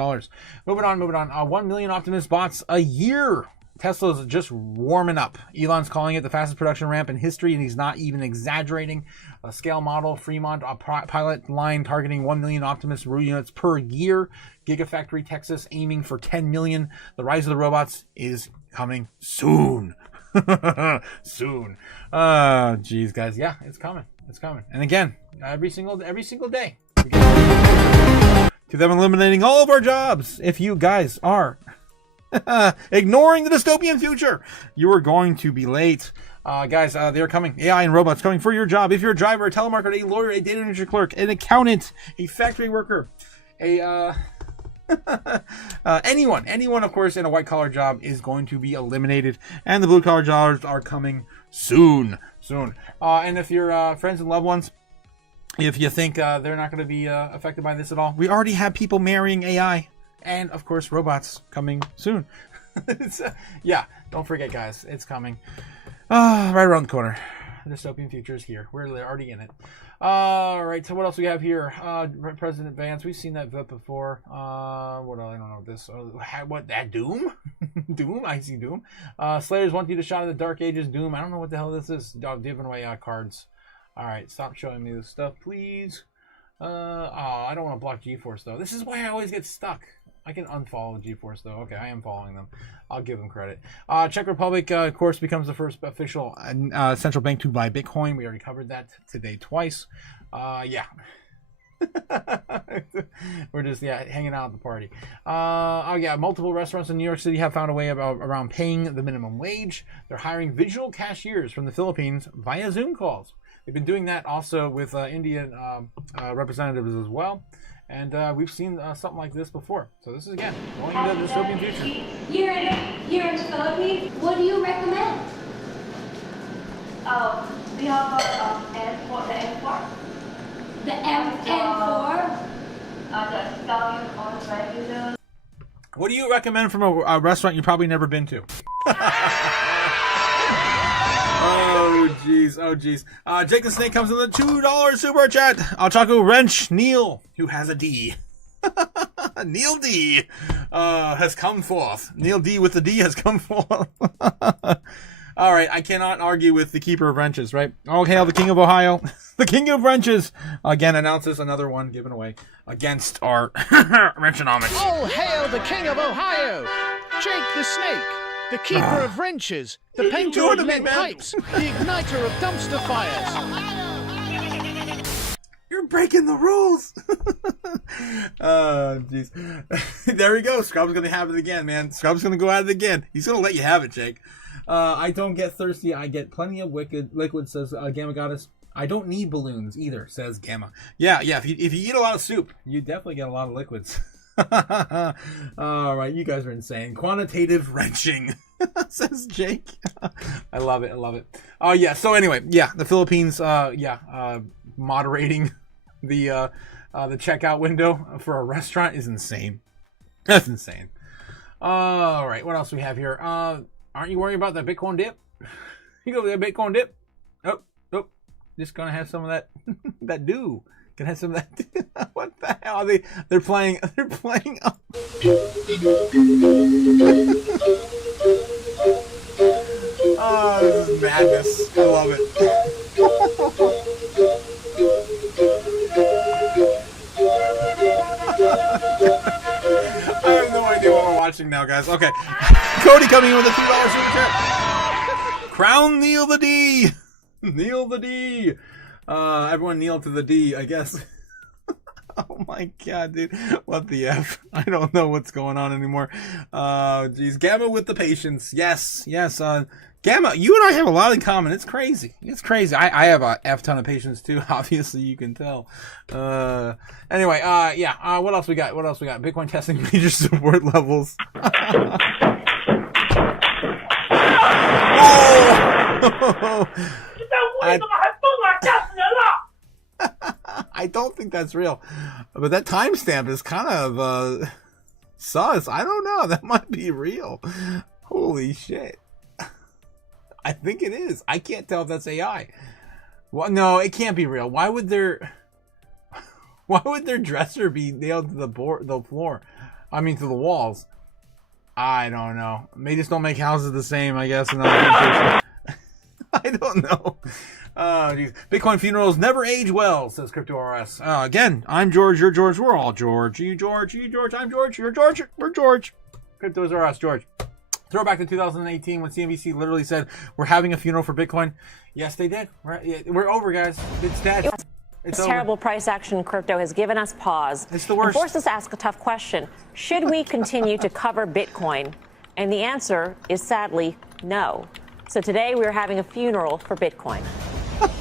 Moving on. 1 million optimist bots a year Tesla's just warming up. Elon's calling it the fastest production ramp in history, and he's not even exaggerating. A scale model, Fremont, a pilot line targeting 1 million Optimus units per year. Gigafactory Texas aiming for 10 million. The rise of the robots is coming soon. Soon. Geez, guys. Yeah, it's coming. It's coming. And again, every single day. To them eliminating all of our jobs. If you guys are ignoring the dystopian future, you are going to be late. Guys, they're coming. AI and robots coming for your job. If you're a driver, a telemarketer, a lawyer, a data entry clerk, an accountant, a factory worker, anyone, of course, in a white-collar job is going to be eliminated, and the blue-collar jobs are coming soon. And if your friends and loved ones, if you think they're not going to be affected by this at all, we already have people marrying AI, and of course, robots coming soon. Yeah, don't forget, guys, it's coming. Right around the corner. The dystopian future is here. We're already in it. All right, so what else we have here? President Vance, we've seen that vet before. What else? I don't know this. What, that Doom? Doom? I see Doom. Slayers want you to shot in the Dark Ages. Doom. I don't know what the hell this is. Giving away cards. All right, stop showing me this stuff, please. I don't want to block GeForce, though. This is why I always get stuck. I can unfollow GeForce, though. Okay, I am following them. I'll give them credit. Czech Republic, of course, becomes the first official central bank to buy Bitcoin. We already covered that today twice. Yeah. We're just, hanging out at the party. Multiple restaurants in New York City have found a way around paying the minimum wage. They're hiring visual cashiers from the Philippines via Zoom calls. They've been doing that also with Indian representatives as well. And we've seen something like this before. So this is, again, going into the dystopian future. You're in the Philippines. What do you recommend? We have M4, the M4. The M4? The Italian on regular. What do you recommend from a restaurant you've probably never been to? Oh, jeez. Jake the Snake comes in the $2 super chat. Otaku Wrench Neil, who has a D. Neil D has come forth. Neil D with the D has come forth. All right, I cannot argue with the keeper of wrenches, right? Oh, hail the king of Ohio. The king of wrenches again announces another one given away against our wrenchonomics. Oh, hail the king of Ohio. Jake the Snake. The keeper of wrenches, the painter of lead pipes, the igniter of dumpster fires. You're breaking the rules. Oh, jeez. There we go. Scrub's going to have it again, man. Scrub's going to go at it again. He's going to let you have it, Jake. I don't get thirsty. I get plenty of liquid, says Gamma Goddess. I don't need balloons either, says Gamma. Yeah. If you eat a lot of soup, you definitely get a lot of liquids. All right, you guys are insane. Quantitative wrenching, says Jake. I love it. Oh yeah. So anyway, the Philippines, moderating the checkout window for a restaurant is insane. That's insane. All right, what else do we have here? Aren't you worried about that Bitcoin dip? You go with that Bitcoin dip? Oh, just gonna have some of that. That do. Can I have some of that? What the hell are they? They're playing. Oh, this is madness. I love it. I have no idea what we're watching now, guys. Okay, Cody coming in with a $2 super chat. Crown Neil the D. Neil the D. Everyone kneel to the D, I guess. Oh my god, dude. What the F? I don't know what's going on anymore. Geez. Gamma with the patience. Yes. Gamma, you and I have a lot in common. It's crazy. I have a F ton of patience too. Obviously, you can tell. Anyway, what else we got? Bitcoin testing major support levels. Oh! I don't think that's real, but that timestamp is kind of sus. I don't know. That might be real. Holy shit! I think it is. I can't tell if that's AI. Well, no, it can't be real. Why would their dresser be nailed to the floor? I mean, to the walls. I don't know. They just don't make houses the same, I guess. In other I don't know. Oh, geez. Bitcoin funerals never age well, says Crypto RS. Again, I'm George, you're George, we're all George. You George, I'm George, you're George, we're George. Cryptos are us, George. Throwback to 2018 when CNBC literally said, we're having a funeral for Bitcoin. Yes, they did. We're over, guys. It's dead. It's terrible price action crypto has given us pause. It's the worst. And forced us to ask a tough question. Should we continue to cover Bitcoin? And the answer is sadly no. So today we are having a funeral for Bitcoin.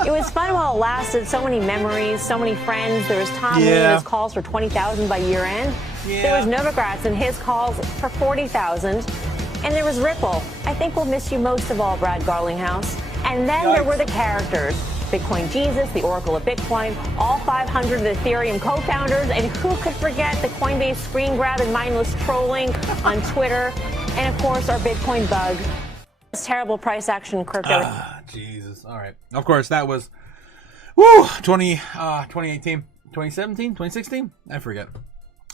It was fun while it lasted. So many memories, so many friends. There was Tom Lee and his calls for 20,000 by year end. There was Novogratz and his calls for 40,000. And there was Ripple. I think we'll miss you most of all, Brad Garlinghouse. And then there were the characters. Bitcoin Jesus, the Oracle of Bitcoin, all 500 of Ethereum co-founders, and who could forget the Coinbase screen grab and mindless trolling on Twitter, and of course our Bitcoin bug. This terrible price action crypto. Jesus. All right. Of course, that was 2018, 2017, 2016? I forget.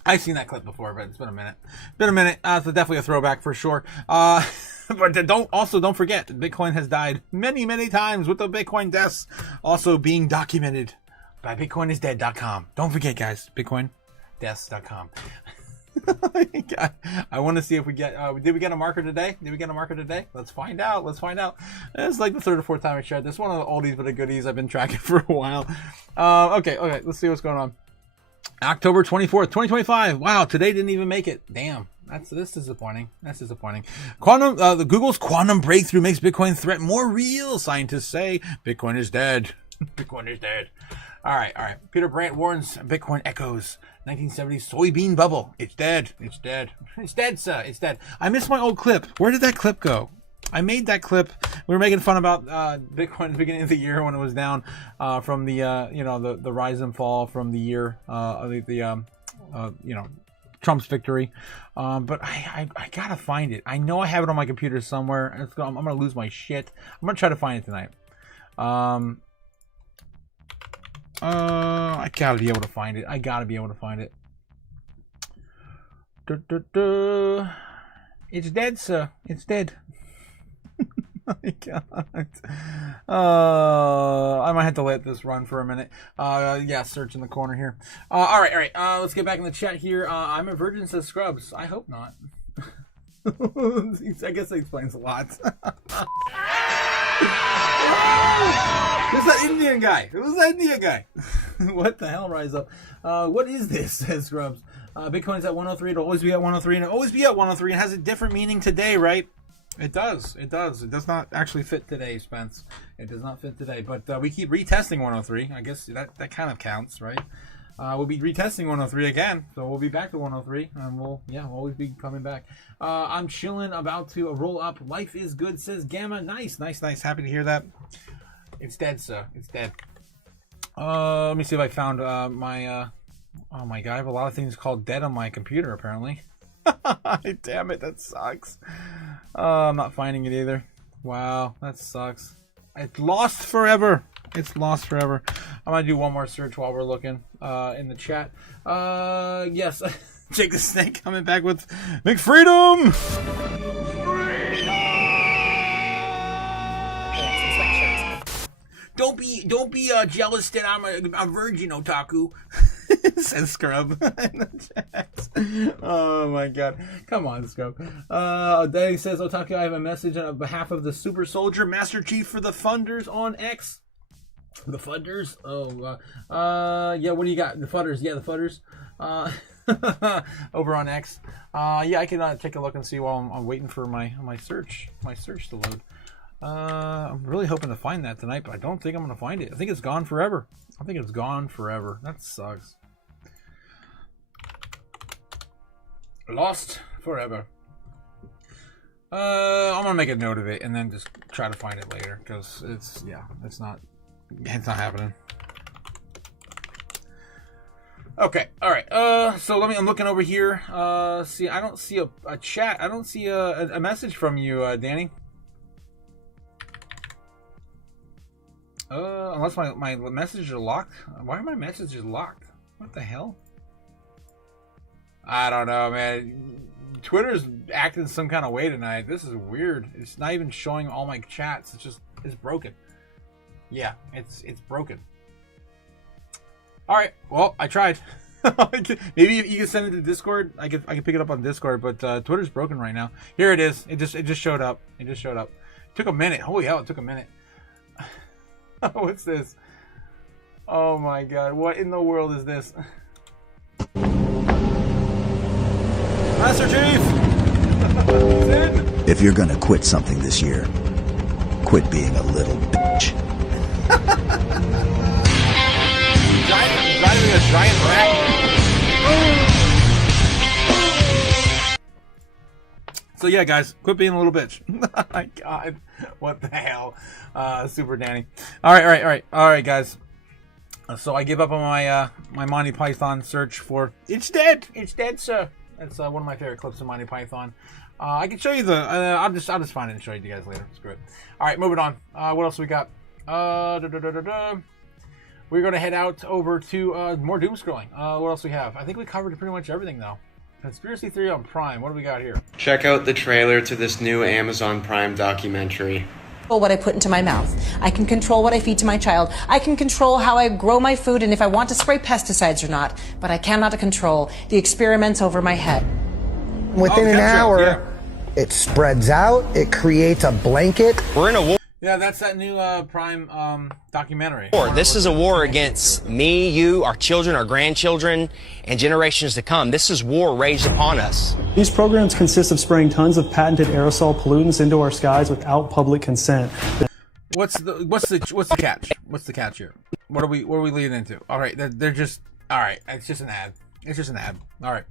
I've seen that clip before, but it's been a minute. It's definitely a throwback for sure. But don't forget, Bitcoin has died many, many times with the Bitcoin deaths also being documented by BitcoinIsDead.com. Don't forget, guys, BitcoinDeaths.com. I want to see if we get, did we get a marker today? Let's find out. It's like the third or fourth time I shared this. One of the oldies but a goodies I've been tracking for a while. Okay, let's see what's going on. October 24th, 2025. Wow, today didn't even make it. Damn. That's disappointing. Quantum, the Google's quantum breakthrough makes Bitcoin threat more real. Scientists say Bitcoin is dead. Bitcoin is dead. All right. Peter Brandt warns Bitcoin echoes 1970s soybean bubble. It's dead, sir. It's dead. I missed my old clip. Where did that clip go? I made that clip. We were making fun about Bitcoin at the beginning of the year when it was down from the the rise and fall from the year Trump's victory. But I gotta find it. I know I have it on my computer somewhere. I'm gonna lose my shit. I'm gonna try to find it tonight. I gotta be able to find it. It's dead, sir. It's dead. Oh my God. I might have to let this run for a minute. Search in the corner here. All right. Let's get back in the chat here. I'm a virgin, says Scrubs. I hope not. I guess that explains a lot. Who's that Indian guy? What the hell, Rise Up? What is this, says Scrubs? Bitcoin's at 103. It'll always be at 103, and it'll always be at 103. It has a different meaning today, right? It does. It does not actually fit today, Spence. It does not fit today. But we keep retesting 103. I guess that kind of counts, right? We'll be retesting 103 again. So we'll be back to 103. And we'll always be coming back. I'm chilling, about to roll up. Life is good, says Gamma. Nice. Happy to hear that. It's dead, sir. It's dead. Let me see if I found my... oh my God, I have a lot of things called dead on my computer, apparently. Damn it, that sucks. I'm not finding it either. Wow, that sucks. It's lost forever. I'm gonna do one more search while we're looking in the chat. Yes, Jake the Snake coming back with McFreedom. Don't be jealous that I'm a virgin, Otaku. Says Scrub in the chat. Oh my God. Come on, Scrub. Daddy says, Otaku, I have a message on behalf of the Super Soldier Master Chief for the funders on X. The funders? What do you got? The fudders. Yeah, the fudders. Over on X. I can take a look and see while I'm waiting for my search to load. I'm really hoping to find that tonight, but I don't think I'm going to find it. I think it's gone forever. That sucks. Lost forever. I'm going to make a note of it and then just try to find it later because it's not happening. Okay, all right. So I'm looking over here. See, I don't see a chat. I don't see a message from you, Danny. Unless my messages are locked. Why are my messages locked? What the hell? I don't know, man. Twitter's acting some kind of way tonight. This is weird. It's not even showing all my chats. It's broken. Yeah, it's broken. All right. Well, I tried. Maybe you can send it to Discord. I can pick it up on Discord, but Twitter's broken right now. Here it is. It just showed up. It just showed up. It took a minute. Holy hell! It took a minute. What's this? Oh my God! What in the world is this? Master Chief. If you're gonna quit something this year, quit being a little bitch. Driving a giant rat. So yeah, guys, quit being a little bitch. Oh my God, what the hell, Super Danny. All right, guys. So I give up on my my Monty Python search for "It's dead, sir." That's one of my favorite clips of Monty Python. I can show you the. I'll just find it and show you guys later. Screw it. All right, moving on. What else we got? We're going to head out over to more doom scrolling. What else we have? I think we covered pretty much everything though. Conspiracy theory on Prime. What do we got here? Check out the trailer to this new Amazon Prime documentary. What I put into my mouth. I can control what I feed to my child. I can control how I grow my food and if I want to spray pesticides or not. But I cannot control the experiments over my head. Within an hour, it spreads out. It creates a blanket. We're in a war. Yeah, that's that new Prime documentary. This is a war against me, you, our children, our grandchildren, and generations to come. This is war raged upon us. These programs consist of spraying tons of patented aerosol pollutants into our skies without public consent. What's the catch? What's the catch here? What are we leading into? All right, they're just all right. It's just an ad. It's just an ad. All right.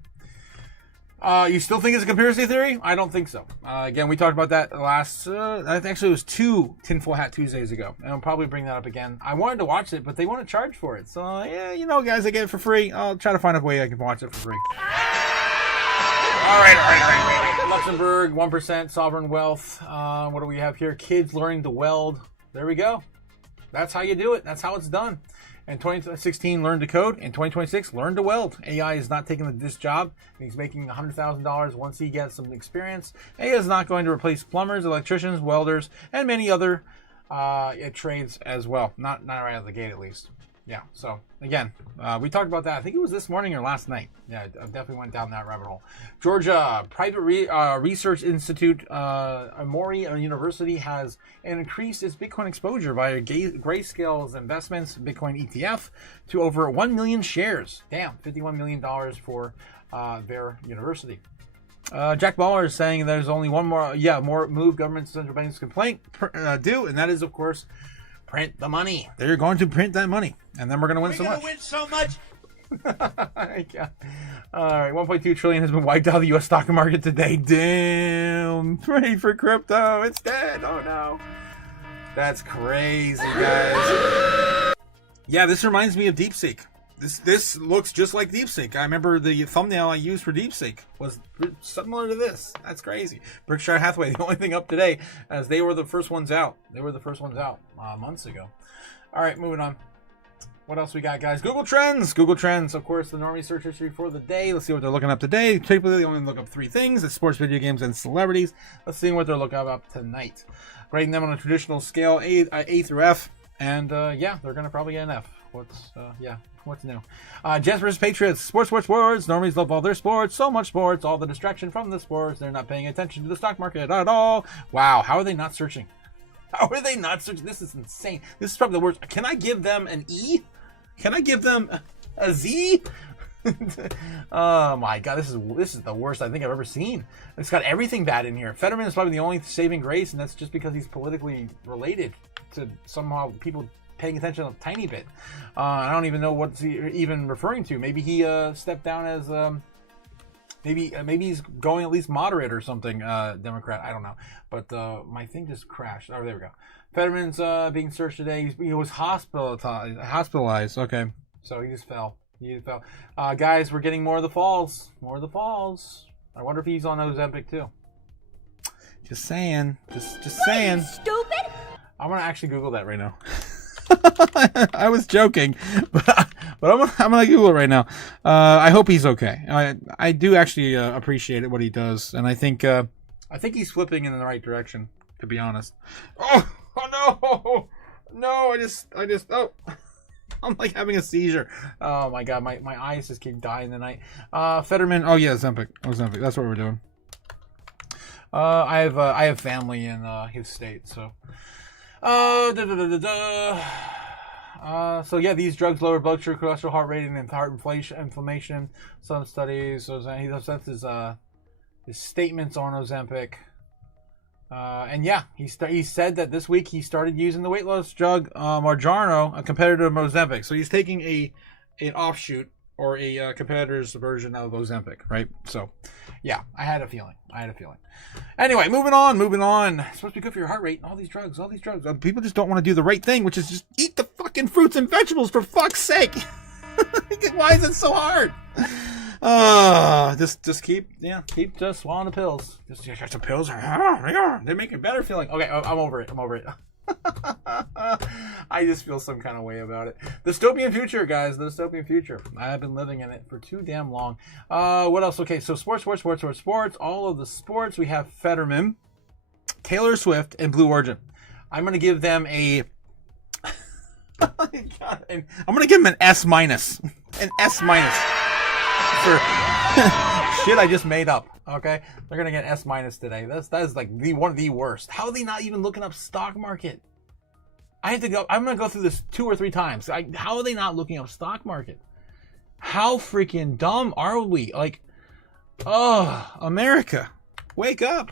You still think it's a conspiracy theory? I don't think so. Again, we talked about that last, actually it was 2 Tinfoil Hat Tuesdays ago. And I'll probably bring that up again. I wanted to watch it, but they want to charge for it. So, yeah, you know, guys, I get it for free. I'll try to find a way I can watch it for free. All right. Luxembourg, 1% sovereign wealth. What do we have here? Kids learning to weld. There we go. That's how you do it. That's how it's done. In 2016, learn to code. In 2026, learn to weld. AI is not taking this job. He's making $100,000 once he gets some experience. AI is not going to replace plumbers, electricians, welders, and many other trades as well. Not right out of the gate, at least. Yeah, so, again, we talked about that. I think it was this morning or last night. Yeah, I definitely went down that rabbit hole. Georgia Private Research Institute, Emory University, has increased its Bitcoin exposure via Grayscale's investments, Bitcoin ETF, to over 1 million shares. Damn, $51 million for their university. Jack Baller is saying there's only one more move government central banks can do, and that is, of course, print the money. They're going to print that money, and then we're going to win so much. All right, 1.2 trillion has been wiped out of the U.S. stock market today. Damn, pray for crypto. It's dead. Oh no, that's crazy, guys. Yeah, this reminds me of DeepSeek. This looks just like DeepSeek. I remember the thumbnail I used for DeepSeek was similar to this. That's crazy. Berkshire Hathaway, the only thing up today, as they were the first ones out. They were the first ones out months ago. All right, moving on. What else we got, guys? Google Trends. Google Trends, of course, the normie search history for the day. Let's see what they're looking up today. Typically, they only look up 3 things. It's sports, video games, and celebrities. Let's see what they're looking up tonight. Grading them on a traditional scale, A through F. And, yeah, they're going to probably get an F. What's new? Jets versus Patriots. Sports. Normies love all their sports. So much sports. All the distraction from the sports. They're not paying attention to the stock market at all. Wow. How are they not searching? How are they not searching? This is insane. This is probably the worst. Can I give them an E? Can I give them a Z? Oh my God. This is the worst I think I've ever seen. It's got everything bad in here. Fetterman is probably the only saving grace, and that's just because he's politically related to somehow people paying attention a tiny bit. I don't even know what's he even referring to. Maybe he stepped down as maybe he's going at least moderate or something, Democrat. I don't know. But my thing just crashed. Oh, there we go. Fetterman's being searched today. He was hospitalized. Okay, so he just fell. Guys, we're getting more of the falls. I wonder if he's on Ozempic too. Just saying. Just saying. Stupid. I'm gonna actually Google that right now. I was joking, but But I'm gonna Google it right now. I hope he's okay. I do actually appreciate what he does, and I think he's flipping in the right direction. To be honest. Oh no, no! I just oh. I'm like having a seizure. Oh my god, my eyes just keep dying tonight. Fetterman. Oh yeah, Ozempic. That's what we're doing. I have family in his state, so. So yeah, these drugs lower blood sugar, cholesterol, heart rate, and heart inflammation. Some studies. That's his statements on Ozempic. And yeah, he said that this week he started using the weight loss drug Mounjaro, a competitor of Ozempic. So he's taking an offshoot or a competitor's version of Ozempic, right? So yeah, I had a feeling. Anyway, moving on. It's supposed to be good for your heart rate. All these drugs. People just don't want to do the right thing, which is just eat the fucking fruits and vegetables for fuck's sake. Why is it so hard? Just keep just swallowing the pills. Just the pills. They make it better feeling. Okay, I'm over it. I just feel some kind of way about it. Dystopian future, guys. The dystopian future. I have been living in it for too damn long. What else? Okay, so sports. All of the sports. We have Fetterman, Taylor Swift, and Blue Origin. I'm gonna give them a. I'm gonna give them an S-. An S- for shit I just made up. Okay, they're gonna get S- today. That is like one of the worst. How are they not even looking up stock market? I'm gonna go through this 2 or 3 times. How are they not looking up stock market? How freaking dumb are we? Like, oh, America, wake up!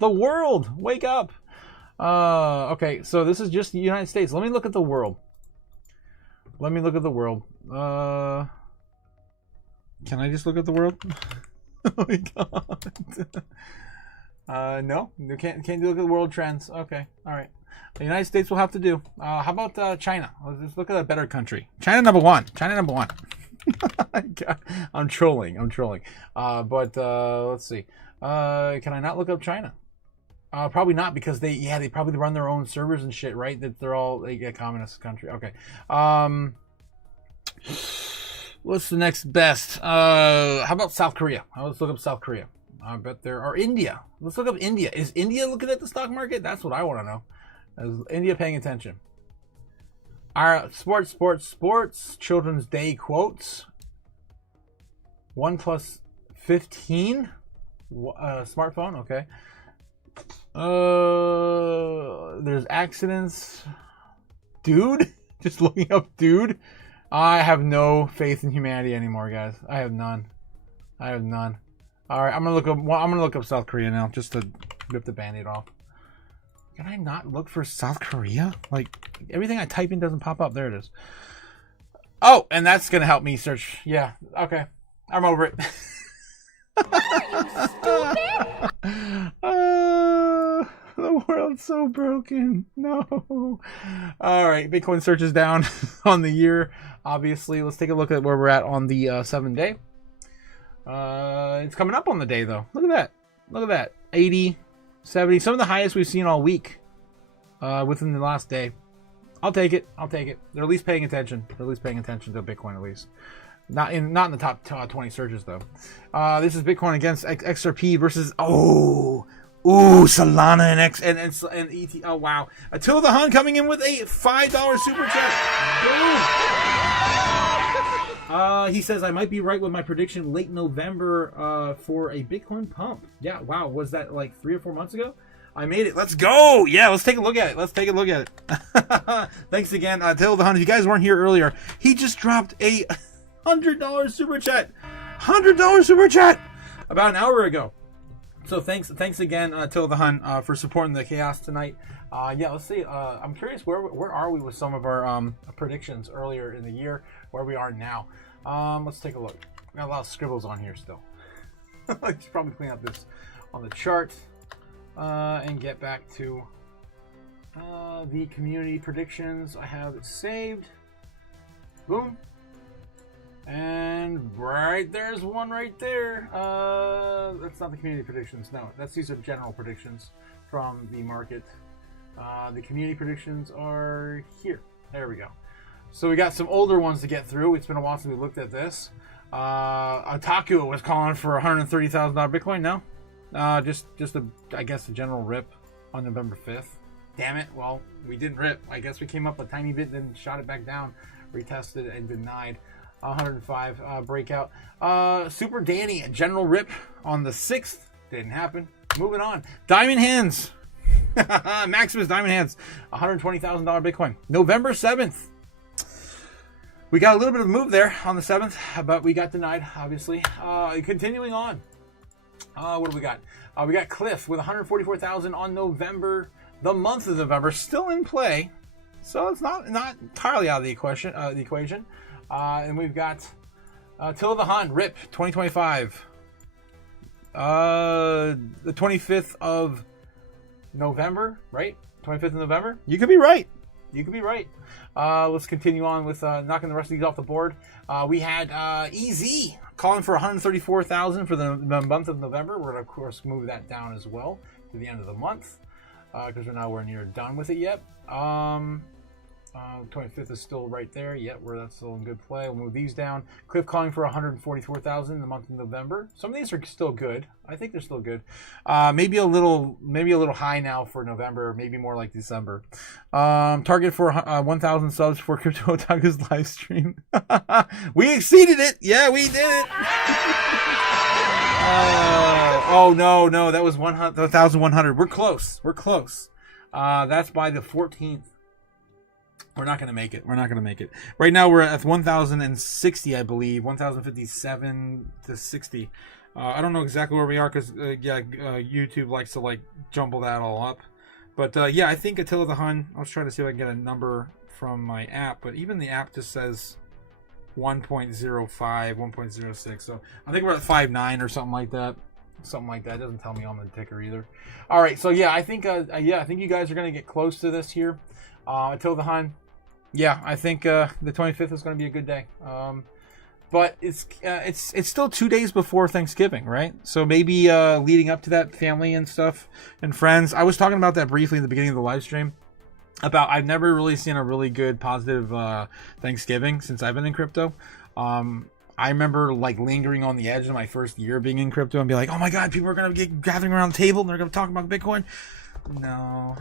The world, wake up! Okay, so this is just the United States. Let me look at the world. Can I just look at the world? Oh my god. No, you can't look at the world trends. Okay, all right. The United States will have to do. How about China? Let's just look at a better country. China number one. I'm trolling. But let's see. Can I not look up China? Probably not, because they probably run their own servers and shit, right? That they're all a communist country. Okay. What's the next best? How about South Korea? Let's look up South Korea. I bet there are India. Let's look up India. Is India looking at the stock market? That's what I want to know. Is India paying attention? All right, sports. Children's Day quotes. 1+15. Smartphone. Okay. There's accidents. Dude, just looking up, dude. I have no faith in humanity anymore, guys. I have none. All right, I'm gonna look up South Korea now, just to rip the Band-Aid off. Can I not look for South Korea? Like, everything I type in doesn't pop up. There it is. Oh, and that's gonna help me search. Yeah. Okay. I'm over it. The world's so broken. No. All right, Bitcoin search is down on the year. Obviously, let's take a look at where we're at on the 7-day. It's coming up on the day though. Look at that. 80, 70. Some of the highest we've seen all week. Within the last day. I'll take it. They're at least paying attention. To Bitcoin at least. Not in the top 20 searches though. This is Bitcoin against XRP versus Solana and ET. Oh wow! Attila the Hun coming in with a $5 super chat. Boom. He says I might be right with my prediction late November for a Bitcoin pump. Yeah, wow. Was that like 3 or 4 months ago? I made it. Let's go. Yeah, let's take a look at it. Thanks again, Attila the Hun. If you guys weren't here earlier, he just dropped a $100 super chat. $100 super chat about an hour ago. So thanks again, Attila the Hun, for supporting the chaos tonight. Yeah, let's see. I'm curious where are we with some of our predictions earlier in the year, where we are now. Let's take a look. We got a lot of scribbles on here still. I should probably clean up this on the chart and get back to the community predictions. I have it saved. Boom. And right there's one right there. That's not the community predictions. No, these are general predictions from the market. The community predictions are here. There we go. So we got some older ones to get through. It's been a while since we looked at this. Otaku was calling for $130,000 Bitcoin. No, I guess a general rip on November 5th. Damn it. Well, we didn't rip. I guess we came up a tiny bit, then shot it back down, retested and denied. 105 breakout. Super Danny, a general rip on the 6th. Didn't happen. Moving on. Diamond Hands. Maximus Diamond Hands. $120,000 Bitcoin. November 7th. We got a little bit of a move there on the 7th, but we got denied, obviously. Continuing on. What do we got? We got Cliff with $144,000 on November. The month of November still in play, so it's not entirely out of the equation. And we've got Till of the Hun, RIP 2025. The 25th of November, right? 25th of November. You could be right. You could be right. Let's continue on with knocking the rest of these off the board. We had EZ calling for $134,000 for the month of November. We're going to, of course, move that down as well to the end of the month because we're nowhere near done with it yet. 25th is still right there. Yep, that's still in good play. We'll move these down. Cliff calling for $144,000 in the month of November. Some of these are still good. I think they're still good. Maybe a little high now for November. Maybe more like December. Target for 1,000 subs for Crypto Otaku's live stream. We exceeded it. Yeah, we did it. Oh no, that was 1,100. We're close. That's by the 14th. We're not going to make it. Right now we're at 1,060, I believe. 1,057 to 60. I don't know exactly where we are because, YouTube likes to, jumble that all up. But, I think Attila the Hun, I was trying to see if I can get a number from my app. But even the app just says 1.05, 1.06. So I think we're at 5.9 or something like that. It doesn't tell me on the ticker either. All right, so, I think you guys are going to get close to this here. Attila the Hun. Yeah, I think the 25th is going to be a good day. But it's still 2 days before Thanksgiving, right? So maybe leading up to that, family and stuff and friends. I was talking about that briefly in the beginning of the live stream. I've never really seen a really good positive Thanksgiving since I've been in crypto. I remember lingering on the edge of my first year being in crypto and be like, oh my God, people are going to get gathering around the table and they're going to talk about Bitcoin. No.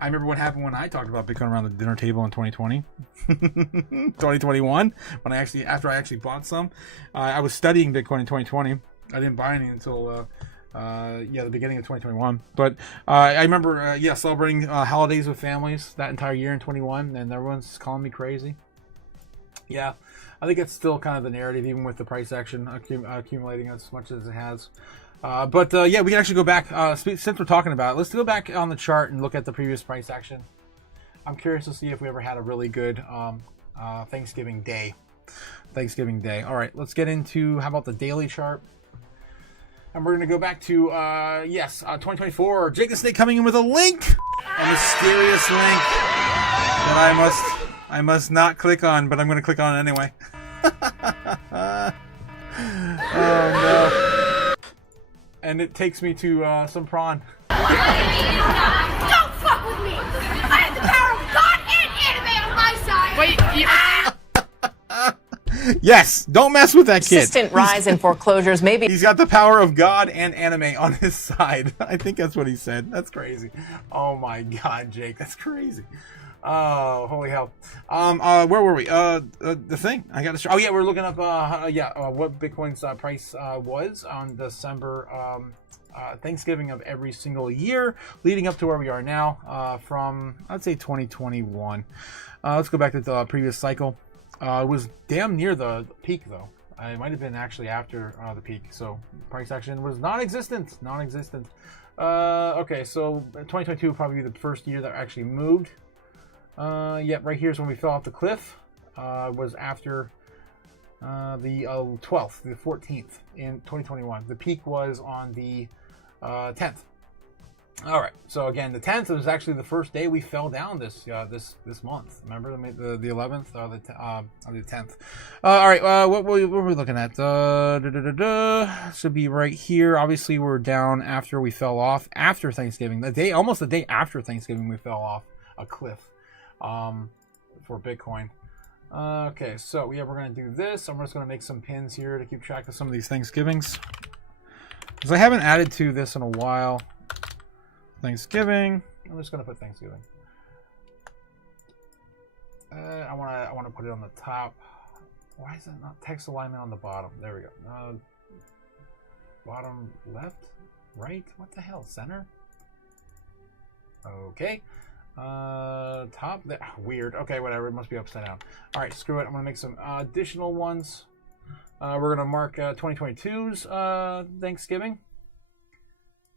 I remember what happened when I talked about Bitcoin around the dinner table in 2020, 2021, when after I actually bought some. I was studying Bitcoin in 2020. I didn't buy any until the beginning of 2021. But I remember celebrating holidays with families that entire year in 21, and everyone's calling me crazy. Yeah, I think it's still kind of the narrative, even with the price action accumulating as much as it has. We can actually go back, since we're talking about it, let's go back on the chart and look at the previous price action. I'm curious to see if we ever had a really good Thanksgiving day. All right, let's get into, how about the daily chart? And we're going to go back to, 2024. Jake the Snake coming in with a link, a mysterious link that I must not click on, but I'm going to click on it anyway. Oh no. And it takes me to some prawn. Don't fuck with me! I have the power of God and anime on my side! Wait, Yes, don't mess with that kid. Consistent rise in foreclosures, maybe. He's got the power of God and anime on his side. I think that's what he said. That's crazy. Oh my God, Jake, that's crazy. Oh, holy hell. Where were we? The thing I got to show. Oh yeah, we're looking up what Bitcoin's price was on December Thanksgiving of every single year leading up to where we are now from, I'd say 2021. Let's go back to the previous cycle. It was damn near the peak though. It might have been actually after the peak. So price action was non-existent. Okay, so 2022 will probably be the first year that actually moved. Right here's when we fell off the cliff. Was after the 12th, the 14th in 2021. The peak was on the 10th. All right. So again, the 10th was actually the first day we fell down this month. Remember the 11th or the 10th. All right. What were we looking at? Should be right here. Obviously, we're down after we fell off after Thanksgiving. Almost the day after Thanksgiving, we fell off a cliff. for Bitcoin. Okay, so yeah, we're gonna do this. I'm just gonna make some pins here to keep track of some of these Thanksgivings, because I haven't added to this in a while. Thanksgiving. I'm just gonna put Thanksgiving. I wanna put it on the top. Why is it not text alignment on the bottom? There we go. Bottom left, right. What the hell? Center. Okay. Top there. Weird. Okay, whatever. It must be upside down. All right, screw it. I'm gonna make some additional ones. We're gonna mark 2022's Thanksgiving.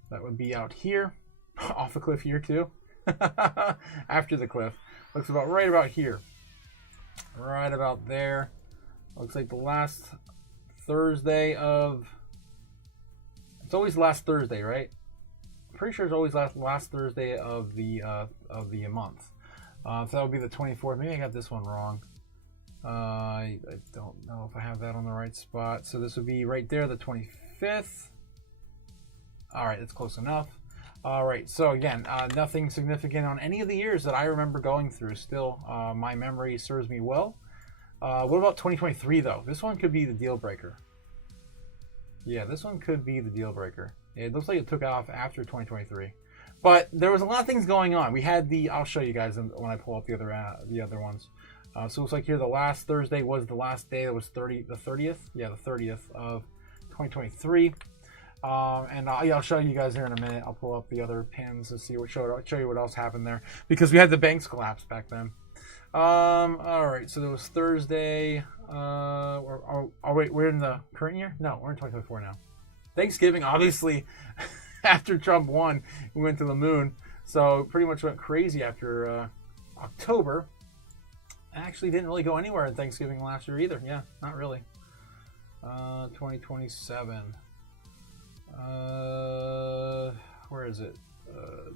That would be out here, off the cliff here too. After the cliff. Looks about right about here. Right about there. Looks like the last Thursday of. It's always last Thursday, right? Pretty sure it's always last Thursday of the month. So that would be the 24th. Maybe I got this one wrong. I don't know if I have that on the right spot. So this would be right there, the 25th. All right, that's close enough. All right, so again, nothing significant on any of the years that I remember going through. Still, my memory serves me well. What about 2023 though? This one could be the deal breaker. Yeah, this one could be the deal breaker. It looks like it took off after 2023, but there was a lot of things going on. We had the. I'll show you guys when I pull up the other ones. So it looks like here the last Thursday was the last day. That was the 30th. Yeah, the 30th of 2023. And I'll show you guys here in a minute. I'll pull up the other pins to see show you what else happened there, because we had the banks collapse back then. All right, so there was Thursday. Wait, we're in the current year? No, we're in 2024 now. Thanksgiving, obviously, after Trump won, we went to the moon. So pretty much went crazy after October. I actually didn't really go anywhere in Thanksgiving last year either. Yeah, not really. 2027. Where is it?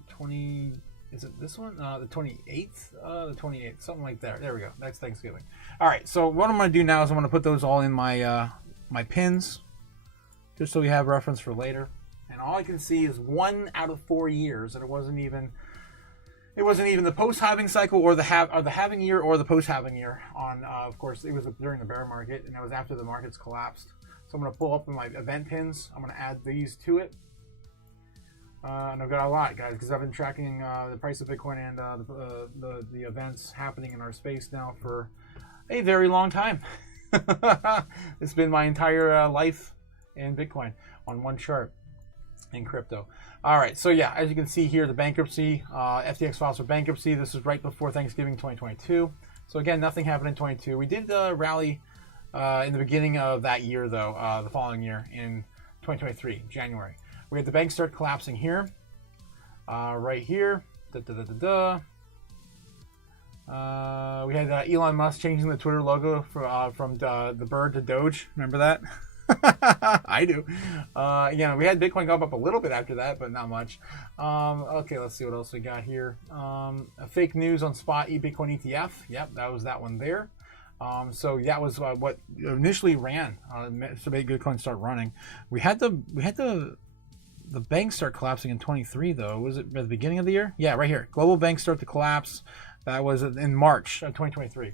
20. Is it this one? The 28th? The 28th, something like that. There we go. That's Thanksgiving. All right. So what I'm going to do now is I'm going to put those all in my my pins, just so we have reference for later. And all I can see is 1 out of 4 years, and it wasn't even the post-halving cycle or the halving year or the post-halving year. On of course, it was during the bear market, and it was after the markets collapsed. So I'm going to pull up my event pins. I'm going to add these to it. And I've got a lot, guys, because I've been tracking the price of Bitcoin and the events happening in our space now for a very long time. It's been my entire life in Bitcoin on one chart in crypto. All right, so yeah, as you can see here, the bankruptcy, FTX files for bankruptcy. This is right before Thanksgiving 2022. So again, nothing happened in 22. We did rally in the beginning of that year, though, the following year in 2023, January. We had the banks start collapsing here, right here. We had Elon Musk changing the Twitter logo from the bird to Doge. Remember that? I do. Yeah, we had Bitcoin go up a little bit after that, but not much. Okay, let's see what else we got here. Fake news on spot Bitcoin ETF. Yep, that was that one there. So that was what initially ran to make Bitcoin start running. We had the banks start collapsing in 23 though. Was it at the beginning of the year? Yeah, right here. Global banks start to collapse. That was in March of 2023.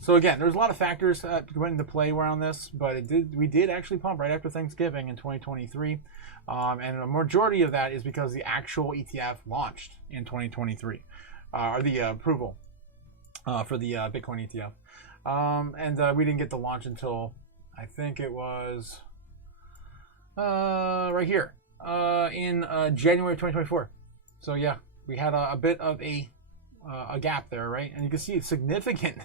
So again, there's a lot of factors that went into play around this, but we did actually pump right after Thanksgiving in 2023. And a majority of that is because the actual ETF launched in 2023, or the approval for the Bitcoin ETF. And we didn't get the launch until, I think it was right here in January 2024. So yeah, we had a bit of a gap there, right? And you can see a significant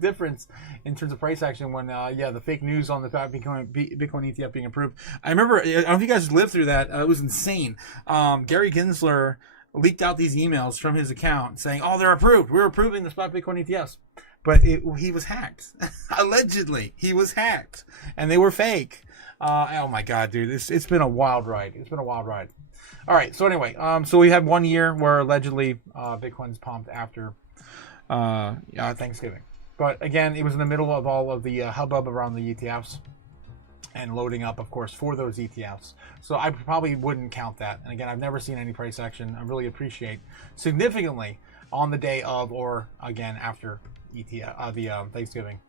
difference in terms of price action when the fake news on the Bitcoin ETF being approved. I remember, I don't know if you guys lived through that. It was insane. Gary Gensler leaked out these emails from his account saying, "Oh, they're approved. We're approving the spot Bitcoin ETFs." But he was hacked. Allegedly, he was hacked, and they were fake. Oh my God, dude, it's been a wild ride. It's been a wild ride. All right, so anyway, so we had 1 year where allegedly Bitcoin's pumped after Thanksgiving. But again, it was in the middle of all of the hubbub around the ETFs. and loading up, of course, for those ETFs. So I probably wouldn't count that. And again, I've never seen any price action. I really appreciate significantly on the day of, or again after ETF, the Thanksgiving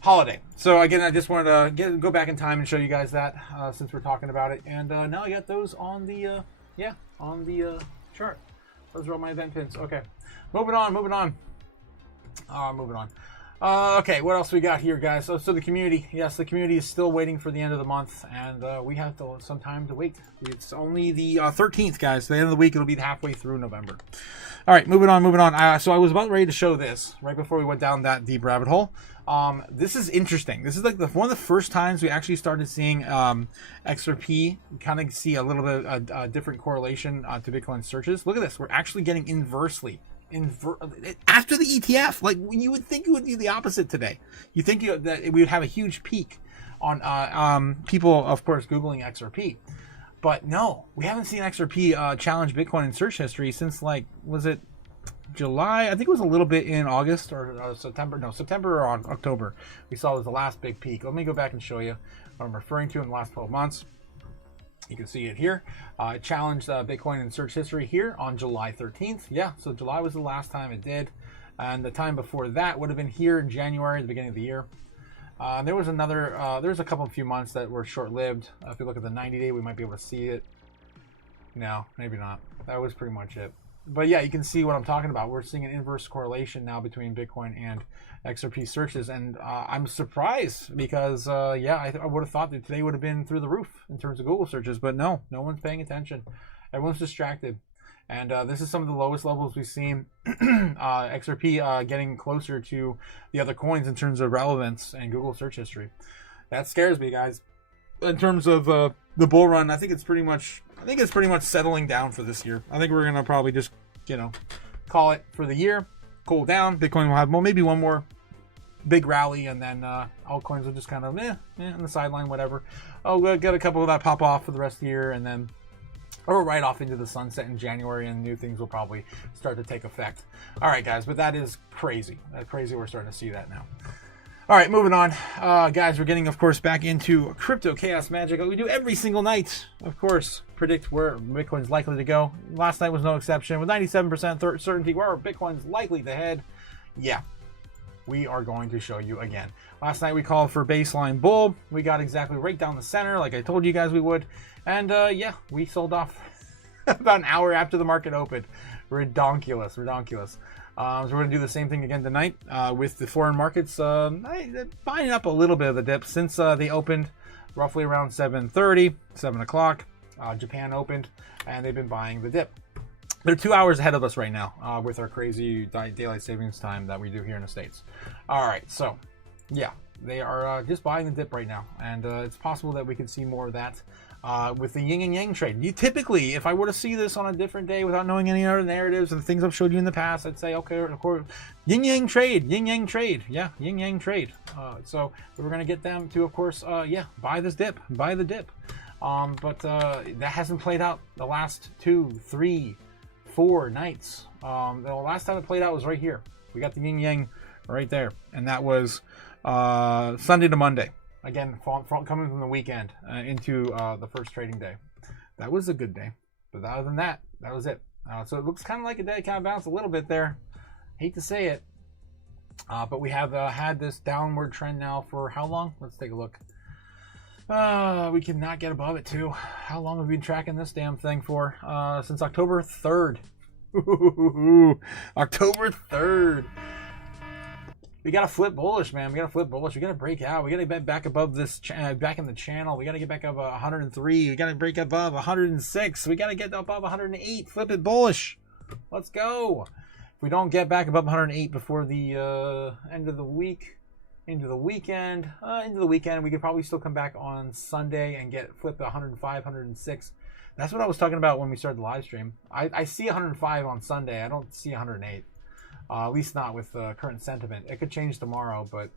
holiday. So again, I just wanted to go back in time and show you guys that since we're talking about it. And now I got those on the chart. Those are all my event pins. Okay, moving on. Okay, what else we got here, guys? So the community. Yes, the community is still waiting for the end of the month, and we have some time to wait. It's only the 13th, guys. The end of the week, it'll be halfway through November. All right, moving on. So I was about ready to show this right before we went down that deep rabbit hole. This is interesting. This is like one of the first times we actually started seeing XRP kind of see a little bit a different correlation to Bitcoin searches. Look at this. We're actually getting inversely. After the ETF, like you would think it would be the opposite today. You think that we would have a huge peak on people, of course, Googling XRP. But no, we haven't seen XRP challenge Bitcoin in search history since, like, was it July? I think it was a little bit in August or September. No, September or October. We saw it was the last big peak. Let me go back and show you what I'm referring to in the last 12 months. You can see it here. It challenged Bitcoin in search history here on July 13th. Yeah, so July was the last time it did. And the time before that would have been here in January, the beginning of the year. There was a few months that were short-lived. If you look at the 90-day, we might be able to see it. No, maybe not. That was pretty much it. But yeah, you can see what I'm talking about. We're seeing an inverse correlation now between Bitcoin and XRP searches, and I'm surprised because I would have thought that today would have been through the roof in terms of Google searches, but no one's paying attention. Everyone's distracted, and this is some of the lowest levels we've seen. XRP getting closer to the other coins in terms of relevance and Google search history. That scares me, guys. In terms of the bull run, I think it's pretty much settling down for this year. I think we're gonna probably just call it for the year, cool down. Bitcoin will have maybe one more big rally, and then altcoins will just kind of on the sideline, whatever. We'll get a couple of that pop off for the rest of the year, and then or right off into the sunset in January, and new things will probably start to take effect. All right, guys, but that is crazy. That's crazy. We're starting to see that now. All right, moving on. Guys, we're getting, of course, back into Crypto Chaos Magic. We do every single night, of course, predict where Bitcoin's likely to go. Last night was no exception. With 97% certainty where Bitcoin's likely to head. Yeah, we are going to show you again. Last night we called for baseline bull. We got exactly right down the center, like I told you guys we would. And we sold off about an hour after the market opened. Redonkulous. So we're going to do the same thing again tonight with the foreign markets buying up a little bit of the dip since they opened roughly around 7:30, 7 o'clock. Japan opened, and they've been buying the dip. They're 2 hours ahead of us right now with our crazy daylight savings time that we do here in the States. All right, so yeah, they are just buying the dip right now, and it's possible that we could see more of that. With the yin and yang trade. You typically, if I were to see this on a different day without knowing any other narratives and things I've showed you in the past, I'd say, okay, of course, yin yang trade. Yeah, yin yang trade. So we're going to get them to, of course, buy this dip, buy the dip. But that hasn't played out the last 2, 3, 4 nights. The last time it played out was right here. We got the yin yang right there. And that was Sunday to Monday. Again, coming from the weekend into the first trading day. That was a good day. But other than that, that was it. So it looks kind of like a day kind of bounced a little bit there. Hate to say it. But we have had this downward trend now for how long? Let's take a look. We cannot get above it too. How long have we been tracking this damn thing for? Since October 3rd. October 3rd. We got to flip bullish, man. We got to flip bullish. We got to break out. We got to get back above this, back in the channel. We got to get back up 103. We got to break above 106. We got to get above 108. Flip it bullish. Let's go. If we don't get back above 108 before the end of the week, into the weekend, we could probably still come back on Sunday and flip 105, 106. That's what I was talking about when we started the live stream. I see 105 on Sunday. I don't see 108. At least not with current sentiment. It could change tomorrow, but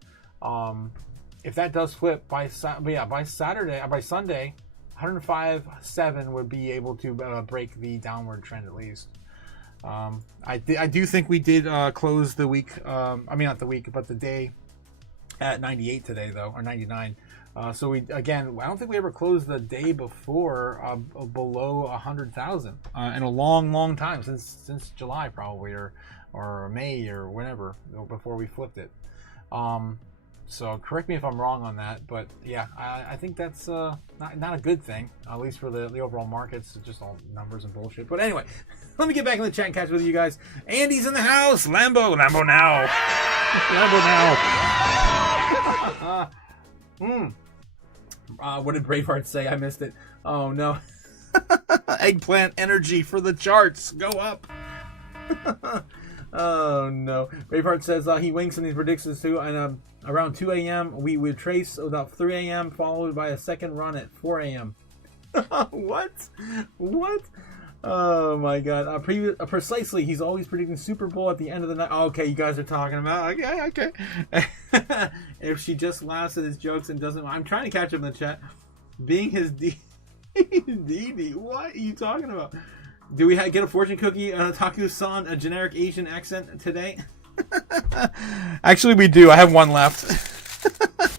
if that does flip by Sunday, 105.7 would be able to break the downward trend at least. I do think we did close the week. I mean, not the week, but the day at 98 today, though, or 99. So we, again, I don't think we ever closed the day before below 100,000 in a long time, since July probably, or May or whenever, before we flipped it. So correct me if I'm wrong on that, but yeah, I think that's not a good thing, at least for the overall markets. It's just all numbers and bullshit. But anyway, let me get back in the chat and catch with you guys. Andy's in the house. Lambo now. Lambo now. What did Braveheart say? I missed it. Oh no. Eggplant energy for the charts. Go up. Oh no. Braveheart says he winks and he predicts this too. And around 2 a.m. we would trace about 3 a.m. followed by a second run at 4 a.m. What? Oh my god. Precisely, he's always predicting Super Bowl at the end of the night. Okay, you guys are talking about. Okay. If she just laughs at his jokes and doesn't, I'm trying to catch up in the chat. Being his DD. What are you talking about? Do we get a fortune cookie on Otaku-san, a generic Asian accent today? Actually, we do. I have one left.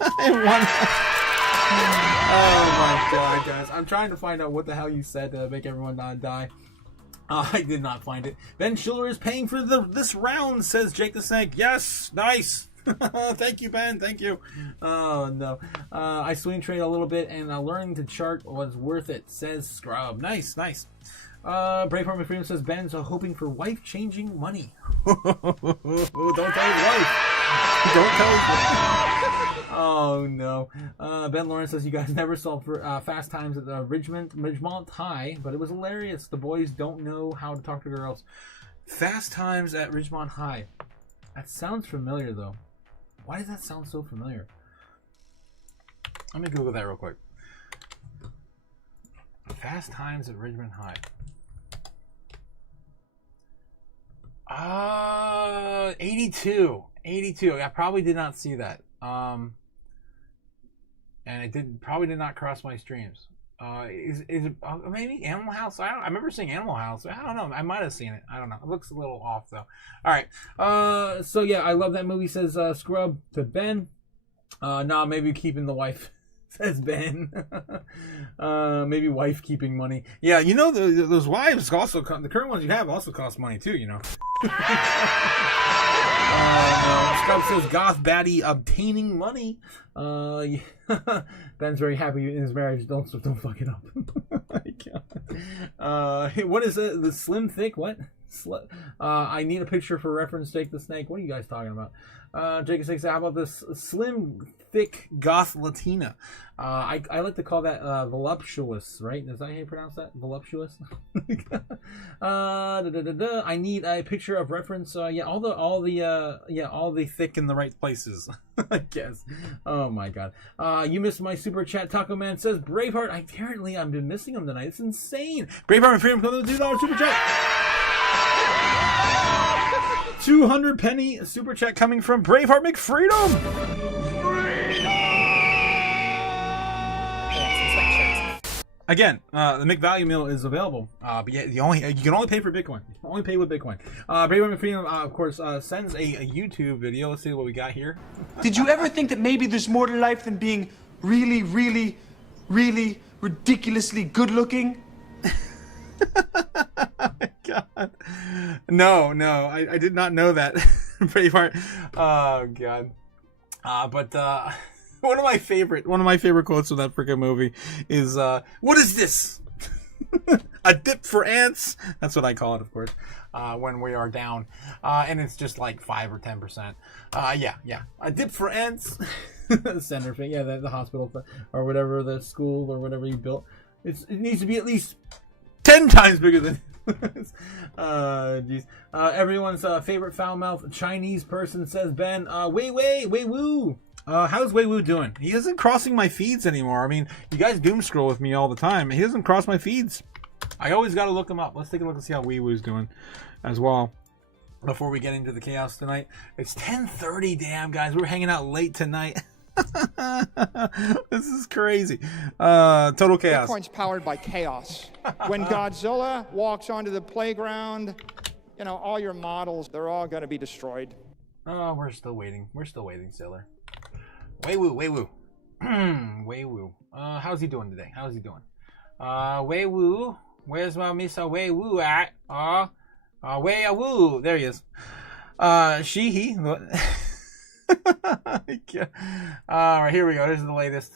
I have one. Oh my god, guys. I'm trying to find out what the hell you said to make everyone not die. I did not find it. Ben Schiller is paying for this round, says Jake the Snake. Yes, nice. Thank you, Ben. Thank you. Oh no. I swing trade a little bit, and learning to chart was worth it, says Scrub. Nice. Braveheart McFreedom says Ben's hoping for wife-changing money. Don't tell his wife. Don't tell his wife. Oh no. Ben Lawrence says you guys never saw Fast Times at the Ridgemont High, but it was hilarious. The boys don't know how to talk to girls. Fast Times at Ridgemont High. That sounds familiar though. Why does that sound so familiar? Let me Google that real quick. Fast Times at Ridgemont High. 82. I probably did not see that. And it probably did not cross my streams. Is it maybe Animal House? I remember seeing Animal House. I don't know. I might have seen it. I don't know. It looks a little off though. All right. So yeah, I love that movie. Says Scrub to Ben. Nah, maybe keeping the wife. Says Ben. Maybe wife keeping money. Yeah, you know those wives also the current ones you have also cost money too. You know. No. Scrub says goth baddie obtaining money. Yeah. Ben's very happy in his marriage. Don't fuck it up. Oh my god. What is it? The slim thick what? I need a picture for reference. Jake the Snake. What are you guys talking about? Jake the Snake said, how about this slim thick goth Latina? I like to call that voluptuous, right? Is that how you pronounce that? Voluptuous? I need a picture of reference. Yeah, all the thick in the right places. I guess. Oh my god. You missed my super chat. Taco Man says Braveheart. Apparently I've been missing him tonight. It's insane. Braveheart and Freedom come to the $2 super chat. 200 penny super chat coming from Braveheart McFreedom. Again, the McValue meal is available, but yeah, you can only pay for Bitcoin. You can only pay with Bitcoin. Braveheart McFreedom, of course, sends a YouTube video. Let's see what we got here. Did you ever think that maybe there's more to life than being really, really, really ridiculously good looking? God. No, I did not know that. Braveheart. Oh god. But one of my favorite quotes from that freaking movie is what is this? A dip for ants? That's what I call it, of course. When we are down. And it's just like 5 or 10%. Yeah. A dip for ants. Center thing, yeah, the hospital or whatever, the school or whatever you built. It needs to be at least 10 times bigger than geez. Everyone's favorite foul-mouthed Chinese person, says Ben. Wei Wu. How's Wei Wu doing? He isn't crossing my feeds anymore. I mean, you guys doom scroll with me all the time. He doesn't cross my feeds. I always got to look him up. Let's take a look and see how Wei Wu's doing as well before we get into the chaos tonight. It's 10:30, damn guys. We're hanging out late tonight. This is crazy. Total chaos. Bitcoin's powered by chaos. When Godzilla walks onto the playground, you know, all your models, they're all going to be destroyed. Oh, we're still waiting. We're still waiting, Sailor. Wei Wu. Weiwu. How's he doing today? How's he doing? Weiwu. Where's my Mr. Weiwu at? Weiwu. There he is. She, he. Alright, here we go. This is the latest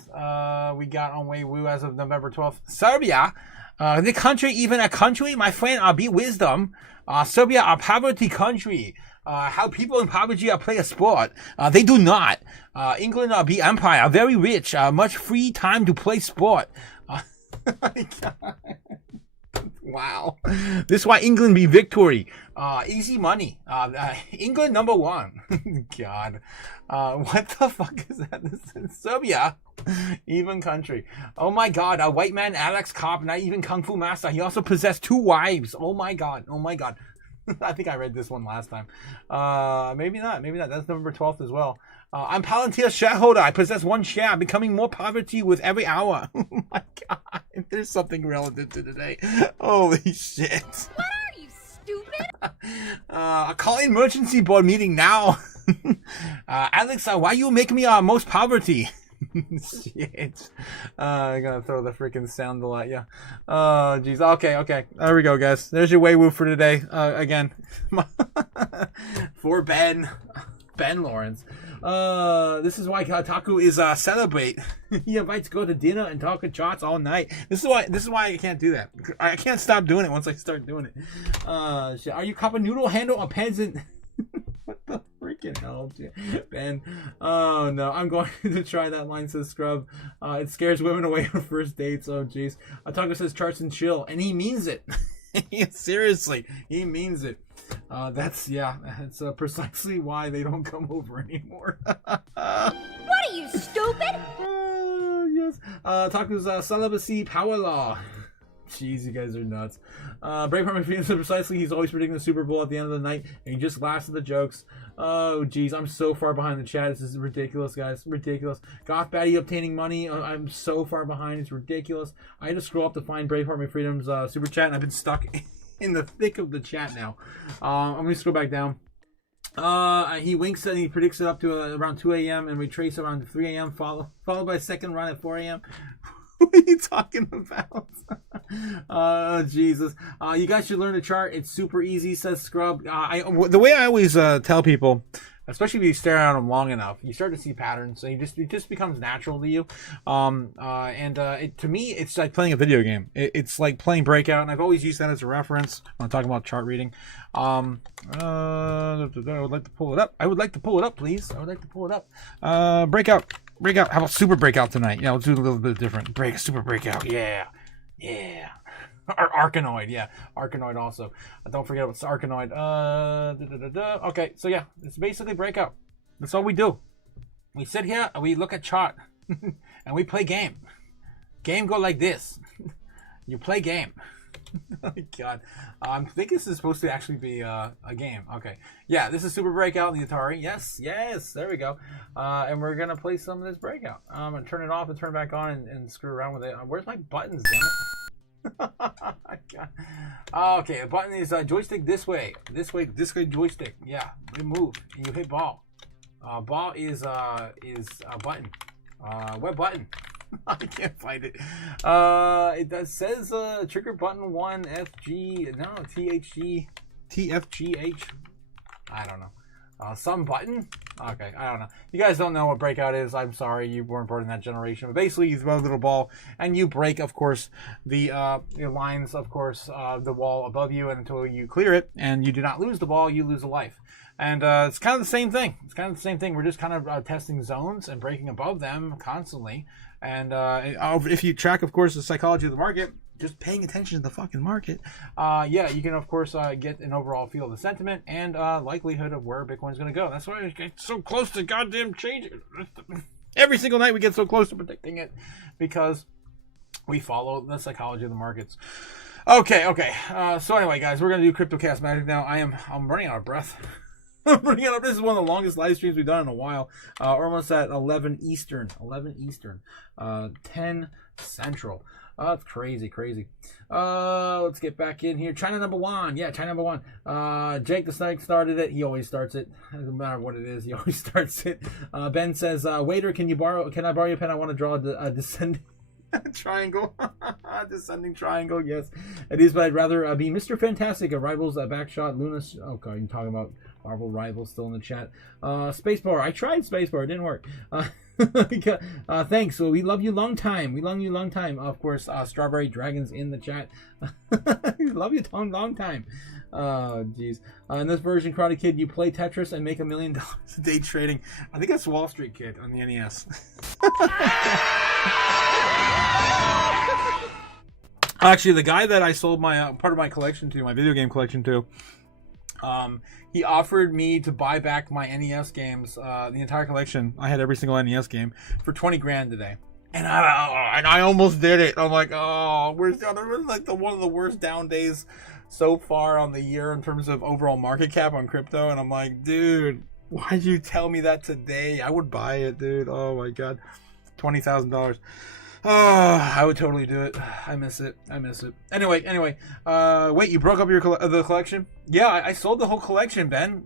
we got on Weiwu as of November 12th. Serbia. The country, even a country, my friend, be wisdom. Serbia, a poverty country. How people in poverty play a sport. They do not. England, be empire, very rich. Much free time to play sport. Wow. This is why England be victory. Easy money. England number 1. God. What the fuck is that? This is Serbia. Even country. Oh my god. A white man, Alex Cobb, not even Kung Fu Master. He also possessed 2 wives. Oh my god. Oh my god. I think I read this one last time. Maybe not. Maybe not. That's November 12th as well. I'm Palantir shareholder. I possess 1 share. I'm becoming more poverty with every hour. Oh my god. There's something relative to today. Holy shit. What are you, stupid? Call emergency board meeting now. Alex, why you make me most poverty? Shit. I gotta throw the freaking sound at you. Oh, jeez. Okay. There we go, guys. There's your Weiwu for today. Again. For Ben Lawrence. This is why Otaku is celebrate. He invites go to dinner and talk with charts all night. This is why I can't do that. I can't stop doing it once I start doing it. Shit. Are you cup of noodle handle a peasant? What the freaking hell, Ben? Oh no, I'm going to try that line, says Scrub. It scares women away on first dates. Oh jeez. Otaku says charts and chill, and he means it. Seriously, he means it. That's precisely why they don't come over anymore. What are you, stupid? Yes. Otaku's celibacy power law. Jeez, you guys are nuts. Braveheart McPherson said precisely he's always predicting the Super Bowl at the end of the night, and he just laughs at the jokes. Oh, jeez, I'm so far behind the chat. This is ridiculous, guys. Ridiculous. Goth Batty obtaining money. I'm so far behind. It's ridiculous. I had to scroll up to find Braveheart McFreedom's super chat, and I've been stuck in the thick of the chat now. I'm going to scroll back down. He winks and he predicts it up to around 2 a.m. and we trace around 3 a.m. followed by a second run at 4 a.m. What are you talking about? Oh, Jesus. You guys should learn to chart. It's super easy, says Scrub. The way I always tell people, especially if you stare at them long enough, you start to see patterns. So it just becomes natural to you. To me, it's like playing a video game. It's like playing Breakout, and I've always used that as a reference when I'm talking about chart reading. I would like to pull it up. I would like to pull it up, please. I would like to pull it up. Breakout. How about Super Breakout tonight? Yeah, let's do a little bit different. Super Breakout. Yeah. Or Arkanoid. Yeah, Arkanoid also. Don't forget what's Arkanoid. Okay, so yeah, it's basically Breakout. That's all we do. We sit here and we look at chart and we play game. Game go like this. You play game. Oh my god. I think this is supposed to actually be a game. Okay. Yeah, this is Super Breakout, the Atari. Yes, there we go. And we're going to play some of this Breakout. I'm going to turn it off and turn it back on and screw around with it. Where's my buttons, damn it? Okay, the button is joystick this way. This way joystick. Yeah, you move and you hit ball. Ball is a button. What button? I can't find it. It says trigger button 1 FG. No, THG, TFGH. I don't know. Some button. Okay, I don't know. You guys don't know what Breakout is. I'm sorry, you weren't born in that generation. But basically, you throw a little ball and you break, of course, the lines, of course, the wall above you, and until you clear it, and you do not lose the ball, you lose a life. And it's kind of the same thing. We're just kind of testing zones and breaking above them constantly. And if you track, of course, the psychology of the market, just paying attention to the fucking market, you can, of course, get an overall feel of the sentiment and likelihood of where Bitcoin is going to go. That's why we get so close to goddamn change it. Every single night we get so close to predicting it because we follow the psychology of the markets. Okay. So anyway, guys, we're going to do Crypto Chaos Magic now. I'm running out of breath. This is one of the longest live streams we've done in a while. We're almost at 11 Eastern. 10 Central. That's crazy. Let's get back in here. China number one. Yeah, China number one. Jake the Snake started it. He always starts it. Doesn't matter what it is. He always starts it. Ben says, waiter, can I borrow your pen? I want to draw a descending triangle. Descending triangle. Yes, it is, but I'd rather be Mr. Fantastic, a Rivals backshot. Lunas. Okay, you're talking about Marvel Rivals still in the chat. Spacebar. I tried Spacebar. It didn't work. Thanks. So we love you long time. Of course, Strawberry Dragons in the chat. We love you long time. Jeez. In this version, Karate Kid, you play Tetris and make $1 million day trading. I think that's Wall Street Kid on the NES. Actually, the guy that I sold my part of my collection to, my video game collection to, he offered me to buy back my NES games, the entire collection. I had every single NES game for 20 grand today, and I almost did it. I'm like, oh, where's the other? Like one of the worst down days so far on the year in terms of overall market cap on crypto, and I'm like, dude, why'd you tell me that today? I would buy it, dude. Oh my god, $20,000. Oh, I would totally do it. I miss it. Anyway, wait, you broke up the collection? Yeah, I sold the whole collection, Ben.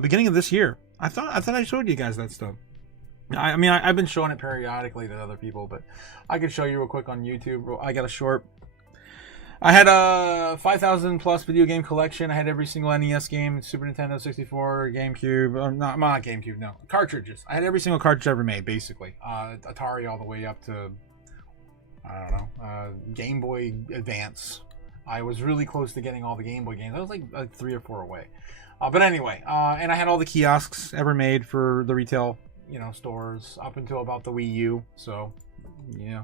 Beginning of this year. I thought I showed you guys that stuff. I mean, I've been showing it periodically to other people, but I could show you real quick on YouTube. I got a short. I had a 5,000 plus video game collection. I had every single NES game, Super Nintendo 64, GameCube, not GameCube, no, cartridges. I had every single cartridge ever made, basically. Atari all the way up to, I don't know, Game Boy Advance. I was really close to getting all the Game Boy games. I was like 3 or 4 away. But anyway, and I had all the kiosks ever made for the retail, stores up until about the Wii U. So, yeah.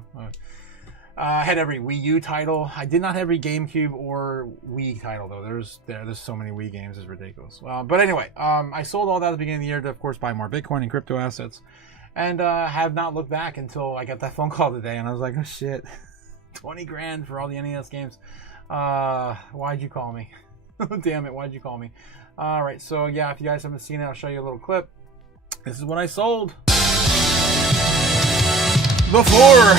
I had every Wii U title. I did not have every GameCube or Wii title, though. There's so many Wii games, it's ridiculous. But anyway, I sold all that at the beginning of the year to, of course, buy more Bitcoin and crypto assets, and have not looked back until I got that phone call today, and I was like, oh shit, 20 grand for all the NES games. Why'd you call me? Damn it, why'd you call me? All right, so yeah, if you guys haven't seen it, I'll show you a little clip. This is what I sold before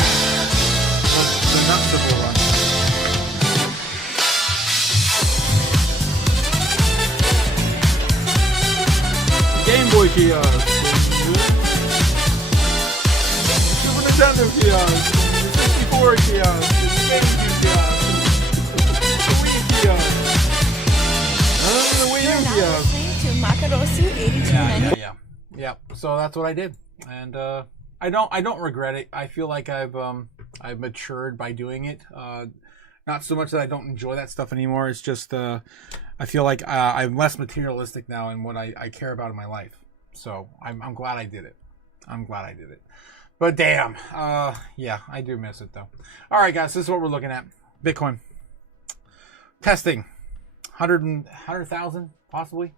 the Nutsible run. Game Boy kiosk, Super Nintendo kiosk, 64 kiosk, GameCube kiosk, the Wii kiosk, the Wii U kiosk. Yeah. So that's what I did, and I don't regret it. I feel like I've matured by doing it. Not so much that I don't enjoy that stuff anymore. It's just I feel like I'm less materialistic now in what I care about in my life. So I'm glad I did it. But damn, yeah, I do miss it though. All right, guys, this is what we're looking at. Bitcoin testing 100,000 possibly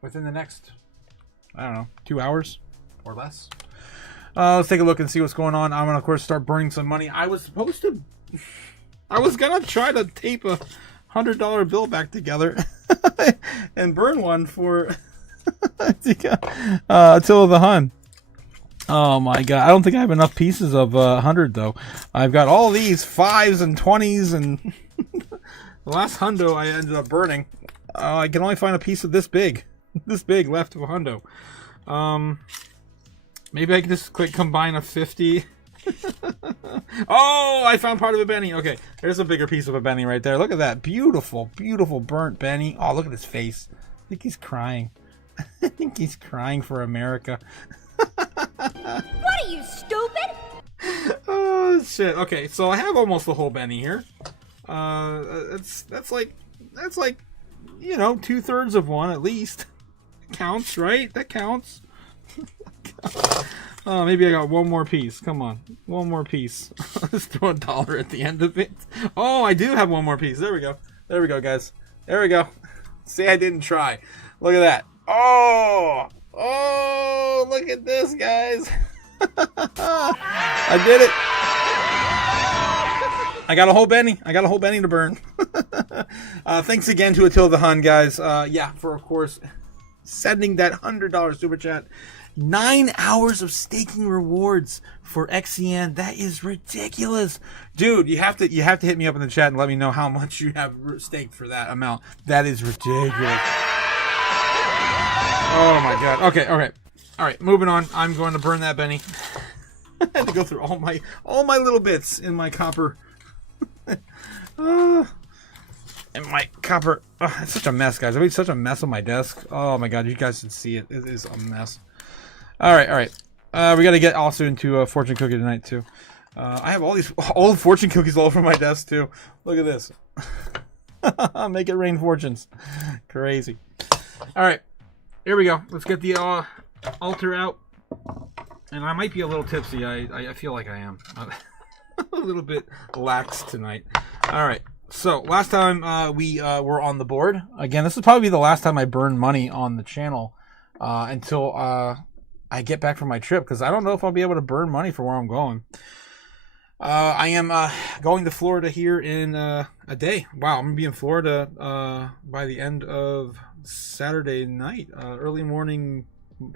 within the next, I don't know, 2 hours or less. Let's take a look and see what's going on. I'm gonna, of course, start burning some money. I was gonna try to tape a $100 bill back together and burn one for Attila the Hun. Oh my god, I don't think I have enough pieces of 100 though. I've got all these 5s and 20s, and the last hundo I ended up burning. I can only find a piece of this big left of a hundo. Maybe I can just combine a 50. Oh, I found part of a Benny. Okay, there's a bigger piece of a Benny right there. Look at that. Beautiful, beautiful burnt Benny. Oh, look at his face. I think he's crying. I think he's crying for America. What are you, stupid? Oh, shit. Okay, so I have almost the whole Benny here. That's like, 2/3 of one at least. Counts, right? That counts. Oh, maybe I got one more piece. Come on, one more piece. Let's throw $1 at the end of it. Oh, I do have one more piece. There we go, guys. There we go. See, I didn't try. Look at that. Oh, look at this, guys. I did it. I got a whole Benny to burn. Thanks again to Attila the Hun, guys. Yeah, for, of course, sending that $100 super chat. 9 hours of staking rewards for XCN. That is ridiculous. Dude, you have to hit me up in the chat and let me know how much you have staked for that amount. That is ridiculous. Oh my god. Okay. All right, moving on. I'm going to burn that Benny. I had to go through all my little bits in my copper. And my copper. Oh, it's such a mess, guys. I made such a mess on my desk. Oh my god, you guys should see it. It is a mess. All right. We got to get also into a fortune cookie tonight too. I have all these old fortune cookies all over my desk too. Look at this. Make it rain fortunes. Crazy. All right, here we go. Let's get the altar out. And I might be a little tipsy. I feel like I am. A little bit lax tonight. All right. So last time we were on the board. Again, this will probably be the last time I burn money on the channel until I get back from my trip, because I don't know if I'll be able to burn money for where I'm going. I am going to Florida here in a day. Wow, I'm going to be in Florida by the end of Saturday night, early morning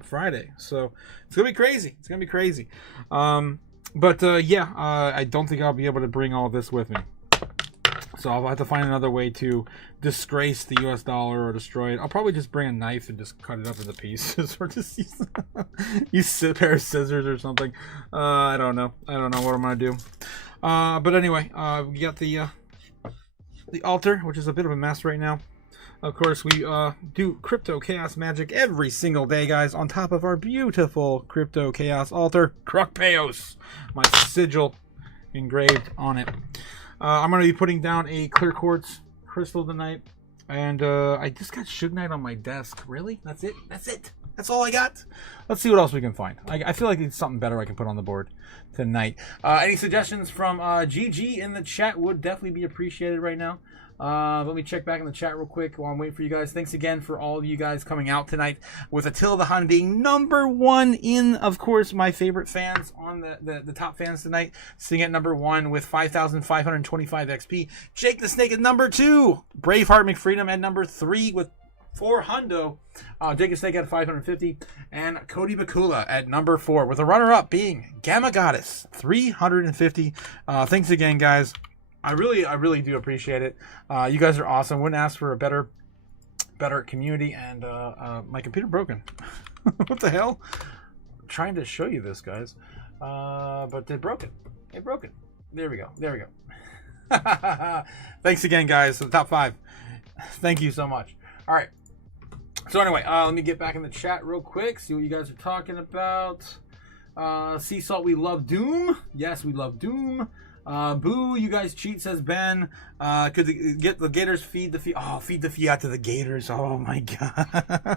Friday. So it's going to be crazy. It's going to be crazy. But I don't think I'll be able to bring all this with me. So I'll have to find another way to disgrace the US dollar or destroy it. I'll probably just bring a knife and just cut it up into pieces, or just use a pair of scissors or something. I don't know what I'm gonna do. But anyway, we got the altar, which is a bit of a mess right now. Of course, we do Crypto Chaos magic every single day, guys, on top of our beautiful Crypto Chaos altar, Krukpeos, my sigil engraved on it. I'm going to be putting down a clear quartz crystal tonight. And I just got SHUTDOWN on my desk. Really? That's it? That's it? That's all I got? Let's see what else we can find. I feel like it's something better I can put on the board tonight. Any suggestions from GG in the chat would definitely be appreciated right now. Let me check back in the chat real quick while I'm waiting for you guys. Thanks again for all of you guys coming out tonight, with Attila the Hun being #1 in, of course, my favorite fans on the top fans tonight, sitting at #1 with 5,525 XP. Jake the Snake at #2. Braveheart McFreedom at #3 with 400. Jake the Snake at 550. And Cody Bakula at #4, with a runner-up being Gamma Goddess, 350. Thanks again, guys. I really do appreciate it. You guys are awesome. Wouldn't ask for a better community. And my computer broken. What the hell? I'm trying to show you this, guys, but it broke it. It broke it. There we go. Thanks again, guys, for the top 5. Thank you so much. All right. So anyway, let me get back in the chat real quick. See what you guys are talking about. Sea Salt, we love Doom. Yes, we love Doom. Boo, you guys cheat, says Ben. Could the Gators feed the fiat? Oh, feed the fiat to the Gators. Oh my god.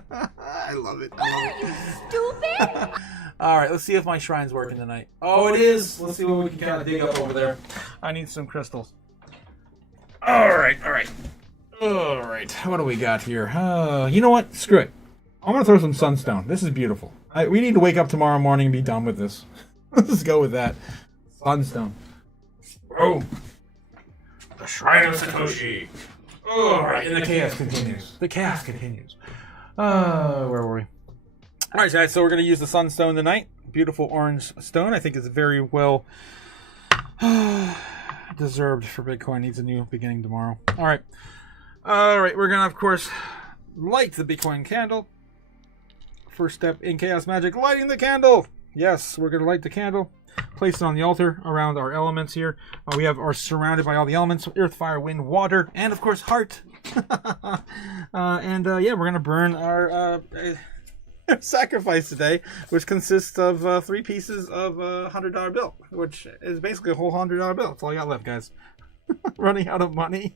I love it. What are you, stupid? All right, let's see if my shrine's working tonight. Oh, it is. Let's see what we can kind of dig up over there. I need some crystals. All right. What do we got here? You know what? Screw it. I'm gonna throw some sunstone. This is beautiful. We need to wake up tomorrow morning and be done with this. Let's go with that. Sunstone. Oh, the Shrine of Satoshi. All right, and the chaos continues. Where were we? All right, guys. So we're gonna use the sunstone tonight. Beautiful orange stone. I think it's very well deserved for Bitcoin. Needs a new beginning tomorrow. All right. We're gonna, of course, light the Bitcoin candle. First step in chaos magic: lighting the candle. Yes, we're gonna light the candle. Place it on the altar around our elements here. We are surrounded by all the elements: earth, fire, wind, water, and of course heart. We're gonna burn our sacrifice today, which consists of 3 pieces of a $100 bill, which is basically a whole $100 bill. That's all I got left, guys. Running out of money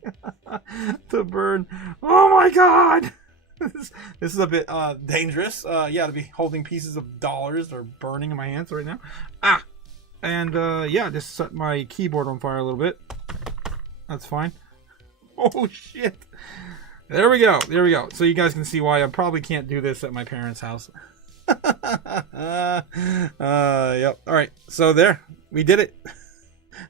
to burn. Oh my god. This is a bit dangerous. To be holding pieces of dollars or burning in my hands right now. And just set my keyboard on fire a little bit. That's fine. Oh shit. There we go. So you guys can see why I probably can't do this at my parents' house. Yep. All right. So there, we did it.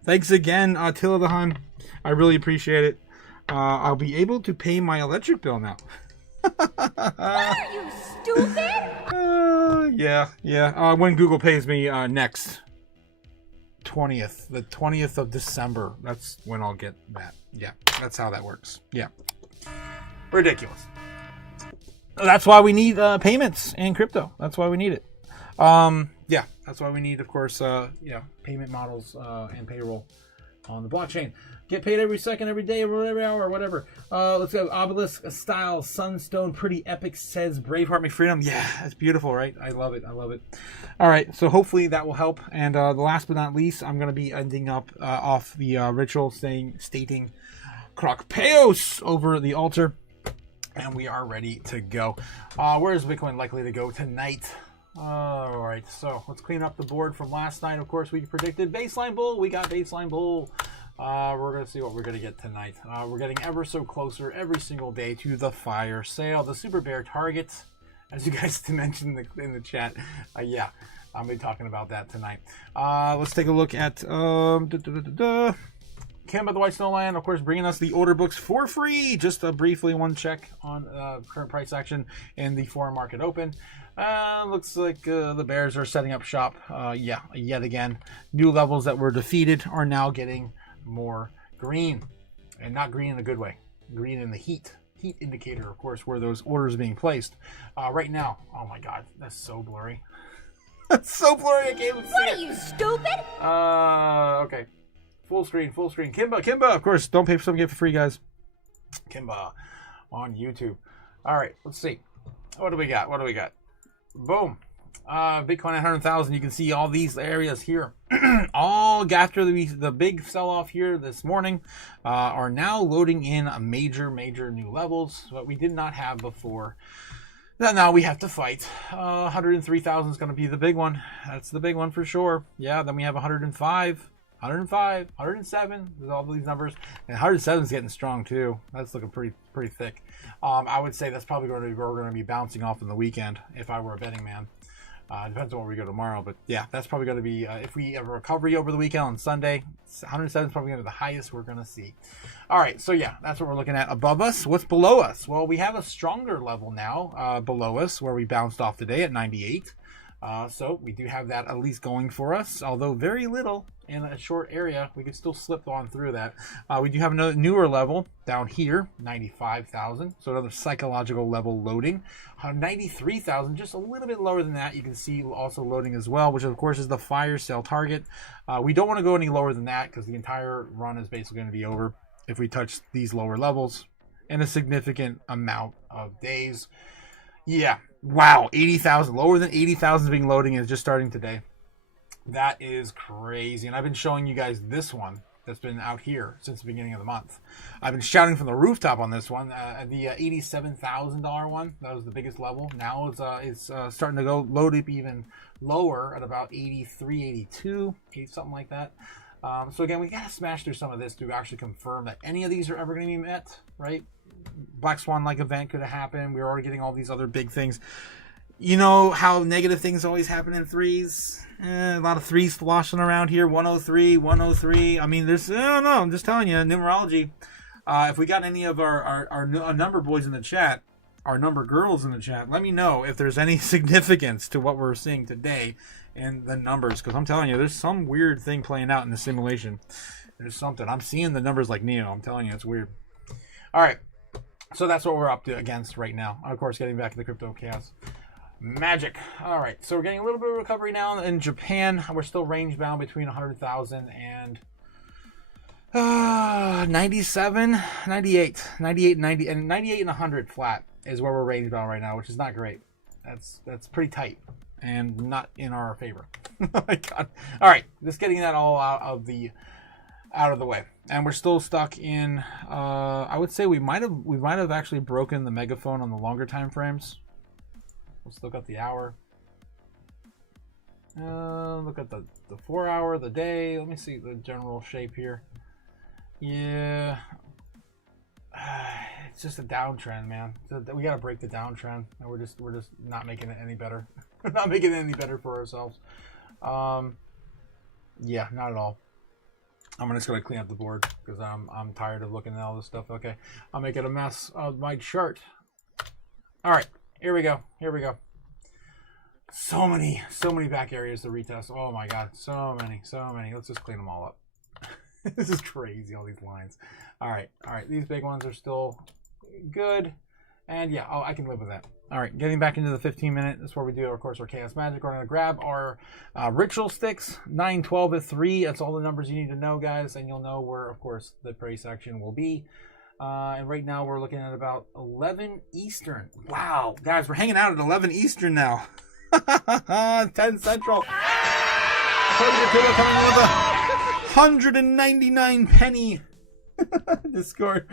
Thanks again, Attila the Hun. I really appreciate it. I'll be able to pay my electric bill now. Are you stupid? Yeah. When Google pays me next 20th, the 20th of December, that's when I'll get that. Yeah, that's how that works. Yeah. Ridiculous. That's why we need payments in crypto. That's why we need it. Yeah, that's why we need, of course, payment models and payroll on the blockchain. Get paid every second, every day, every hour, whatever. Let's go. Obelisk style sunstone, pretty epic, says Braveheart Me Freedom. Yeah, that's beautiful, right? I love it. I love it. All right, so hopefully that will help. And the last but not least, I'm going to be ending up off the ritual stating Krokpeos over the altar. And we are ready to go. Where is Bitcoin likely to go tonight? All right, so let's clean up the board from last night. Of course, we predicted baseline bull. We got baseline bull. We're going to see what we're going to get tonight. We're getting ever so closer every single day to the fire sale. The super bear target, as you guys mentioned in the chat. Yeah, I'll be talking about that tonight. Let's take a look at Kimba the White Snowland, of course, bringing us the order books for free. Just briefly, one check on current price action in the foreign market open. Looks like the bears are setting up shop. Yeah, yet again. New levels that were defeated are now getting more green. And not green in a good way. Green in the heat indicator, of course, where those orders are being placed. Right now, oh my god, that's so blurry. That's so blurry, I can't even see it. What are you, stupid? Okay. Full screen. Kimba, of course, don't pay for something, get for free, guys. Kimba on YouTube. All right, let's see. What do we got? Boom. Bitcoin at 100,000. You can see all these areas here. All after the big sell-off here this morning are now loading in a major new levels, what we did not have before. Now we have to fight. 103,000 is going to be the big one. That's the big one for sure. Yeah, then we have 105. 107, there's all these numbers, and 107 is getting strong too. That's looking pretty thick. I would say that's probably going to be where we're going to be bouncing off in the weekend if I were a betting man. Depends on where we go tomorrow, but yeah, that's probably going to be if we have a recovery over the weekend on Sunday. 107 is probably going to be the highest we're going to see. All right, so yeah, that's what we're looking at above us. What's below us? Well, we have a stronger level now below us where we bounced off today at 98. So we do have that at least going for us, although very little in a short area. We could still slip on through that. We do have another newer level down here, 95,000. So another psychological level loading. 93,000, just a little bit lower than that. You can see also loading as well, which of course is the fire sale target. We don't want to go any lower than that because the entire run is basically going to be over if we touch these lower levels in a significant amount of days. Yeah, wow, 80,000, lower than 80,000 being loading is just starting today. That is crazy. And I've been showing you guys this one that's been out here since the beginning of the month. I've been shouting from the rooftop on this one. The $87,000 one, that was the biggest level. Now it's starting to go load up even lower at about 83, 82, something like that. So again, we got to smash through some of this to actually confirm that any of these are ever going to be met, right? Black Swan-like event could have happened. We're already getting all these other big things. You know how negative things always happen in threes? A lot of threes sloshing around here. 103, 103. I mean, there's, I don't know. I'm just telling you, numerology. If we got any of our number boys in the chat, our number girls in the chat, let me know if there's any significance to what we're seeing today in the numbers. Because I'm telling you, there's some weird thing playing out in the simulation. There's something. I'm seeing the numbers like Neo. I'm telling you, it's weird. All right. So that's what we're up to against right now. Of course, getting back to the Crypto Chaos. Magic. All right. So we're getting a little bit of recovery now in Japan. We're still range bound between 100,000 and 97, 98, 98, 90, and 98 and 100 flat is where we're range bound right now, which is not great. That's pretty tight and not in our favor. Oh my God. All right. Just getting that all out of the way, and we're still stuck in I would say we might have actually broken the megaphone on the longer time frames. Let's look at the hour, look at the 4 hour, the day. Let me see the general shape here. Yeah, it's just a downtrend, man. We got to break the downtrend, and we're just not making it any better. We're not making it any better for ourselves. Yeah, not at all. I'm just going to clean up the board because I'm tired of looking at all this stuff. Okay, I'm making a mess of my chart. All right, here we go. Here we go. So many back areas to retest. Oh my god, so many. Let's just clean them all up. This is crazy, all these lines. All right. These big ones are still good. And yeah, I can live with that. All right, getting back into the 15-minute. That's where we do, of course, our Chaos Magic. We're going to grab our ritual sticks, 9, 12, and 3. That's all the numbers you need to know, guys. And you'll know where, of course, the prey section will be. And right now we're looking at about 11 Eastern. Wow, guys, we're hanging out at 11 Eastern now. 10 Central. Cody Bakula coming with a 199 penny Discord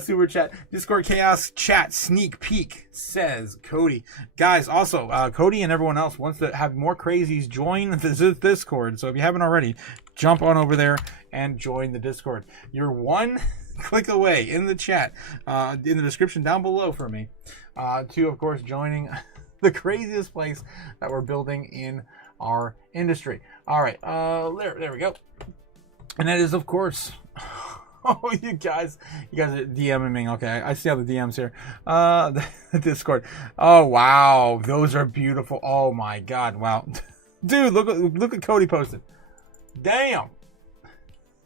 super chat. Discord Chaos chat sneak peek, says Cody. Guys, also Cody and everyone else wants to have more crazies join the Discord. So if you haven't already, jump on over there and join the Discord. You're one click away in the chat, in the description down below for me, to of course joining the craziest place that we're building in our industry. All right, there we go. And that is, of course, oh, you guys are DMing me. Okay, I see all the DMs here. The Discord. Oh wow, those are beautiful. Oh my god, wow, dude, look at Cody posted. Damn.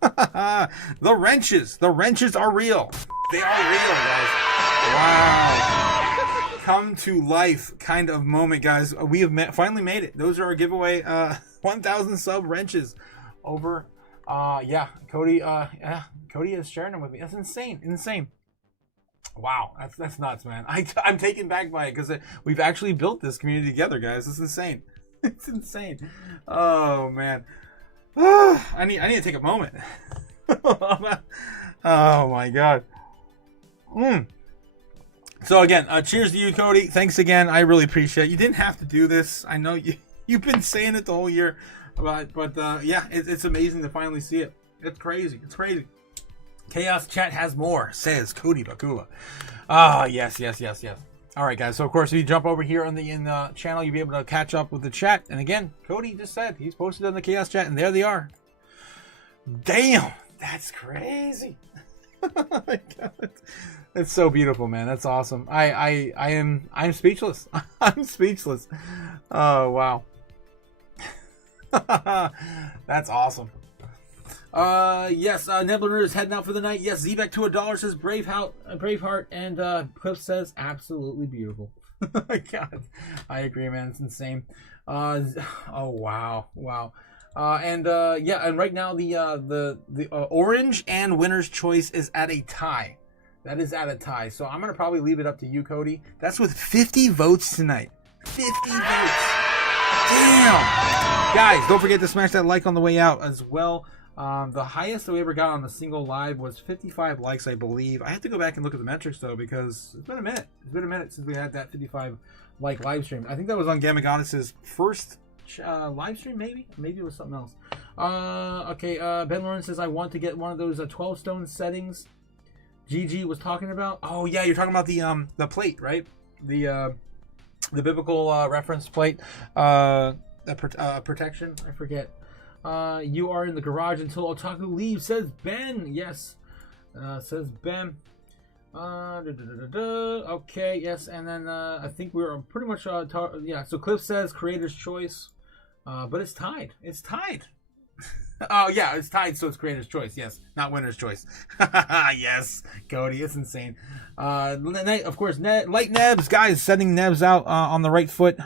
The wrenches are real. They are real, guys. Wow. Come to life kind of moment, guys. We have finally made it. Those are our giveaway 1,000 sub wrenches over. Yeah, Cody. Cody is sharing them with me. That's insane. Wow, that's nuts, man. I'm taken back by it because we've actually built this community together, guys. It's insane. It's insane. Oh man. I need to take a moment. Oh my god. So again, cheers to you, Cody. Thanks again. I really appreciate it. You didn't have to do this. I know you've been saying it the whole year, but yeah, it's amazing to finally see it. It's crazy. Chaos chat has more, says Cody Bakula. Yes. All right, guys. So of course, if you jump over here in the channel, you'll be able to catch up with the chat. And again, Cody just said he's posted on the Chaos chat, and there they are. Damn, that's crazy. Oh my god, it's so beautiful, man. That's awesome. I'm speechless. I'm speechless. Oh wow. That's awesome. Yes, Nebler is heading out for the night. Yes, Zebek to $1 says Braveheart, and Cliff says absolutely beautiful. God, I agree, man. It's insane. Oh wow. Yeah, and right now the orange and winner's choice is at a tie. That is at a tie. So I'm gonna probably leave it up to you, Cody. That's with 50 votes tonight. 50 votes. Damn. Guys, don't forget to smash that like on the way out as well. The highest that we ever got on a single live was 55 likes, I believe. I have to go back and look at the metrics though, because it's been a minute. It's been a minute since we had that 55 like live stream. I think that was on Gamma Goddess's first live stream, maybe it was something else. Okay, Ben Lawrence says I want to get one of those 12 stone settings GG was talking about. Oh yeah, you're talking about the plate, right? The biblical reference plate, protection. I forget. You are in the garage until Otaku leaves, says Ben. Yes, says Ben. Okay, yes, and then I think we're pretty much yeah. So Cliff says creator's choice, but it's tied. It's tied. Oh yeah, it's tied, so it's creator's choice. Yes, not winner's choice. Yes, Cody, it's insane. Of course, light Nebs, guys, sending Nebs out on the right foot.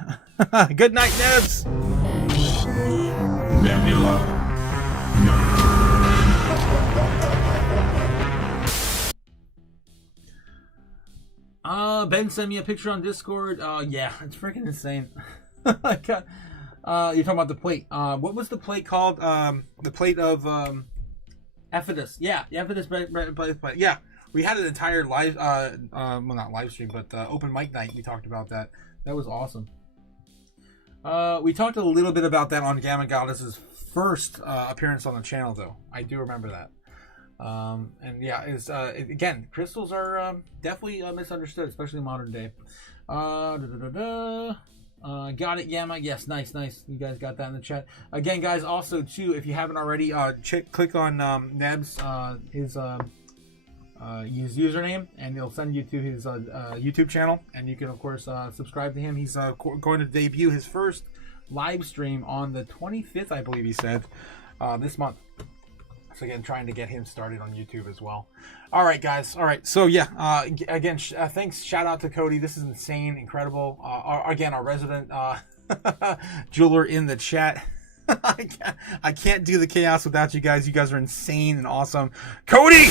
Good night, Nebs. Nebula. Ben sent me a picture on Discord. Yeah, it's freaking insane. You're talking about the plate. What was the plate called? The plate of Ephesus. Yeah, the Ephesus plate. Yeah, we had an entire live, well, not live stream, but open mic night. We talked about that. That was awesome. We talked a little bit about that on Gamma Goddess's first appearance on the channel, though. I do remember that. And yeah, again, crystals are definitely misunderstood, especially in modern day. Got it, Yama. Yes, nice. You guys got that in the chat. Again, guys, also too, if you haven't already, click on Neb's his his username, and he'll send you to his YouTube channel, and you can of course subscribe to him. He's going to debut his first live stream on the 25th, I believe he said, this month. So again, trying to get him started on YouTube as well. All right, guys. All right. So yeah, again, thanks. Shout out to Cody. This is insane, incredible. Again, our resident jeweler in the chat. I can't do the chaos without you guys. You guys are insane and awesome. Cody!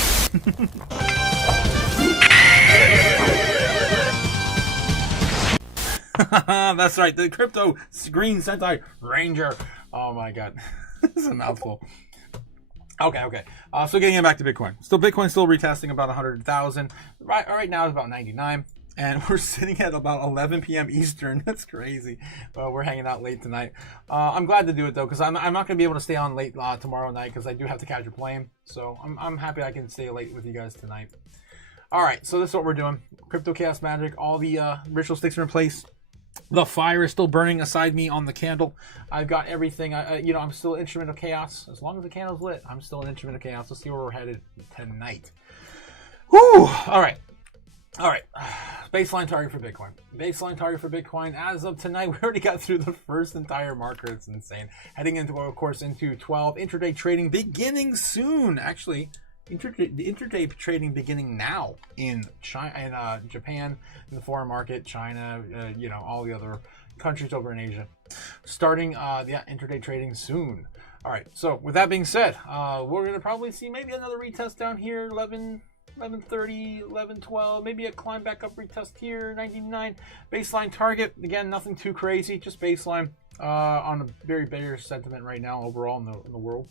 That's right. The Crypto Green Sentai Ranger. Oh my god. This is a mouthful. Okay. So getting back to Bitcoin. Bitcoin's still retesting about 100,000. Right now it's about 99. And we're sitting at about 11 p.m. Eastern. That's crazy. We're hanging out late tonight. I'm glad to do it though, because I'm not going to be able to stay on late tomorrow night, because I do have to catch a plane. So I'm happy I can stay late with you guys tonight. All right, so this is what we're doing. Crypto Chaos Magic. All the ritual sticks are in place. The fire is still burning aside me on the candle. I've got everything. I'm still an instrument of chaos. As long as the candle's lit, I'm still an instrument of chaos. Let's see where we're headed tonight. Whew! All right. Baseline target for Bitcoin. Baseline target for Bitcoin. As of tonight, we already got through the first entire marker. It's insane. Heading into, of course, into 12. Intraday trading beginning soon. Actually, intraday trading beginning now in China, Japan, in the foreign market, China, all the other countries over in Asia. Starting, intraday trading soon. All right. So with that being said, we're gonna probably see maybe another retest down here, 1130, 1112, maybe a climb back up retest here, 99. Baseline target, again, nothing too crazy, just baseline on a very bearish sentiment right now overall in the world.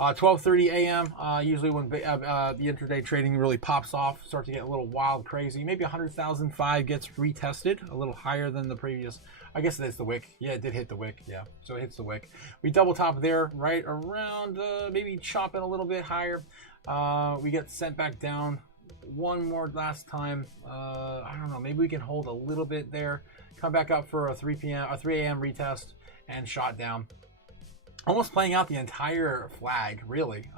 12:30 a.m. Usually when the intraday trading really pops off, starts to get a little wild, crazy. Maybe 100,005 gets retested, a little higher than the previous. I guess that's the wick. Yeah, it did hit the wick. Yeah, so it hits the wick. We double top there, right around, maybe chopping a little bit higher. We get sent back down one more last time. I don't know. Maybe we can hold a little bit there. Come back up for a 3 a.m. retest and shot down. Almost playing out the entire flag, really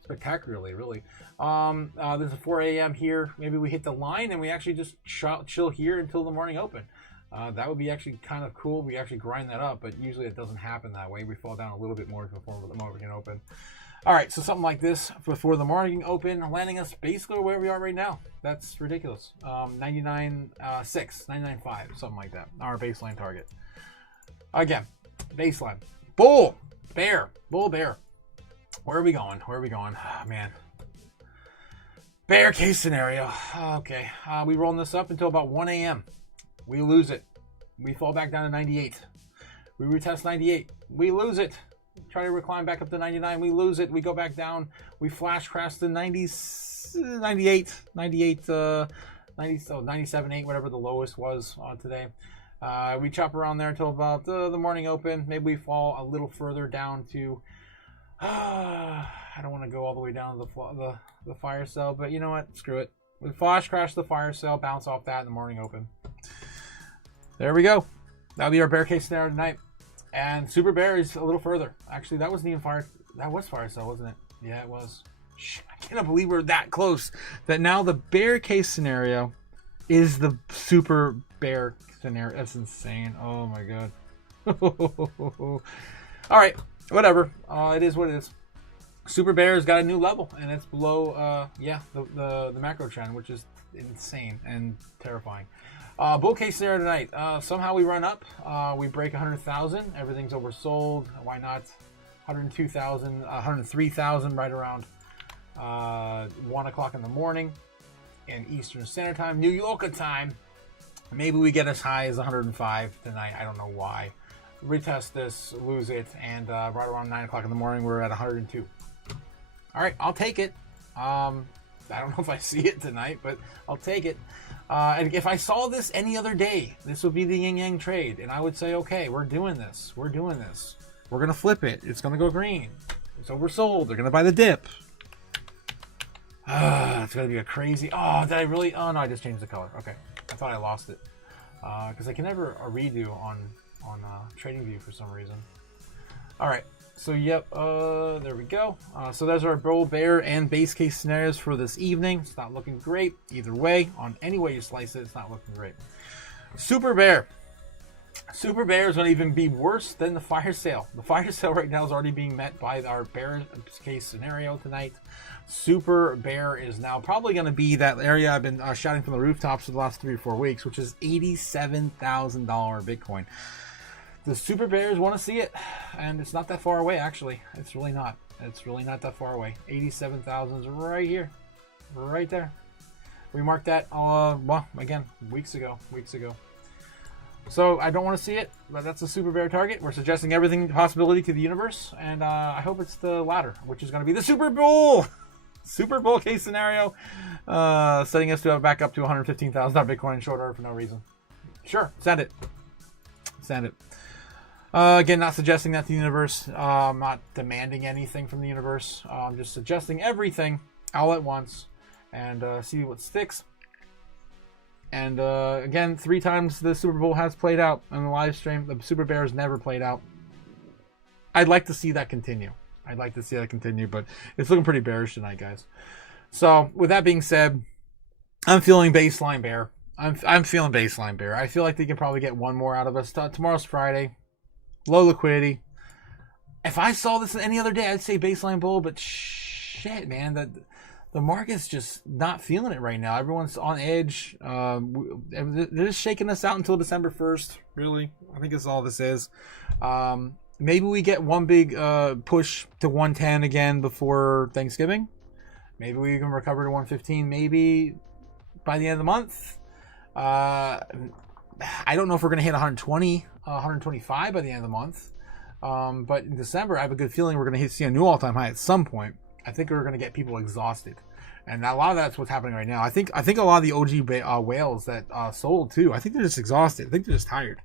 spectacularly, really. There's a 4 a.m. here. Maybe we hit the line and we actually just chill here until the morning open. That would be actually kind of cool. We actually grind that up, but usually it doesn't happen that way. We fall down a little bit more before the morning open. All right, so something like this before the morning open, landing us basically where we are right now. That's ridiculous. 99.6, 99.5, something like that. Our baseline target. Again, baseline. Bull, bear. Where are we going? Oh, man. Bear case scenario. Okay, we rolling this up until about 1 a.m. We lose it. We fall back down to 98. We retest 98. We lose it. Try to recline back up to 99. We lose it. We go back down. We flash crash to 98, 97.8, whatever the lowest was today. We chop around there until about the morning open. Maybe we fall a little further down to. I don't want to go all the way down to the fire cell, but you know what? Screw it. We flash crash the fire cell, bounce off that in the morning open. There we go. That'll be our bear case scenario tonight. And super bear is a little further. Actually, that wasn't even fire. That was fire cell, wasn't it? Yeah, it was. Shit, I cannot believe we're that close. That now the bear case scenario is the super bear scenario. That's insane. Oh my god. All right, whatever. It is what it is. Super bear has got a new level, and it's below the macro trend, which is insane and terrifying. Bull case scenario tonight. Somehow we run up. We break 100,000. Everything's oversold. Why not? 102,000, 103,000 right around 1 o'clock in the morning in Eastern Standard Time, New York time. Maybe we get as high as 105 tonight. I don't know why. Retest this, lose it, and right around 9 o'clock in the morning, we're at 102. All right, I'll take it. I don't know if I see it tonight, but I'll take it. And if I saw this any other day, this would be the yin-yang trade. And I would say, okay, we're doing this. We're going to flip it. It's going to go green. It's oversold. They're going to buy the dip. It's going to be a crazy... Oh, did I really... Oh, no, I just changed the color. Okay. I thought I lost it. Because I can never redo on TradingView for some reason. All right. So yep, there we go. So there's our bull, bear, and base case scenarios for this evening. It's not looking great either way. On any way you slice it, it's not looking great. Super bear. Super bear is going to even be worse than the fire sale. The fire sale right now is already being met by our bear case scenario tonight. Super bear is now probably going to be that area I've been shouting from the rooftops for the last 3 or 4 weeks, which is $87,000 Bitcoin. The super bears want to see it, and it's not that far away, actually. It's really not. It's really not that far away. 87,000 is right here. Right there. We marked that, well, again, weeks ago. So I don't want to see it, but that's a super bear target. We're suggesting everything possibility to the universe, and I hope it's the latter, which is going to be the Super Bowl. Super Bowl case scenario, setting us to back up to $115,000 Bitcoin in short order for no reason. Sure, send it. Send it. Again, not suggesting that to the universe. I'm not demanding anything from the universe. I'm just suggesting everything all at once and see what sticks. And again, 3 times the Super Bowl has played out on the live stream. The Super Bears never played out. I'd like to see that continue. But it's looking pretty bearish tonight, guys. So with that being said, I'm feeling baseline bear. I'm feeling baseline bear. I feel like they can probably get one more out of us. Tomorrow's Friday. Low liquidity. If I saw this any other day, I'd say baseline bull, but shit, man, the market's just not feeling it right now. Everyone's on edge. They're just shaking us out until December 1st, really. I think that's all this is. Maybe we get one big push to 110 again before Thanksgiving. Maybe we can recover to 115, maybe by the end of the month. I don't know if we're going to hit 120, 125 by the end of the month. But in December, I have a good feeling we're going to see a new all-time high at some point. I think we're going to get people exhausted. And a lot of that's what's happening right now. I think a lot of the OG whales that sold too, I think they're just exhausted. I think they're just tired.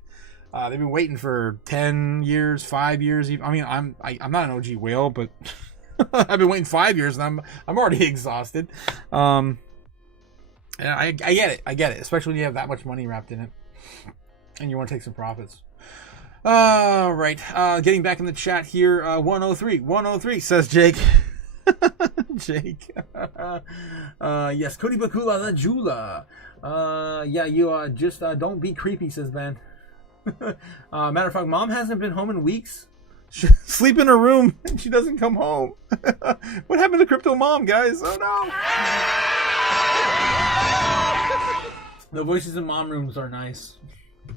They've been waiting for 10 years, 5 years. I mean, I'm not an OG whale, but I've been waiting 5 years and I'm already exhausted. And I get it, especially when you have that much money wrapped in it and you want to take some profits. All right, getting back in the chat here, 103 says Jake. Jake. Yes, Cody Bakula the Jula. Yeah, you just don't be creepy, says Ben. Matter of fact, mom hasn't been home in weeks. She sleep in her room and she doesn't come home. What happened to crypto mom, guys? Oh no. The voices in mom rooms are nice.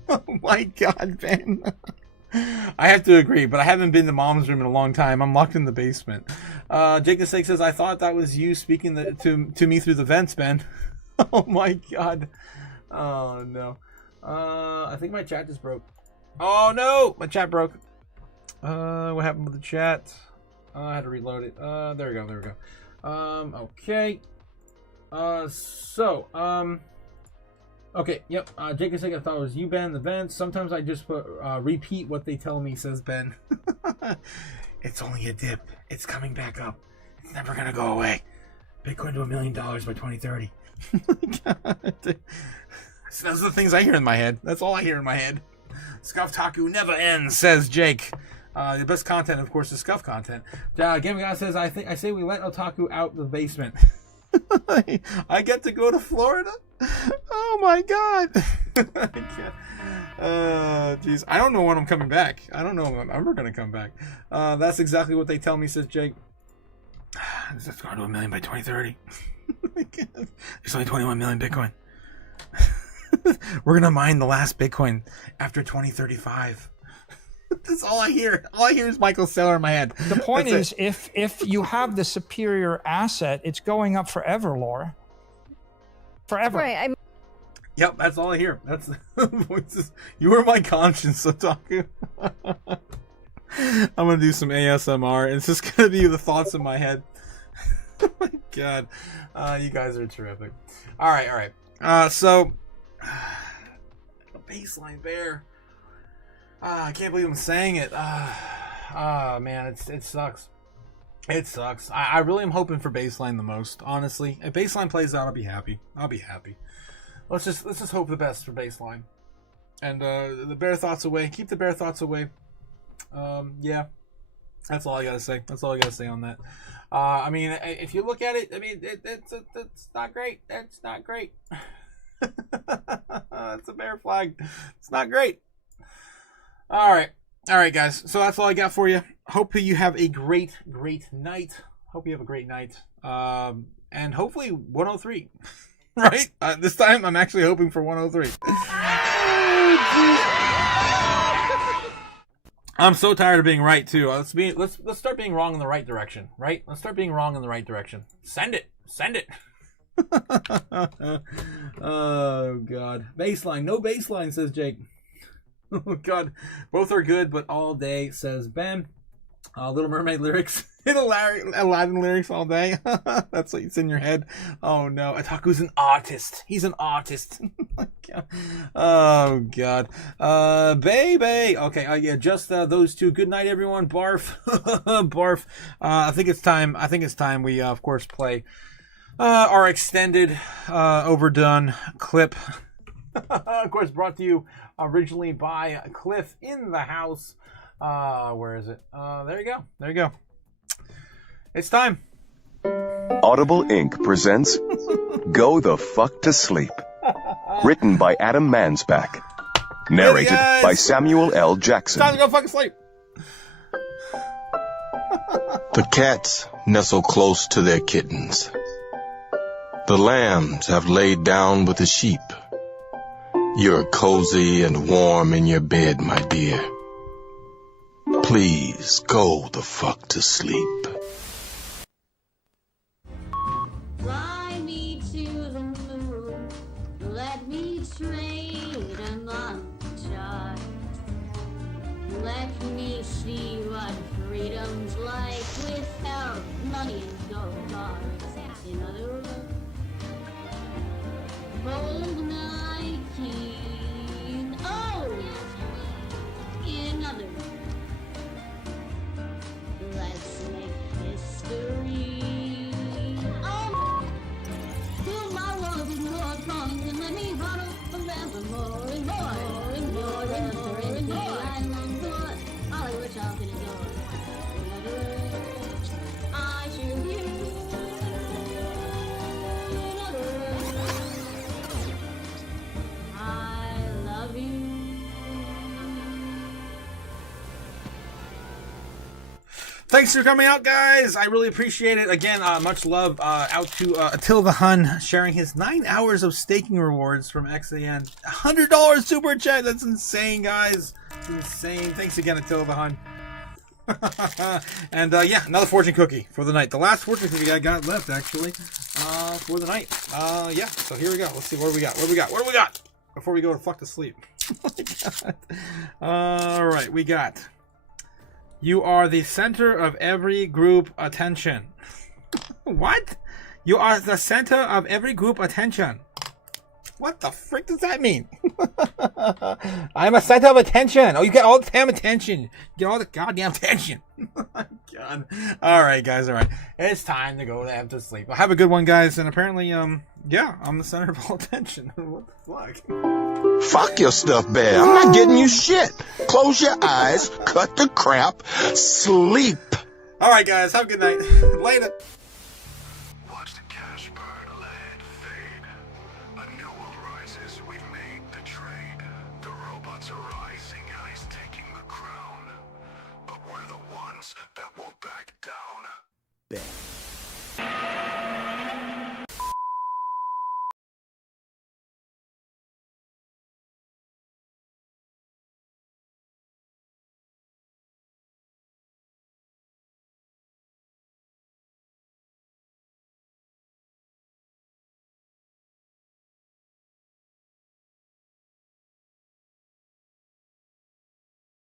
Oh my god, Ben. I have to agree, but I haven't been to mom's room in a long time. I'm locked in the basement. Jake the Snake says, I thought that was you speaking to me through the vents, Ben. Oh my god. Oh no. I think my chat just broke. Oh no! My chat broke. What happened with the chat? I had to reload it. There we go. Okay. Okay, yep. Jake is saying I thought it was you, Ben, the vents. Sometimes I just repeat what they tell me, says Ben. It's only a dip. It's coming back up. It's never gonna go away. Bitcoin to $1 million by 2030. So those are the things I hear in my head. That's all I hear in my head. Scuff Taku never ends, says Jake. The best content, of course, is scuff content. Gaming God says, I say we let Otaku out the basement. I get to go to Florida? Oh my god. Jeez. I don't know when I'm coming back. I don't know if I'm ever going to come back. That's exactly what they tell me, says Jake. It's going to $1 million by 2030. There's only 21 million Bitcoin. We're going to mine the last Bitcoin after 2035. That's all I hear. All I hear is Michael Saylor in my head. The point is, if you have the superior asset, it's going up forever, Laura. Forever. Right. Yep, that's all I hear. That's the voices. You are my conscience, Otaku. I'm going to do some ASMR, and it's just going to be the thoughts in my head. Oh my god. You guys are terrific. All right. So, baseline bear. I can't believe I'm saying it. Man, it sucks. It sucks. I really am hoping for baseline the most, honestly. If baseline plays out, I'll be happy. Let's just hope the best for baseline. And the bear thoughts away. Keep the bear thoughts away. Yeah. That's all I gotta say. That's all I gotta say on that. I mean, if you look at it, I mean, it's not great. It's not great. It's a bear flag. It's not great. All right, guys. So that's all I got for you. Hope you have a great night. Hope you have a great night. And hopefully 103. Right? This time I'm actually hoping for 103. I'm so tired of being right too. Let's start being wrong in the right direction, right? Let's start being wrong in the right direction. Send it. Oh God. Baseline. No baseline, says Jake. Oh God. Both are good, but all day, says Ben. Little Mermaid lyrics. Aladdin lyrics all day. That's what's in your head. Oh no. Otaku's an artist. He's an artist. Oh God. Baby. Okay. Yeah. Just those two. Good night, everyone. Barf. Barf. I think it's time we of course play our extended overdone clip. Of course, brought to you originally by Cliff in the house. Where is it? There you go. It's time. Audible Inc. presents Go the Fuck to Sleep. Written by Adam Mansbach. Narrated by Samuel L. Jackson. Time to go fucking sleep. The cats nestle close to their kittens. The lambs have laid down with the sheep. You're cozy and warm in your bed, my dear. Please go the fuck to sleep. Fly me to the moon, let me trade among the stars. Let me see what freedom's like without money and gold bars. In other words, hold my key. Oh! In other words, let's make history. Oh, fill my world with more songs and let me huddle forever more and more and more and more and more. I long for all of which I'll get adored. In other words, I choose you. In other words, I love you. Thanks for coming out, guys. I really appreciate it. Again, much love out to Attila the Hun sharing his 9 hours of staking rewards from XAN. $100 super chat. That's insane, guys. It's insane. Thanks again, Attila the Hun. And yeah, another fortune cookie for the night. The last fortune cookie I got left, actually, for the night. Yeah, so here we go. Let's see what do we got. What do we got? Before we go to fuck to sleep. All right, we got. You are the center of every group attention. What? You are the center of every group attention. What the frick does that mean? I'm a center of attention. Oh, you get all the damn attention. You get all the goddamn attention. Oh my God. All right, guys. All right. It's time to go to sleep. Well, have a good one, guys. And apparently, yeah, I'm the center of all attention. What the fuck? Fuck your stuff, bear. I'm not getting you shit. Close your eyes, cut the crap, sleep. All right, guys. Have a good night. Later.